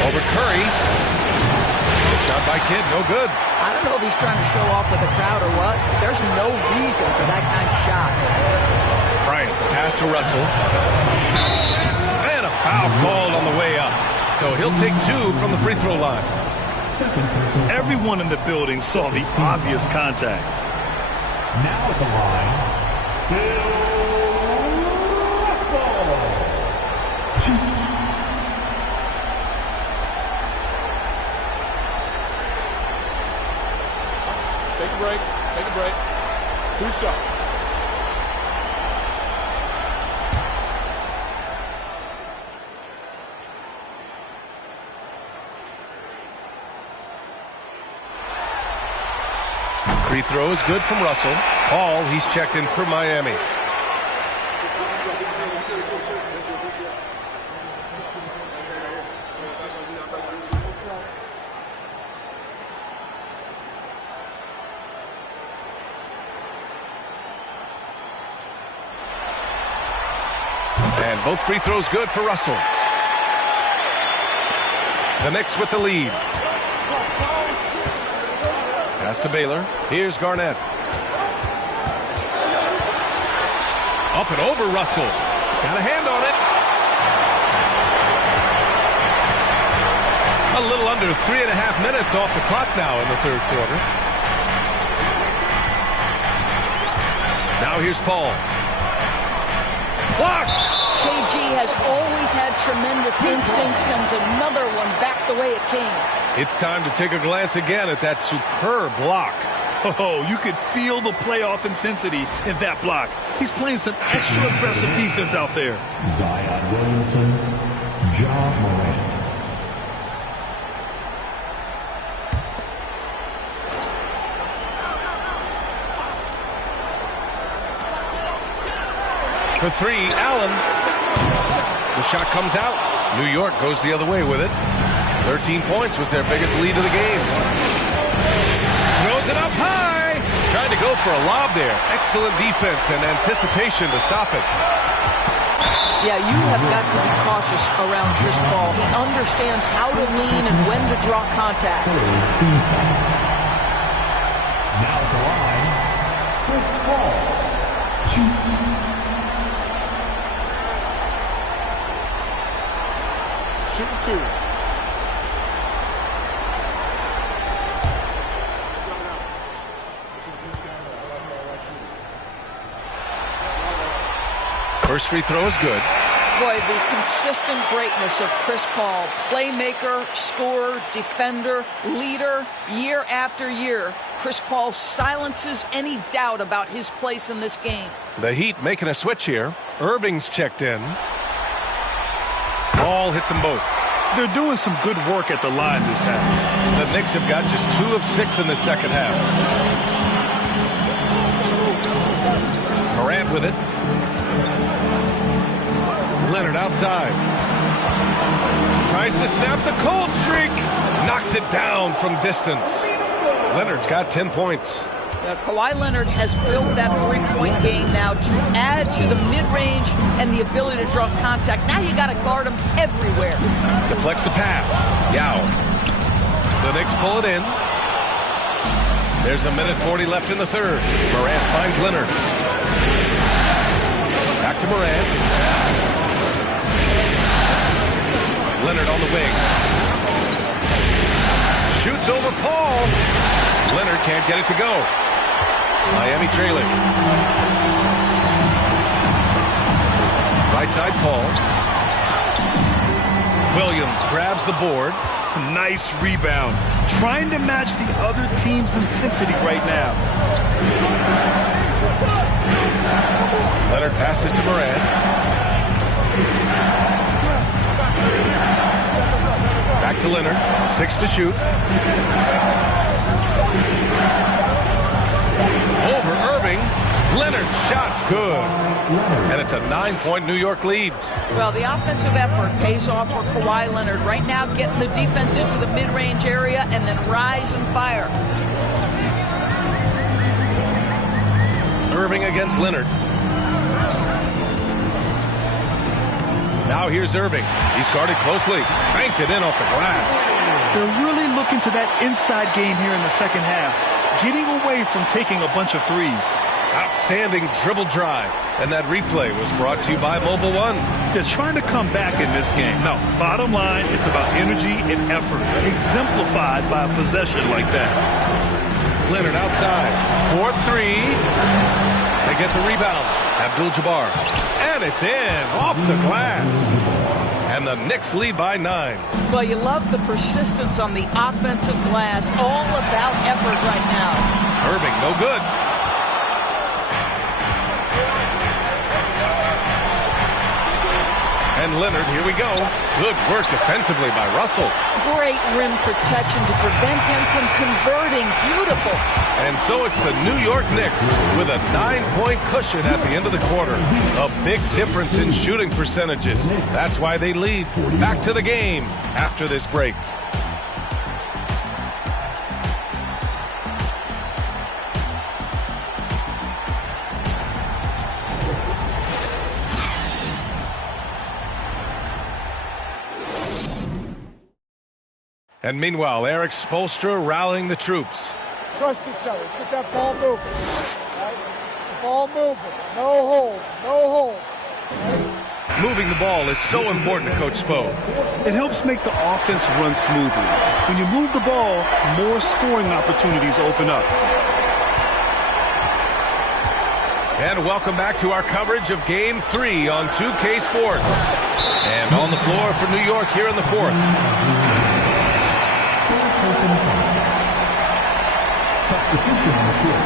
Over Curry. Shot by Kidd, no good. I don't know if he's trying to show off with the crowd or what. There's no reason for that kind of shot. Bryant, pass to Russell. And a foul called on the way up. So he'll take 2 from the free throw line. Everyone in the building saw the obvious contact. Now at the line, Bill Russell. Take a break. Take a break. 2 shots. Free throw is good from Russell. Paul, he's checked in for Miami. And both free throws good for Russell. The Knicks with the lead. Pass to Baylor. Here's Garnett. Up and over Russell. Got a hand on it. A little under 3.5 minutes off the clock now in the third quarter. Now here's Paul. Blocked! KG has always had tremendous instincts, sends another one back the way it came. It's time to take a glance again at that superb block. Oh, you could feel the playoff intensity in that block. He's playing some extra aggressive defense out there. Zion Williamson, John Morant. For 3, Allen. The shot comes out. New York goes the other way with it. 13 points was their biggest lead of the game. Throws it up high. Trying to go for a lob there. Excellent defense and anticipation to stop it. Yeah, you have got to be cautious around Chris Paul. He understands how to lean and when to draw contact. Now at the line, Chris Paul. Shooting 2. First free throw is good. Boy, the consistent greatness of Chris Paul, playmaker, scorer, defender, leader, year after year. Chris Paul silences any doubt about his place in this game. The Heat making a switch here. Irving's checked in. Ball hits them both. They're doing some good work at the line this half. The Knicks have got just 2 of 6 in the second half. Morant with it. Leonard outside. Tries to snap the cold streak. Knocks it down from distance. Leonard's got 10 points. Kawhi Leonard has built that three-point game now to add to the mid-range and the ability to draw contact. Now you got to guard him everywhere. Deflects the pass. Yao. The Knicks pull it in. There's a minute 40 left in the third. Morant finds Leonard. Back to Morant. Leonard on the wing. Shoots over Paul. Leonard can't get it to go. Miami trailing. Right side Paul. Williams grabs the board. Nice rebound. Trying to match the other team's intensity right now. Leonard passes to Morant. Back to Leonard. 6 to shoot. Over Irving. Leonard's shot's good. And it's a 9-point New York lead. Well, the offensive effort pays off for Kawhi Leonard. Right now, getting the defense into the mid-range area and then rise and fire. Irving against Leonard. Now here's Irving. He's guarded closely. Banked it in off the glass. They're really looking to that inside game here in the second half. Getting away from taking a bunch of threes. Outstanding dribble drive. And that replay was brought to you by Mobile One. They're trying to come back in this game. No, bottom line, it's about energy and effort. Exemplified by a possession like that. Leonard outside. 4-3. They get the rebound. Abdul-Jabbar. And it's in. Off the glass. And the Knicks lead by 9. Well, you love the persistence on the offensive glass. All about effort right now. Irving, no good. And Leonard, here we go. Good work defensively by Russell. Great rim protection to prevent him from converting. Beautiful. And so it's the New York Knicks with a 9-point cushion at the end of the quarter. A big difference in shooting percentages. That's why they lead. Back to the game after this break. And meanwhile, Eric Spoelstra rallying the troops. Trust each other. Let's get that ball moving. Right? The ball moving. No holds. No holds. Right? Moving the ball is so important to Coach Spo. It helps make the offense run smoothly. When you move the ball, more scoring opportunities open up. And welcome back to our coverage of Game 3 on 2K Sports. And on the floor for New York here in the fourth. Substitution on the field.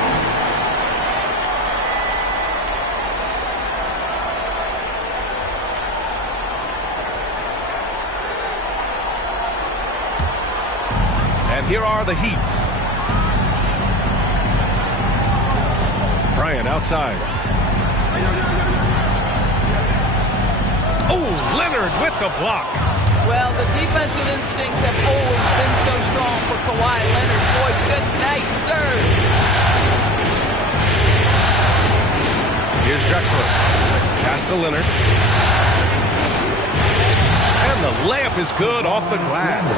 And here are the Heat. Bryant outside. Oh, Leonard with the block. Well, the defensive instincts have always been so strong for Kawhi Leonard. Boy, good night, sir. Here's Drexler. Pass to Leonard. And the layup is good off the glass.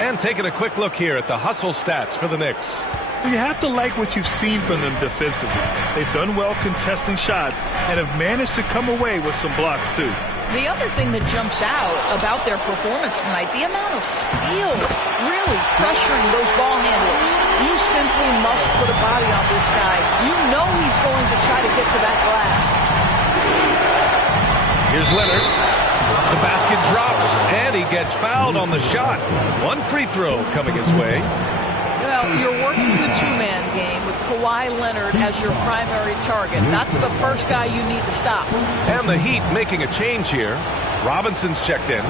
And taking a quick look here at the hustle stats for the Knicks. You have to like what you've seen from them defensively. They've done well contesting shots and have managed to come away with some blocks, too. The other thing that jumps out about their performance tonight, the amount of steals really pressuring those ball handlers. You simply must put a body on this guy. You know he's going to try to get to that glass. Here's Leonard. The basket drops, and he gets fouled on the shot. One free throw coming his way. Well, you're working the two-man game with Kawhi Leonard as your primary target. That's the first guy you need to stop. And the Heat making a change here. Robinson's checked in.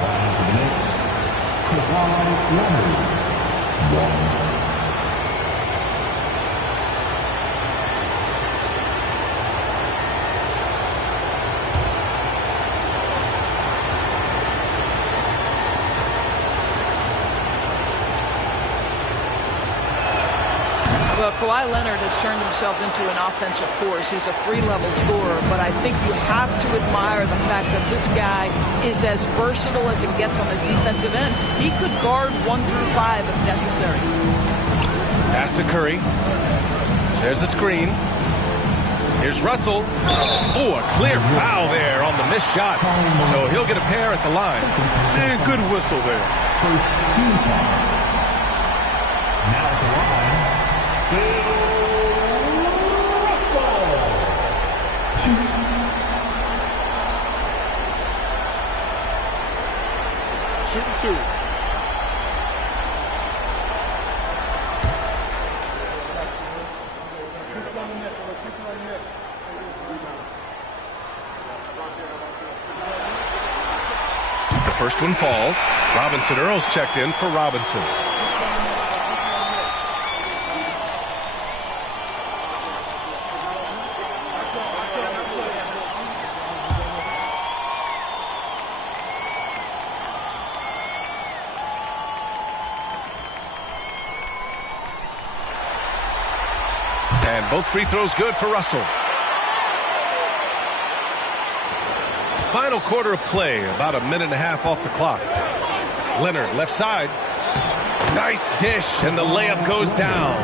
Well, Kawhi Leonard has turned himself into an offensive force. He's a three-level scorer, but I think you have to admire the fact that this guy is as versatile as it gets on the defensive end. He could guard 1 through 5 if necessary. Pass to Curry. There's a screen. Here's Russell. Oh, a clear foul there on the missed shot. So he'll get a pair at the line. And good whistle there. First team foul. Now at the line, Shooting 2. The first one falls. Robinson Earl's checked in for Robinson. And both free throws good for Russell. Final quarter of play, about a minute and a half off the clock. Leonard, left side. Nice dish, and the layup goes down.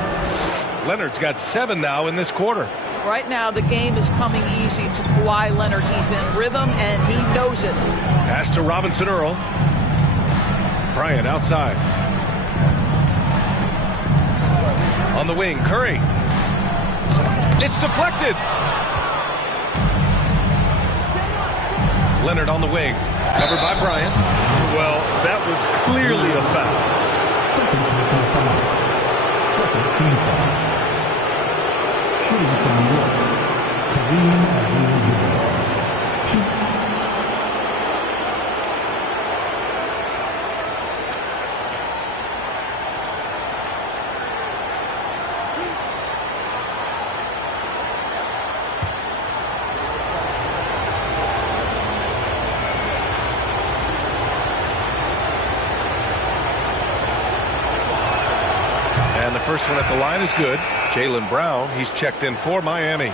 Leonard's got 7 now in this quarter. Right now, the game is coming easy to Kawhi Leonard. He's in rhythm, and he knows it. Pass to Robinson Earl. Bryant outside. On the wing, Curry. It's deflected. Leonard on the wing. Covered by Bryant. Well, that was clearly a foul. Second team foul. Shooting from New York, Kareem Abdul-Jabbar. And the first one at the line is good. Jaylen Brown, he's checked in for Miami.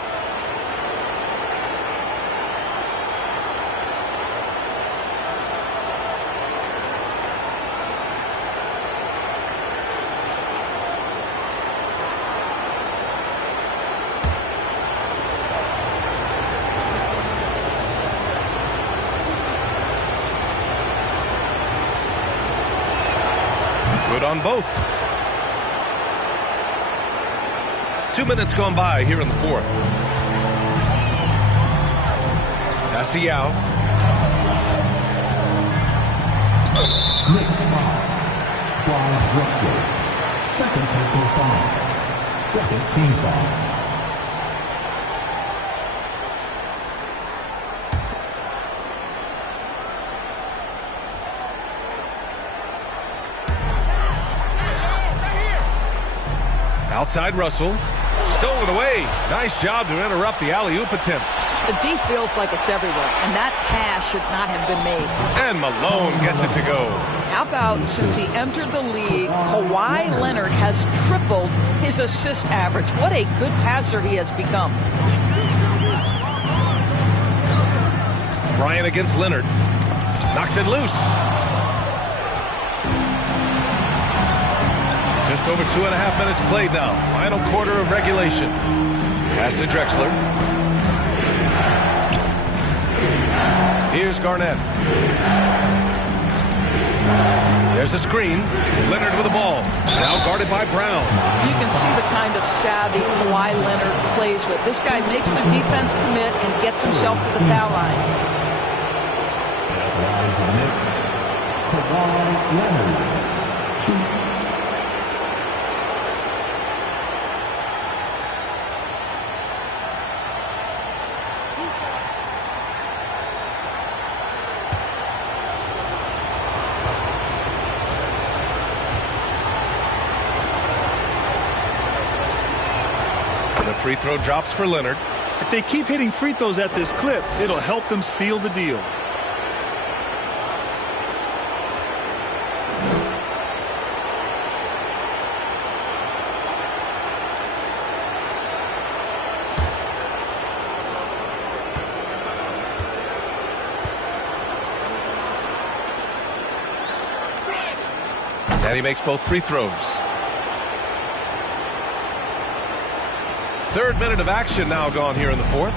Good on both. 2 minutes gone by here in the fourth. Pass to Yao. Next foul. Clyde Drexler. Second personal foul. Second team foul. Outside Russell. Stolen away. Nice job to interrupt the alley-oop attempt. The D feels like it's everywhere, and that pass should not have been made. And Malone gets it to go. How about since he entered the league, Kawhi Leonard has tripled his assist average. What a good passer he has become. Bryant against Leonard. Knocks it loose. Just Just over 2.5 minutes played now. Final quarter of regulation. Pass to Drexler. Here's Garnett. There's a screen. Leonard with the ball. Now guarded by Brown. You can see the kind of savvy Kawhi Leonard plays with. This guy makes the defense commit and gets himself to the foul line. Kawhi Leonard. Free throw drops for Leonard. If they keep hitting free throws at this clip, it'll help them seal the deal. And he makes both free throws. Third minute of action now gone here in the fourth.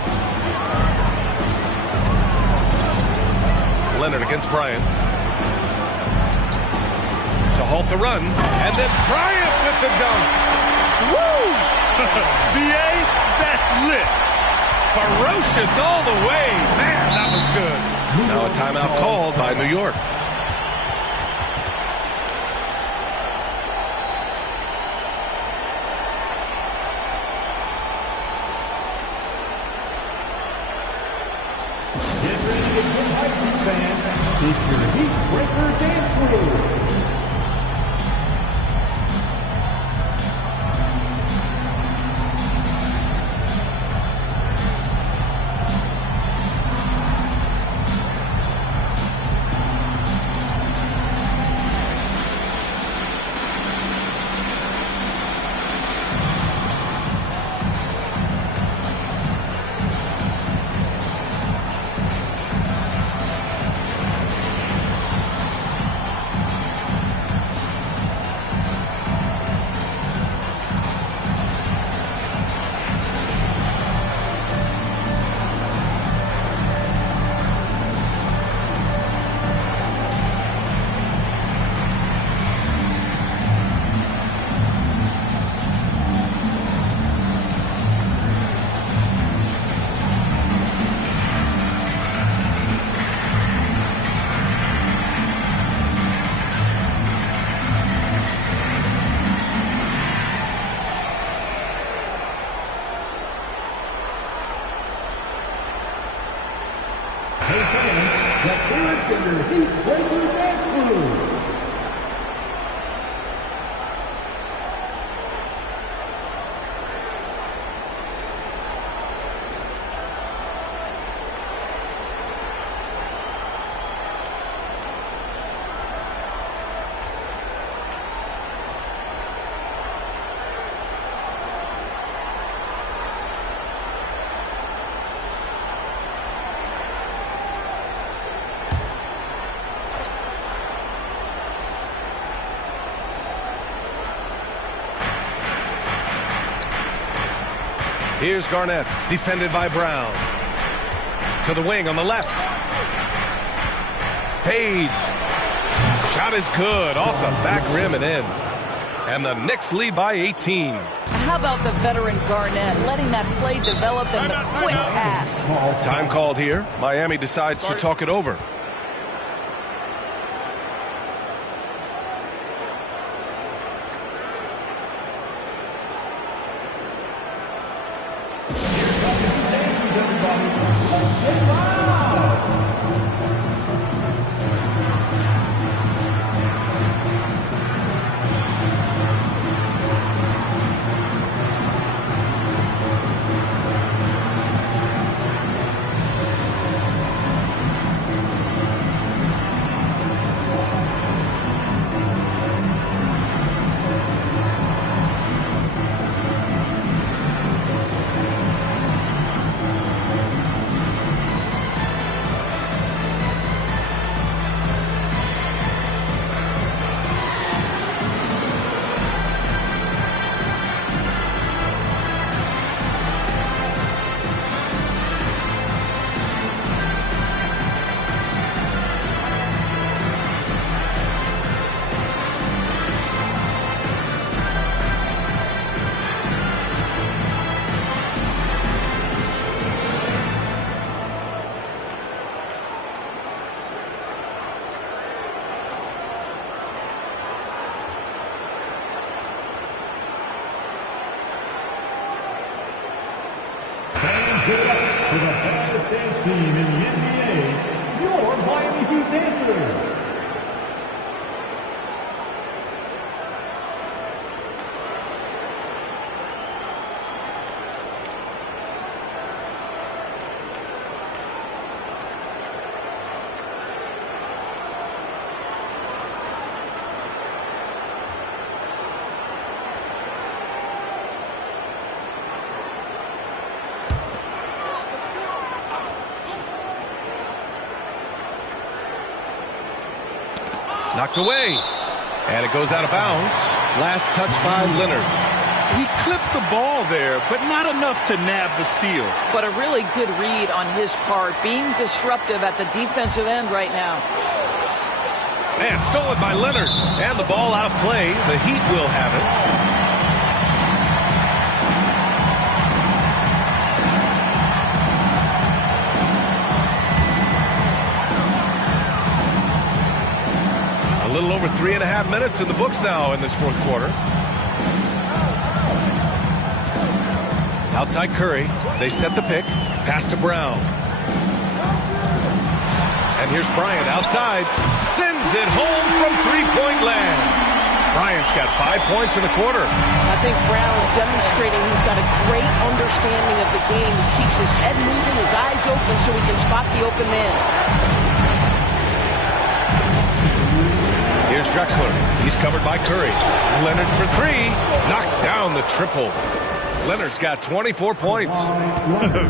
Leonard against Bryant. To halt the run. And then Bryant with the dunk. Woo! B.A., that's lit. Ferocious all the way. Man, that was good. Now a timeout called by New York. It's your Heat Breaker Dance Crew. Here's Garnett, defended by Brown. To the wing on the left. Fades. Shot is good, off the back rim and in. And the Knicks lead by 18. How about the veteran Garnett letting that play develop and the quick pass? Time called here. Miami decides to talk it over. For the fastest dance team in the NBA, your Miami Heat dancers. Knocked away. And it goes out of bounds. Last touch by Leonard. He clipped the ball there, but not enough to nab the steal. But a really good read on his part, being disruptive at the defensive end right now. And stolen by Leonard. And the ball out of play. The Heat will have it. A little over 3.5 minutes in the books now in this fourth quarter. Outside Curry. They set the pick. Pass to Brown. And here's Bryant outside. Sends it home from three-point land. Bryant's got 5 points in the quarter. I think Brown demonstrating he's got a great understanding of the game. He keeps his head moving, his eyes open so he can spot the open man. Here's Drexler. He's covered by Curry. Leonard for three. Knocks down the triple. Leonard's got 24 points.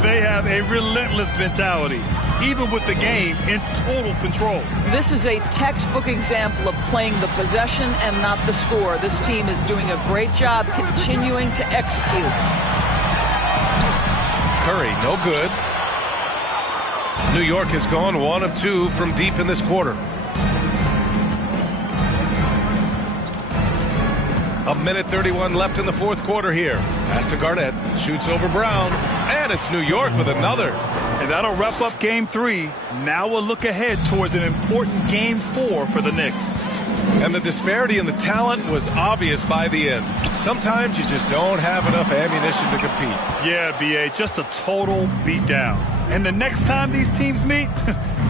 They have a relentless mentality, even with the game in total control. This is a textbook example of playing the possession and not the score. This team is doing a great job continuing to execute. Curry, no good. New York has gone 1 of 2 from deep in this quarter. A minute 31 left in the fourth quarter here. Pass to Garnett. Shoots over Brown. And it's New York with another. And that'll wrap up Game 3. Now we'll look ahead towards an important Game 4 for the Knicks. And the disparity in the talent was obvious by the end. Sometimes you just don't have enough ammunition to compete. Yeah, B.A., just a total beatdown. And the next time these teams meet,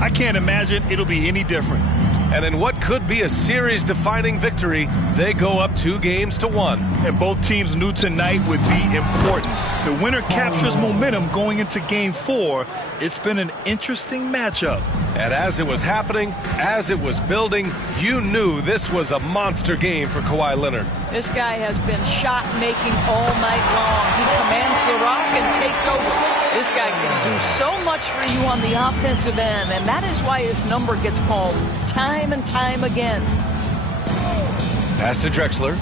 I can't imagine it'll be any different. And in what could be a series-defining victory, they go up 2-1. And both teams knew tonight would be important. The winner captures momentum going into Game 4. It's been an interesting matchup. And as it was happening, as it was building, you knew this was a monster game for Kawhi Leonard. This guy has been shot-making all night long. He commands the rock and takes over. This guy can do so much for you on the offensive end, and that is why his number gets called time and time again. Pass to Drexler.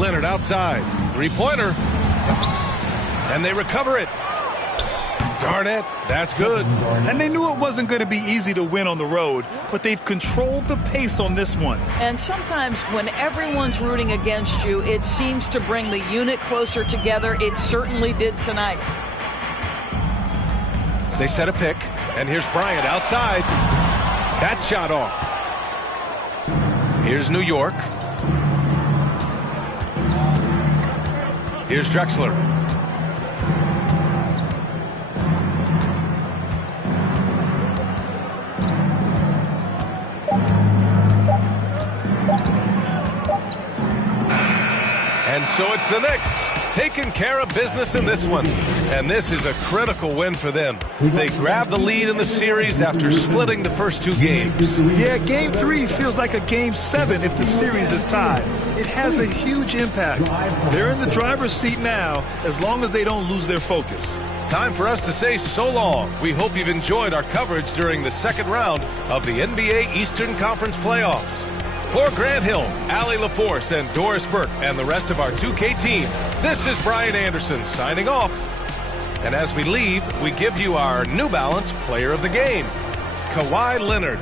Leonard outside. Three-pointer. And they recover it. Garnett, that's good. And they knew it wasn't going to be easy to win on the road, but they've controlled the pace on this one. And sometimes when everyone's rooting against you, it seems to bring the unit closer together. It certainly did tonight. They set a pick, and here's Bryant outside. That shot off. Here's New York. Here's Drexler. And so it's the Knicks taking care of business in this one. And this is a critical win for them. They grabbed the lead in the series after splitting the first 2 games. Yeah, Game 3 feels like a Game 7 if the series is tied. It has a huge impact. They're in the driver's seat now as long as they don't lose their focus. Time for us to say so long. We hope you've enjoyed our coverage during the second round of the NBA Eastern Conference Playoffs. For Grant Hill, Allie LaForce, and Doris Burke, and the rest of our 2K team, this is Brian Anderson signing off. And as we leave, we give you our New Balance Player of the Game, Kawhi Leonard.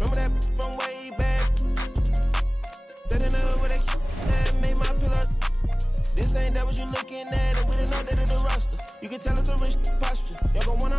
Remember that from way back? That in the hood where they made my pillow. This ain't that what you looking at, and we didn't know that in the roster. You can tell it's a rich posture. Y'all gon' wanna